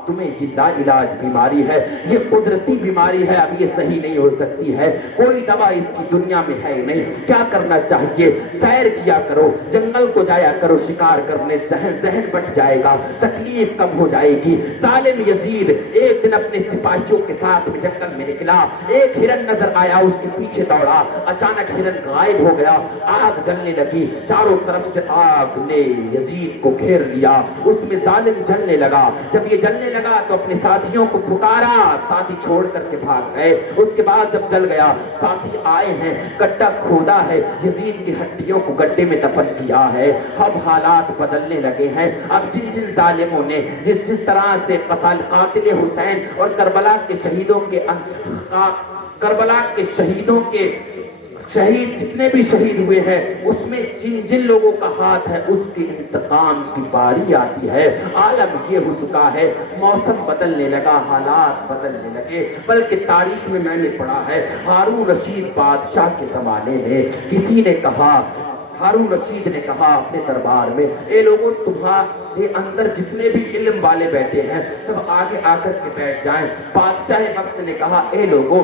تمہیں یہ لا علاج بیماری ہے، یہ قدرتی بیماری ہے، اب یہ صحیح نہیں ہو سکتی ہے، کوئی دوا اس کی دنیا میں ہے نہیں۔ کیا کرنا چاہیے؟ سیر کیا کرو، جنگل کو جایا کرو شکار کرنے، ذہن بٹ جائے گا، تکلیف کم ہو جائے گی۔ ظالم یزید ایک دن اپنے سپاہیوں کے ساتھ جنگل میں نکلا، ایک ہرن نظر آیا، اس کے پیچھے دوڑا، اچانک ہرن غائب ہو گیا، آگ جلنے لگی، چاروں طرف سے آگ نے یزید کو گھیر لیا، اس میں ظالم جلنے لگا۔ جب یہ جلنے لگا تو اپنے ساتھیوں کو پکارا، ساتھی چھوڑ کر کے بھاگ گئے۔ اس کے بعد جب جل گیا، ساتھی آئے ہیں، گڈھا کھودا ہے، یزید کی ہڈیوں کو گڈھے میں دفن کیا ہے۔ اب حالات بدلنے لگے ہیں۔ اب جن ظالموں نے جس طرح سے قاتل حسین اور کربلا کے شہید جتنے بھی شہید ہوئے ہیں، اس میں جن لوگوں کا ہاتھ ہے اس کے انتقام کی باری آتی ہے۔ عالم یہ ہو چکا ہے، موسم بدلنے لگا، حالات بدلنے لگے۔ بلکہ تاریخ میں نے پڑھا ہے ہارون رشید بادشاہ کے زمانے میں کسی نے کہا، ہارون رشید نے کہا اپنے دربار میں اے لوگوں تمہارے اندر جتنے بھی علم والے بیٹھے ہیں سب آگے آ کر کے بیٹھ جائیں۔ بادشاہ وقت نے کہا اے لوگوں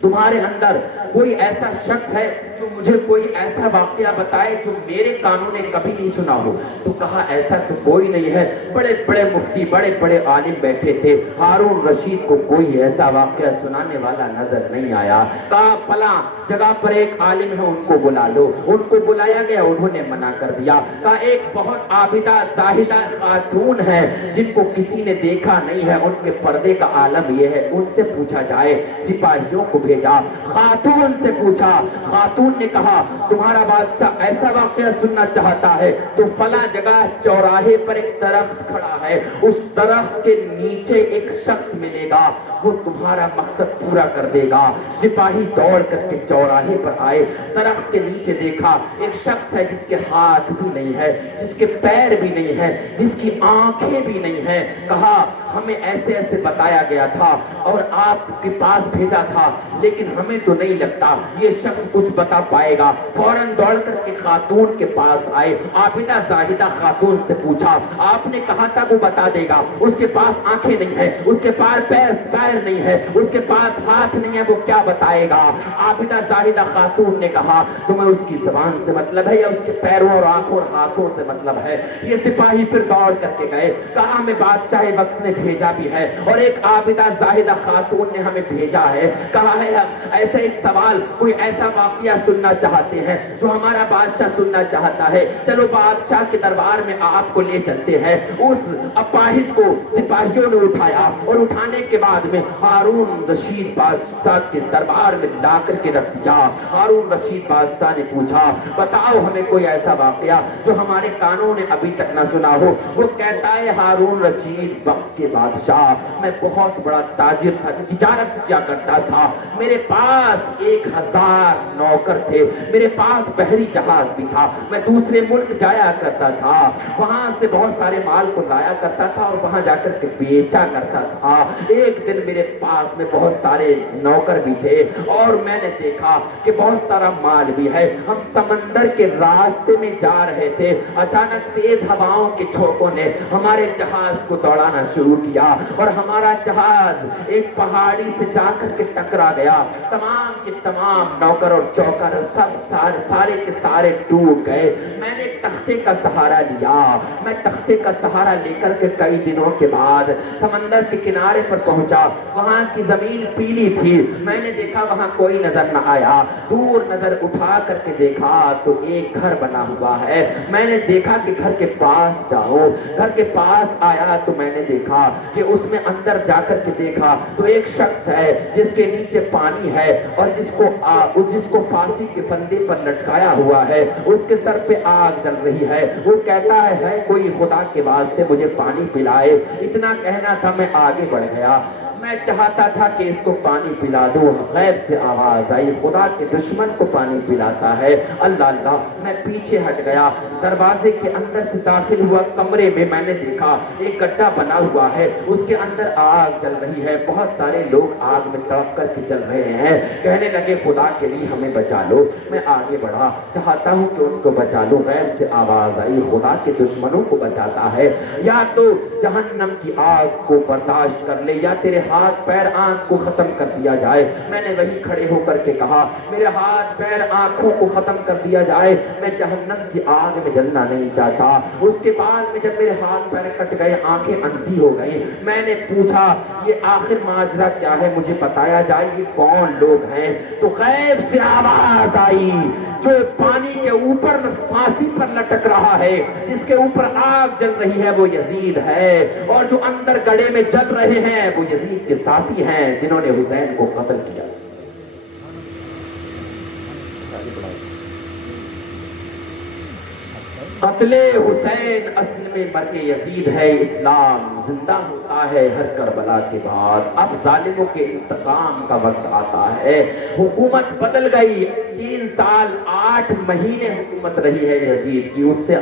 تمہارے اندر کوئی ایسا شخص ہے جو مجھے کوئی ایسا واقعہ بتائے جو میرے کانوں نے کبھی نہیں سنا ہو؟ تو کہا ایسا تو کوئی نہیں ہے۔ بڑے بڑے مفتی، بڑے بڑے عالم بیٹھے تھے، ہارون رشید کو کوئی ایسا واقعہ سنانے والا نظر نہیں آیا۔ کہا فلاں جگہ پر ایک عالم ہے، ان کو بلا لو۔ ان کو بلایا گیا، انہوں نے منع کر دیا۔ کہا ایک بہت عابدہ زاہدہ خاتون ہے جن کو کسی نے دیکھا نہیں ہے، ان کے پردے کا عالم یہ ہے، ان سے پوچھا جائے۔ سپاہیوں کو بھیجا، خاتون سے پوچھا، خاتون نے کہا تمہارا بادشاہ ایسا واقعہ سننا چاہتا ہے تو فلاں جگہ چوراہے پر ایک درخت کھڑا ہے، اس درخت کے نیچے ایک شخص ملے گا، وہ تمہارا مقصد پورا کر دے گا۔ سپاہی دوڑ کر کے چوراہے پر آئے، درخت کے نیچے دیکھا ایک شخص ہے جس کے ہاتھ بھی نہیں ہے، جس کے پیر بھی نہیں ہے، جس کی آنکھیں بھی نہیں ہے۔ کہا ہمیں ایسے ایسے بتایا گیا تھا اور آپ کے پاس بھیجا تھا، لیکن ہمیں تو نہیں لگتا یہ شخص کچھ بتا پائے گا۔ فوراً دوڑ کر کے خاتون کے پاس آئے، عابدہ زاہدہ خاتون سے پوچھا آپ نے کہا تھا وہ بتا دے گا، اس کے پاس آنکھیں نہیں ہے، اس کے پیر نہیں ہے، اس کے پاس ہاتھ نہیں ہے، وہ کیا بتائے گا؟ عابدہ زاہدہ خاتون نے کہا تمہیں اس کی زبان سے مطلب ہے یا اس کے پیروں اور آنکھوں اور ہاتھوں سے مطلب ہے؟ یہ سپاہی پھر دوڑ کر کے گئے، کہا ہمیں بادشاہ وقت نے بھیجا بھی ہے اور ایک عابدہ زاہدہ خاتون نے ہمیں بھیجا ہے، کہا ہے ایسا ایک سوال، کوئی ایسا واقعہ سننا چاہتے ہیں، جو ہمارا بادشاہ سننا چاہتا ہے، چلو بادشاہ کے دربار میں آپ کو لے چلتے ہیں۔ اس اپاہج کو سپاہیوں نے اٹھایا اور اٹھانے کے بعد میں ہارون رشید بادشاہ کے دربار میں لا کر کے رکھ دیا۔ ہارون رشید بادشاہ نے پوچھا بتاؤ ہمیں کوئی ایسا واقعہ جو ہمارے کانوں نے ابھی تک نہ سنا ہو۔ وہ کہتا ہے ہارون رشید وقت کے بادشاہ میں بہت بڑا تاجر تھا، تجارت کیا کرتا تھا، میرے پاس 1000 نوکر تھے، میرے پاس بحری جہاز بھی تھا، میں دوسرے ملک جایا کرتا تھا، وہاں سے بہت سارے مال کو لایا کرتا تھا اور وہاں جا کر کے بیچا کرتا تھا۔ ایک دن میرے پاس میں بہت سارے نوکر بھی تھے اور میں نے دیکھا کہ بہت سارا مال بھی ہے۔ ہم سمندر کے راستے میں جا رہے تھے، اچانک تیز ہواؤں کے جھونکوں نے ہمارے جہاز کو دوڑانا شروع کیا اور ہمارا جہاز ایک پہاڑی سے جا کر کے ٹکرا گیا۔ تمام کے تمام نوکر اور چوکر سب سارے کے سارے ڈوب گئے۔ میں نے ایک تختے کا سہارا لیا، میں تختے کا سہارا لے کر کے کئی دنوں کے بعد سمندر کے کنارے پر پہنچا۔ وہاں کی زمین پیلی تھی، میں نے دیکھا وہاں کوئی نظر نہ آیا۔ دور نظر اٹھا کر کے دیکھا تو ایک گھر بنا ہوا ہے۔ میں نے دیکھا کہ گھر کے پاس جاؤ، گھر کے پاس آیا تو میں نے دیکھا کہ اس میں اندر جا کر کے دیکھا تو ایک شخص ہے جس کے نیچے پانی ہے اور جس کو پھانسی کے پھندے پر لٹکایا ہوا ہے، اس کے سر پہ آگ جل رہی ہے۔ وہ کہتا ہے کوئی خدا کے واسطے مجھے پانی پلائے۔ اتنا کہنا تھا، میں آگے بڑھ گیا، میں چاہتا تھا کہ اس کو پانی پلا دوں۔ غیب سے آواز آئی خدا کے دشمن کو پانی پلاتا ہے۔ اللہ اللہ، میں پیچھے ہٹ گیا، دروازے کے اندر سے داخل ہوا، کمرے میں میں نے دیکھا ایک گڈھا بنا ہوا ہے، اس کے اندر آگ جل رہی ہے، بہت سارے لوگ آگ میں تڑپ کر کے جل رہے ہیں۔ کہنے لگے خدا کے لیے ہمیں بچا لو۔ میں آگے بڑھا، چاہتا ہوں کہ ان کو بچا لوں۔ غیب سے آواز آئی خدا کے دشمنوں کو بچاتا ہے، یا تو جہنم کی آگ کو برداشت کر لے یا تیرے ہاتھ پیر آنکھ کو ختم کر دیا جائے۔ میں نے وہی کھڑے ہو کر کے کہا میرے ہاتھ پیر آنکھوں کو ختم کر دیا جائے، میں جہنم کی آگ میں جلنا نہیں چاہتا۔ اس کے بعد میں جب میرے ہاتھ پیر کٹ گئے، آنکھیں اندھی ہو گئی، میں نے پوچھا یہ آخر ماجرا کیا ہے، مجھے بتایا جائے یہ کون لوگ ہیں۔ تو غیب سے آواز آئی جو پانی کے اوپر پھانسی پر لٹک رہا ہے، جس کے اوپر آگ جل رہی ہے وہ یزید ہے، اور جو اندر گڑھے میں جل رہے ہیں وہ یزید کے ساتھی ہیں جنہوں نے حسین کو قتل کیا۔ قتل حسین اصل میں مرگ یزید ہے۔ اسلام زندہ ہوتا ہے ہر کربلا کے بعد۔ اب ظالموں کے انتقام کا وقت آتا ہے۔ حکومت بدل گئی، 3 سال 8 مہینے حکومت رہی ہے یزید کی، اس سے